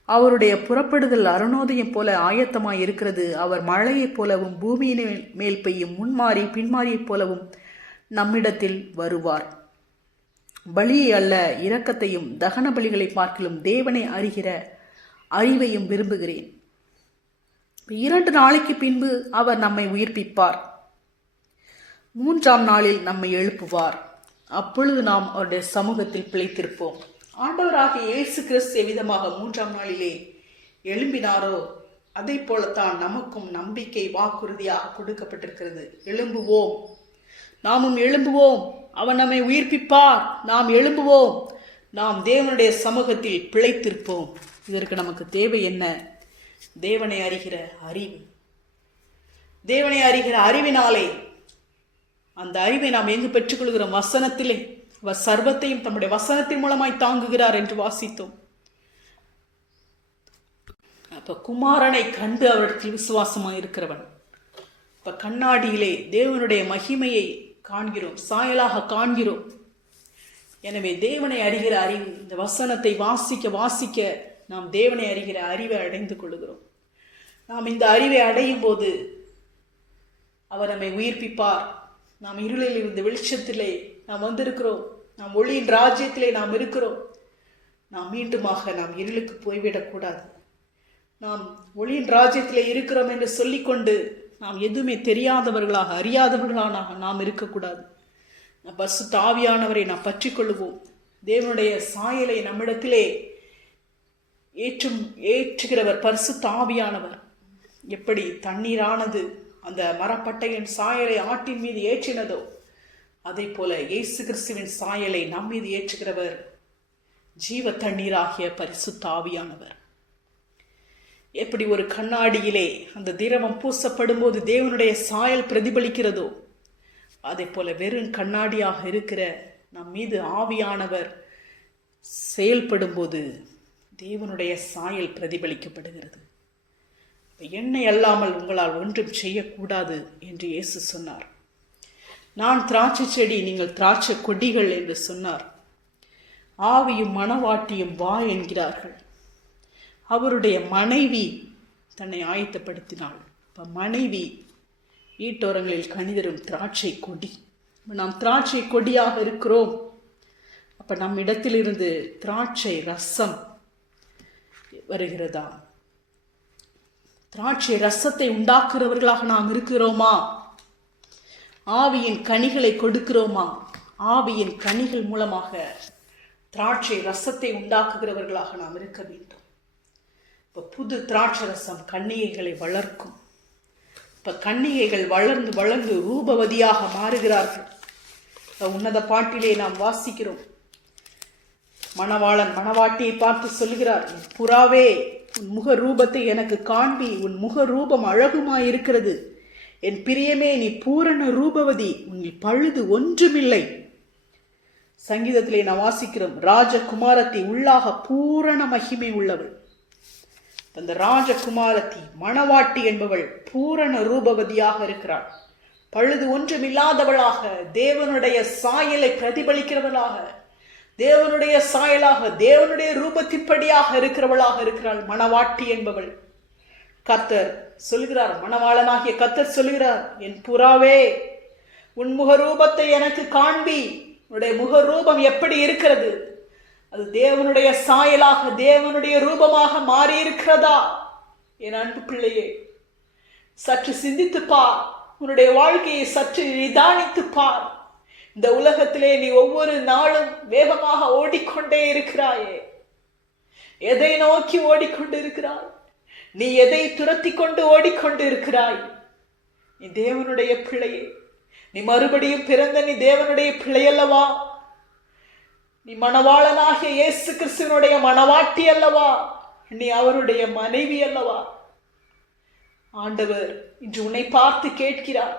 அவருடைய புறப்படுதல் அருணோதயம் போல ஆயத்தமாய் இருக்கிறது. அவர் மழையைப் போலவும் பூமியின் மேல் பெய்யும் முன்மாறி பின்மாறியைப் போலவும் நம்மிடத்தில் வருவார். பலியை அல்ல, இரக்கத்தையும் தகன பலிகளை பார்க்கிலும் தேவனை அறிகிற அறிவையும் விரும்புகிறேன். 2 நாளைக்கு பின்பு அவர் நம்மை உயிர்ப்பிப்பார், 3ஆம் நாளில் நம்மை எழுப்புவார், அப்பொழுது நாம் அவருடைய சமூகத்தில் பிழைத்திருப்போம். ஆண்டவராகிய இயேசு கிறிஸ்து எவ்விதமாக 3ஆம் நாளிலே எழும்பினாரோ அதை போலத்தான் நமக்கும் நம்பிக்கை வாக்குறுதியாக கொடுக்கப்பட்டிருக்கிறது. எழும்புவோம், நாமும் எழும்புவோம். அவர் நம்மை உயிர்ப்பிப்பார், நாம் எழும்புவோம், நாம் தேவனுடைய சமூகத்தில் பிழைத்திருப்போம். இதற்கு நமக்கு தேவை என்ன? தேவனை அறிகிற அறிவு. தேவனை அறிகிற அறிவினாலே, அந்த அறிவை நாம் எங்கு பெற்றுக்கொள்கிறோம்? வசனத்திலே. அவர் சர்வத்தையும் தம்முடைய வசனத்தின் மூலமாய் தாங்குகிறார் என்று வாசித்தோம். அப்ப குமாரனை கண்டு அவரிடத்தில் விசுவாசமாய் இருக்கிறவன். இப்ப கண்ணாடியிலே தேவனுடைய மகிமையை காண்கிறோம், சாயலாக காண்கிறோம். எனவே தேவனை அறிகிற அறிவு, இந்த வசனத்தை வாசிக்க வாசிக்க நாம் தேவனை அறிகிற அறிவை அடைந்து கொள்கிறோம். நாம் இந்த அறிவை அடையும் போது அவர் நம்மை உயிர்ப்பிப்பார். நாம் இருளில் இருந்து வெளிச்சத்திலே நாம் வந்திருக்கிறோம். நாம் ஒளியின் ராஜ்யத்திலே நாம் இருக்கிறோம். நாம் மீண்டுமாக நாம் இருளுக்கு போய்விடக்கூடாது. நாம் ஒளியின் ராஜ்யத்திலே இருக்கிறோம் என்று சொல்லிக்கொண்டு நாம் எதுவுமே தெரியாதவர்களாக அறியாதவர்களாக நாம் இருக்கக்கூடாது. பரிசுத்த ஆவியானவரை நாம் பற்றி கொள்ளுவோம். தேவனுடைய சாயலை நம்மிடத்திலே ஏற்றுகிறவர் பரிசுத்த ஆவியானவர். எப்படி தண்ணீரானது அந்த மரப்பட்டையின் சாயலை ஆட்டின் மீது ஏற்றினதோ, அதே போல இயேசு கிறிஸ்துவின் சாயலை நம் மீது ஏற்றுகிறவர் ஜீவ தண்ணீராகிய பரிசுத்த ஆவியானவர். எப்படி ஒரு கண்ணாடியிலே அந்த திரவம் பூசப்படும் போது தேவனுடைய சாயல் பிரதிபலிக்கிறதோ, அதே போல வெறும் கண்ணாடியாக இருக்கிற நம் மீது ஆவியானவர் செயல்படும் போது தேவனுடைய சாயல் பிரதிபலிக்கப்படுகிறது. என்னை அல்லாமல் உங்களால் ஒன்றும் செய்யக்கூடாது என்று இயேசு சொன்னார். நான் திராட்சை செடி, நீங்கள் திராட்சை கொடிகள் என்று சொன்னார். ஆவியும் மணவாட்டியும் வா என்கிறார்கள். அவருடைய மனைவி தன்னை ஆயத்தப்படுத்தினாள். இப்போ மனைவி வீட்டோரங்களில் கனிதரும் திராட்சை கொடி. நாம் திராட்சை கொடியாக இருக்கிறோம். அப்போ நம் இடத்திலிருந்து திராட்சை ரசம் வருகிறதா? திராட்சை ரசத்தை உண்டாக்குறவர்களாக நாம் இருக்கிறோமா? ஆவியின் கனிகளை கொடுக்கிறோமா? ஆவியின் கனிகள் மூலமாக திராட்சை ரசத்தை உண்டாக்குகிறவர்களாக நாம் இருக்க வேண்டும். இப்போ புது திராட்சை ரசம் கன்னிகைகளை வளர்க்கும். இப்போ கன்னிகைகள் வளர்ந்து வளர்ந்து ரூபவதியாக மாறுகிறார்கள். உன்னத பாட்டிலே நாம் வாசிக்கிறோம், மணவாளன் மணவாட்டியை பார்த்து சொல்கிறார், புறாவே உன் முக ரூபத்தை எனக்கு காண்பி, உன் முக ரூபம் அழகுமாயிருக்கிறது. என் பிரியமே நீ பூரண ரூபவதி, உன்னில் பழுது ஒன்றுமில்லை. சங்கீதத்திலே நாம் வாசிக்கிறோம், ராஜகுமாரத்தை உள்ளாக பூரண மகிமை உள்ளவள். அந்த ராஜகுமாரத்தி மணவாட்டி என்பவள் பூரண ரூபவதியாக இருக்கிறாள். பழுது ஒன்றுமில்லாதவளாக, தேவனுடைய சாயலை பிரதிபலிக்கிறவளாக, தேவனுடைய சாயலாக, தேவனுடைய ரூபத்தின்படியாக இருக்கிறவளாக இருக்கிறாள் மணவாட்டி என்பவள். கர்த்தர் சொல்கிறார், மணவாளனாகிய கர்த்தர் சொல்கிறார், என் புறாவே, உன் முகரூபத்தை எனக்கு காண்பி. உன்னுடைய முகரூபம் எப்படி இருக்கிறது? அது தேவனுடைய சாயலாக, தேவனுடைய ரூபமாக மாறி இருக்கிறதா? என் அன்பு பிள்ளையே, சற்று சிந்தித்து பார். உன்னுடைய வாழ்க்கையை சற்று நிதானித்து பார். இந்த உலகத்திலே நீ ஒவ்வொரு நாளும் வேகமாக ஓடிக்கொண்டே இருக்கிறாயே. எதை நோக்கி ஓடிக்கொண்டு இருக்கிறாய்? நீ எதை துரத்தி கொண்டு ஓடிக்கொண்டு இருக்கிறாய்? நீ தேவனுடைய பிள்ளையே. நீ மறுபடியும் பிறந்த நீ தேவனுடைய பிள்ளை அல்லவா? நீ மணவாளனாகிய இயேசு கிறிஸ்துவினுடைய மணவாட்டி அல்லவா? நீ அவருடைய மனைவி அல்லவா? ஆண்டவர் இன்று உன்னை பார்த்து கேட்கிறார்.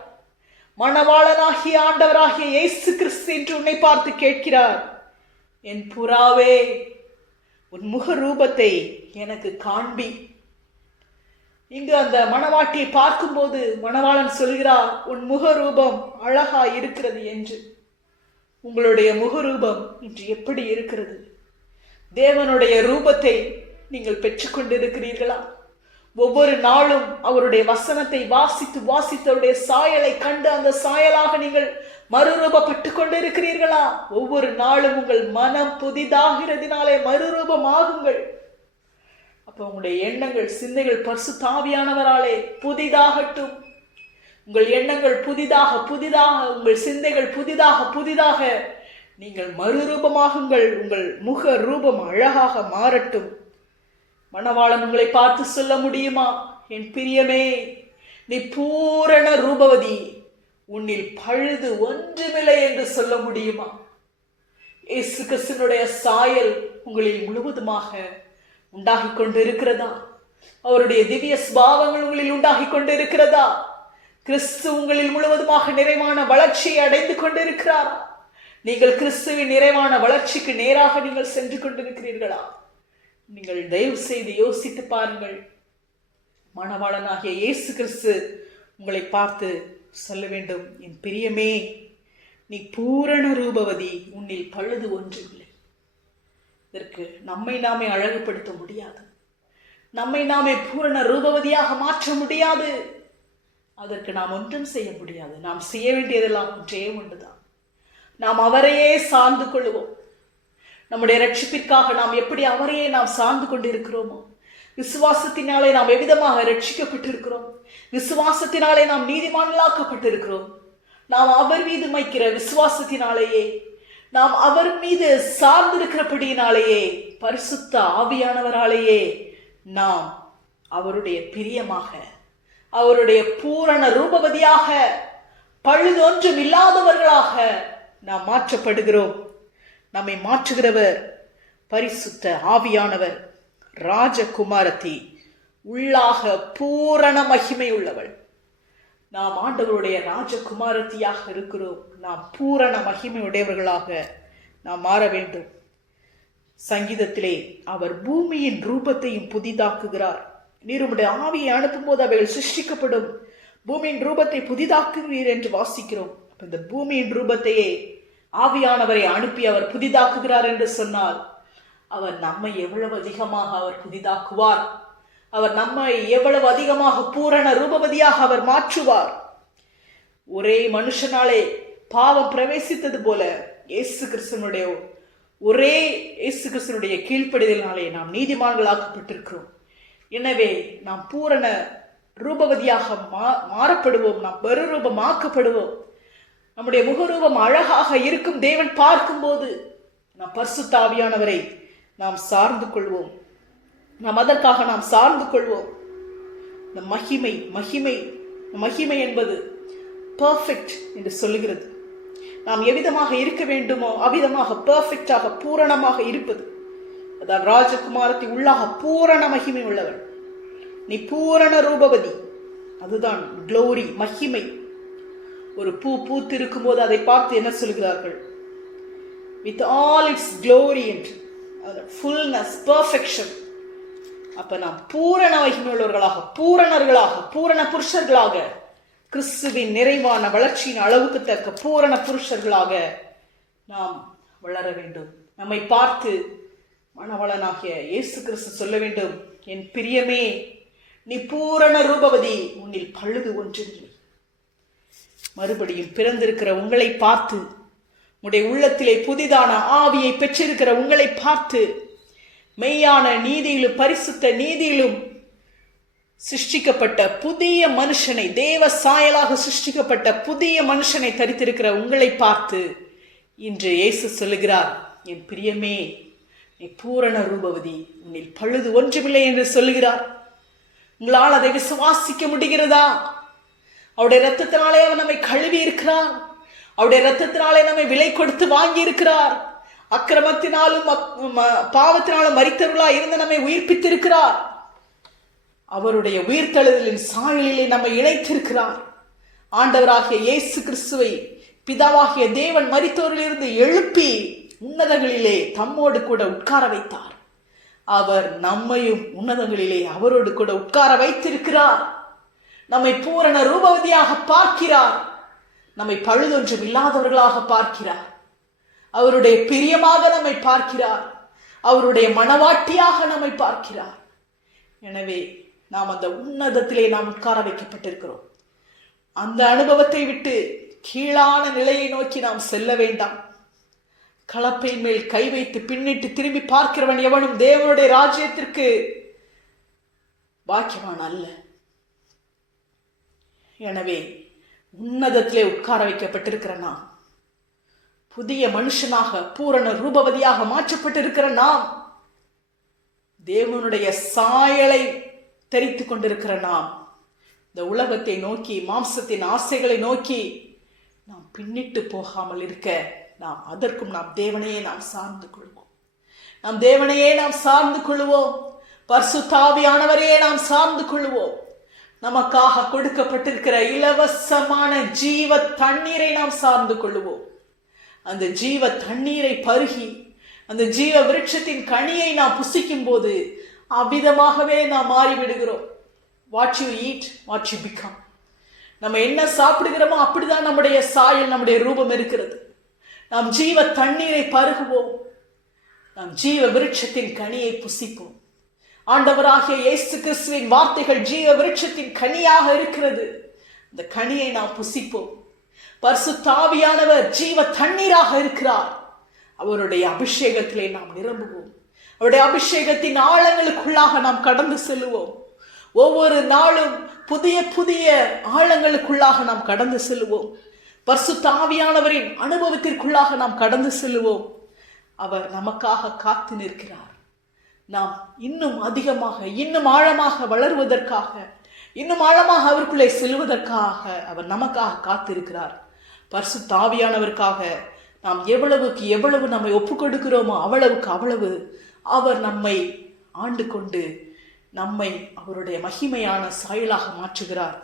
மணவாளனாகிய ஆண்டவராகிய இயேசு கிறிஸ்து இன்று உன்னை பார்த்து கேட்கிறார், என் புறாவே, உன் முக ரூபத்தை எனக்கு காண்பி. இங்கு அந்த மணவாட்டியை பார்க்கும்போது மணவாளன் சொல்கிறார், உன் முகரூபம் அழகா இருக்கிறது என்று. உங்களுடைய முகரூபம் இன்று எப்படி இருக்கிறது? தேவனுடைய ரூபத்தை நீங்கள் பெற்றுக்கொண்டிருக்கிறீர்களா? ஒவ்வொரு நாளும் அவருடைய வசனத்தை வாசித்து வாசித்து அவருடைய சாயலை கண்டு அந்த சாயலாக நீங்கள் மறுரூபப்பட்டு கொண்டிருக்கிறீர்களா? ஒவ்வொரு நாளும் உங்கள் மனம் புதிதாகிறதினாலே மறுரூபமாகுங்கள். அப்ப உங்களுடைய எண்ணங்கள், சிந்தைகள் பரிசுத்த ஆவியானவராலே புதிதாகட்டும். உங்கள் எண்ணங்கள் புதிதாக புதிதாக, உங்கள் சிந்தைகள் புதிதாக புதிதாக நீங்கள் மறுரூபமாகுங்கள். உங்கள் முக ரூபம் அழகாக மாறட்டும். மணவாளன் உங்களை பார்த்து சொல்ல முடியுமா, என் பிரியமே, நீ பூரண ரூபவதி, உன்னில் பழுது ஒன்றுமில்லை என்று சொல்ல முடியுமா? இயேசு கிறிஸ்துவினுடைய சாயல் உங்களில் முழுவதுமாக உண்டாகி கொண்டு இருக்கிறதா? அவருடைய திவ்ய சுபாவங்கள் உங்களில் உண்டாகி கொண்டு இருக்கிறதா? கிறிஸ்து உங்களில் முழுவதுமாக நிறைவான வளர்ச்சியை அடைந்து கொண்டிருக்கிறாரா? நீங்கள் கிறிஸ்துவின் நிறைவான வளர்ச்சிக்கு நேராக நீங்கள் சென்று கொண்டிருக்கிறீர்களா? நீங்கள் தயவு செய்து யோசித்து பாருங்கள். மணவாளனாகிய இயேசு கிறிஸ்து உங்களை பார்த்து சொல்ல வேண்டும், என் பிரியமே, நீ பூரண ரூபவதி, உன்னில் பழுது ஒன்றுமில்லை. இதற்கு நம்மை நாமே அழகுபடுத்த முடியாது. நம்மை நாமே பூரண ரூபவதியாக மாற்ற முடியாது. அதற்கு நாம் ஒன்றும் செய்ய முடியாது. நாம் செய்ய வேண்டியதெல்லாம் ஒன்றே ஒன்றுதான். நாம் அவரையே சார்ந்து கொள்வோம். நம்முடைய ரட்சிப்பிற்காக நாம் எப்படி அவரையே நாம் சார்ந்து கொண்டிருக்கிறோமோ, விசுவாசத்தினாலே நாம் எவ்விதமாக ரட்சிக்கப்பட்டிருக்கிறோம், விசுவாசத்தினாலே நாம் நீதிமான்களாக்கப்பட்டிருக்கிறோம். நாம் அவர் மீது வைக்கிற விசுவாசத்தினாலேயே, நாம் அவர் மீது சார்ந்திருக்கிறபடியினாலேயே, பரிசுத்த ஆவியானவராலேயே நாம் அவருடைய பிரியமாக, அவருடைய பூரண ரூபவதியாக, பழுதொன்றும் இல்லாதவர்களாக நாம் மாற்றப்படுகிறோம். நம்மை மாற்றுகிறவர் பரிசுத்த ஆவியானவர். ராஜகுமாரத்தி, உள்ளாக பூரண மகிமை உள்ளவள். நாம் ஆண்டவருடைய ராஜகுமாரத்தியாக இருக்கிறோம். நாம் பூரண மகிமை உடையவர்களாக நாம் மாற வேண்டும். சங்கீதத்திலே அவர் பூமியின் ரூபத்தையும் புதிதாக்குகிறார். நீர் உம்முடைய ஆவியை அனுப்பும் போது அவைகள் சிருஷ்டிக்கப்படும். பூமியின் ரூபத்தை புதிதாக்குகிறீர் என்று வாசிக்கிறோம். இந்த பூமியின் ரூபத்தையே ஆவியானவரை அனுப்பி அவர் புதிதாக்குகிறார் என்று சொன்னால், அவர் நம்மை எவ்வளவு அதிகமாக அவர் புதிதாக்குவார். அவர் நம்மை எவ்வளவு அதிகமாக பூரண ரூபவதியாக அவர் மாற்றுவார். ஒரே மனுஷனாலே பாவம் பிரவேசித்தது போல இயேசு கிறிஸ்துவனுடைய கீழ்ப்படிதலினாலே நாம் நீதிமான்களாக்கப்பட்டிருக்கிறோம். எனவே நாம் பூரண ரூபவதியாக மாறப்படுவோம். நாம் மறுரூபமாக்கப்படுவோம். நம்முடைய முகரூபம் அழகாக இருக்கும். தேவன் பார்க்கும்போது நாம் பரிசுத்த ஆவியானவரை நாம் சார்ந்து கொள்வோம். நாம் அதற்காக நாம் சார்ந்து கொள்வோம். இந்த மகிமை என்பது பர்ஃபெக்ட் என்று சொல்லுகிறது. நாம் எவ்விதமாக இருக்க வேண்டுமோ அவ்விதமாக பர்ஃபெக்டாக பூரணமாக இருப்பது. அதான் ராஜகுமாரத்தை உள்ளாக பூரண மகிமை உள்ளவள். நீ பூரண ரூபவதி. அதுதான் க்ளோரி, மகிமை. ஒரு பூ பூத்திருக்கும் போது அதை பார்த்து என்ன சொல்கிறார்கள்? வித் ஆல் இட்ஸ் க்ளோரி என்று, ஃபுல்னஸ், பர்ஃபெக்ஷன். அப்ப நாம் பூரண மகிமையுள்ளவர்களாக, பூரணர்களாக, பூரண புருஷர்களாக, கிறிஸ்துவின் நிறைவான வளர்ச்சியின் அளவுக்கு தக்க பூரண புருஷர்களாக நாம் வளர வேண்டும். நம்மை பார்த்து மணவாளனாகிய இயேசு கிறிஸ்து சொல்ல வேண்டும், என் பிரியமே, நீ பூரண ரூபவதி, உன்னில் பழுது ஒன்றில்லை. மறுபடியும் பிறந்திருக்கிற உங்களை பார்த்து, உடைய உள்ளத்திலே புதிதான ஆவியை பெற்றிருக்கிற உங்களை பார்த்து, மெய்யான நீதியிலும் பரிசுத்த நீதியிலும் சிருஷ்டிக்கப்பட்ட புதிய மனுஷனை, தேவ சாயலாக சிருஷ்டிக்கப்பட்ட புதிய மனுஷனை தரித்திருக்கிற உங்களை பார்த்து இன்று இயேசு சொல்லுகிறார், என் பிரியமே, நீ பூரண ரூபவதி, உன்னில் பழுது ஒன்றுமில்லை என்று சொல்லுகிறார். உங்களால் அதை விசுவாசிக்க முடிகிறதா? அவருடைய ரத்தத்தினாலே அவர் நம்மை கழுவி இருக்கிறார். அவருடைய ரத்தத்தினாலே நம்மை விலை கொடுத்து வாங்கி இருக்கிறார். அக்கிரமத்தினாலும் பாவத்தினாலும் மரித்தவர்களா இருந்து நம்மை உயிர்ப்பித்திருக்கிறார். அவருடைய உயிர்த்தெழுதலின் சாயலிலே நம்மை இணைத்திருக்கிறார். ஆண்டவராகிய இயேசு கிறிஸ்துவை பிதாவாகிய தேவன் மரித்தோரிலிருந்து எழுப்பி உன்னதங்களிலே தம்மோடு கூட உட்கார வைத்தார். அவர் நம்மையும் உன்னதங்களிலே அவரோடு கூட உட்கார வைத்திருக்கிறார். நம்மை பூரண ரூபவதியாக பார்க்கிறார். நம்மை பழுதொன்றும் இல்லாதவர்களாக பார்க்கிறார். அவருடைய பிரியமாக நம்மை பார்க்கிறார். அவருடைய மனவாட்டியாக நம்மை பார்க்கிறார். எனவே நாம் அந்த உன்னதத்திலே நாம் உட்கார வைக்கப்பட்டிருக்கிறோம். அந்த அனுபவத்தை விட்டு கீழான நிலையை நோக்கி நாம் செல்ல வேண்டாம். கலப்பையின் மேல் கை வைத்து பின்னிட்டு திரும்பி பார்க்கிறவன் எவனும் தேவனுடைய ராஜ்யத்திற்கு பாக்கியவான் அல்ல. எனவே உன்னதத்திலே உட்கார வைக்கப்பட்டிருக்கிற நாம், புதிய மனுஷனாக பூரண ரூபவதியாக மாற்றப்பட்டிருக்கிற நாம், தேவனுடைய சாயலை தரித்து கொண்டிருக்கிற நாம், இந்த உலகத்தை நோக்கி, மாம்சத்தின் ஆசைகளை நோக்கி நாம் பின்னிட்டு போகாமல் இருக்க, நாம் அதற்கும் நாம் தேவனையே நாம் சார்ந்து கொள்வோம். நாம் தேவனையே நாம் சார்ந்து கொள்வோம். பரிசுத்த ஆவியானவரையே நாம் சார்ந்து கொள்வோம். நமக்காக கொடுக்கப்பட்டிருக்கிற இலவசமான ஜீவ தண்ணீரை நாம் சார்ந்து கொள்வோம். அந்த ஜீவ தண்ணீரை பருகி அந்த ஜீவ விருட்சத்தின் கனியை நாம் புசிக்கும் போது அவ்விதமாகவே நாம் மாறிவிடுகிறோம். What you eat, what you become. நம்ம என்ன சாப்பிடுகிறோமோ அப்படிதான் நம்முடைய சாயல், நம்முடைய ரூபம் இருக்கிறது. நாம் ஜீவ தண்ணீரை பருகுவோம். நாம் ஜீவ விருட்சத்தின் கனியை புசிப்போம். ஆண்டவராகிய இயேசு கிறிஸ்துவின் வார்த்தைகள் ஜீவ விருட்சத்தின் கனியாக இருக்கிறது. இந்த கனியை நாம் புசிப்போம். பரிசுத்த ஆவியானவர் ஜீவ தண்ணீராக இருக்கிறார். அவருடைய அபிஷேகத்திலே நாம் நிரம்புவோம். அவருடைய அபிஷேகத்தின் ஆழங்களுக்குள்ளாக நாம் கடந்து செல்லுவோம். ஒவ்வொரு நாளும் புதிய புதிய ஆழங்களுக்குள்ளாக நாம் கடந்து செல்லுவோம். பரிசுத்த ஆவியானவரின் அனுபவத்திற்குள்ளாக நாம் கடந்து செல்லுவோம். அவர் நமக்காக காத்து நிற்கிறார். நாம் இன்னும் அதிகமாக, இன்னும் ஆழமாக வளருவதற்காக, இன்னும் ஆழமாக அவருக்குள்ளே செல்வதற்காக அவர் நமக்காக காத்திருக்கிறார். பரிசுத்த ஆவியானவருக்காக நாம் எவ்வளவுக்கு எவ்வளவு நம்மை ஒப்புக் கொடுக்கிறோமோ அவ்வளவுக்கு அவ்வளவு அவர் நம்மை ஆண்டு கொண்டு நம்மை அவருடைய மகிமையான சாயலாக மாற்றுகிறார்.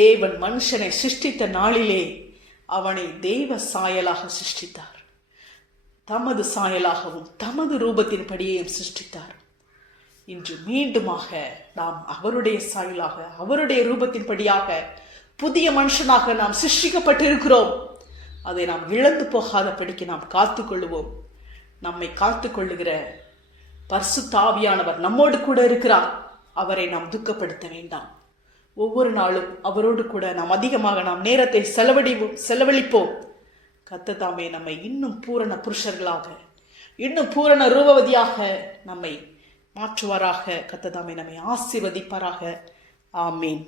தேவன் மனுஷனை சிருஷ்டித்த நாளிலே அவனை தெய்வ சாயலாக சிருஷ்டித்தார். தமது சாயலாகவும் தமது ரூபத்தின்படியையும் சிருஷ்டித்தார். இன்று மீண்டுமாக நாம் அவருடைய சாயலாக, அவருடைய ரூபத்தின்படியாக புதிய மனுஷனாக நாம் சிருஷ்டிக்கப்பட்டிருக்கிறோம். அதை நாம் இழந்து போகாதபடிக்கு நாம் காத்துக்கொள்ளுவோம். நம்மை காத்துக்கொள்ளுகிற பரிசுத்த ஆவியானவர் நம்மோடு கூட இருக்கிறார். அவரை நாம் துக்கப்படுத்த வேண்டாம். ஒவ்வொரு நாளும் அவரோடு கூட நாம் அதிகமாக நாம் நேரத்தை செலவழிப்போம். கர்த்தர் நம்மை இன்னும் பூரண புருஷர்களாக, இன்னும் பூரண ரூபவதியாக நம்மை மாற்றுவாராக. கர்த்தர் நம்மை ஆசீர்வதிப்பாராக. ஆமீன்.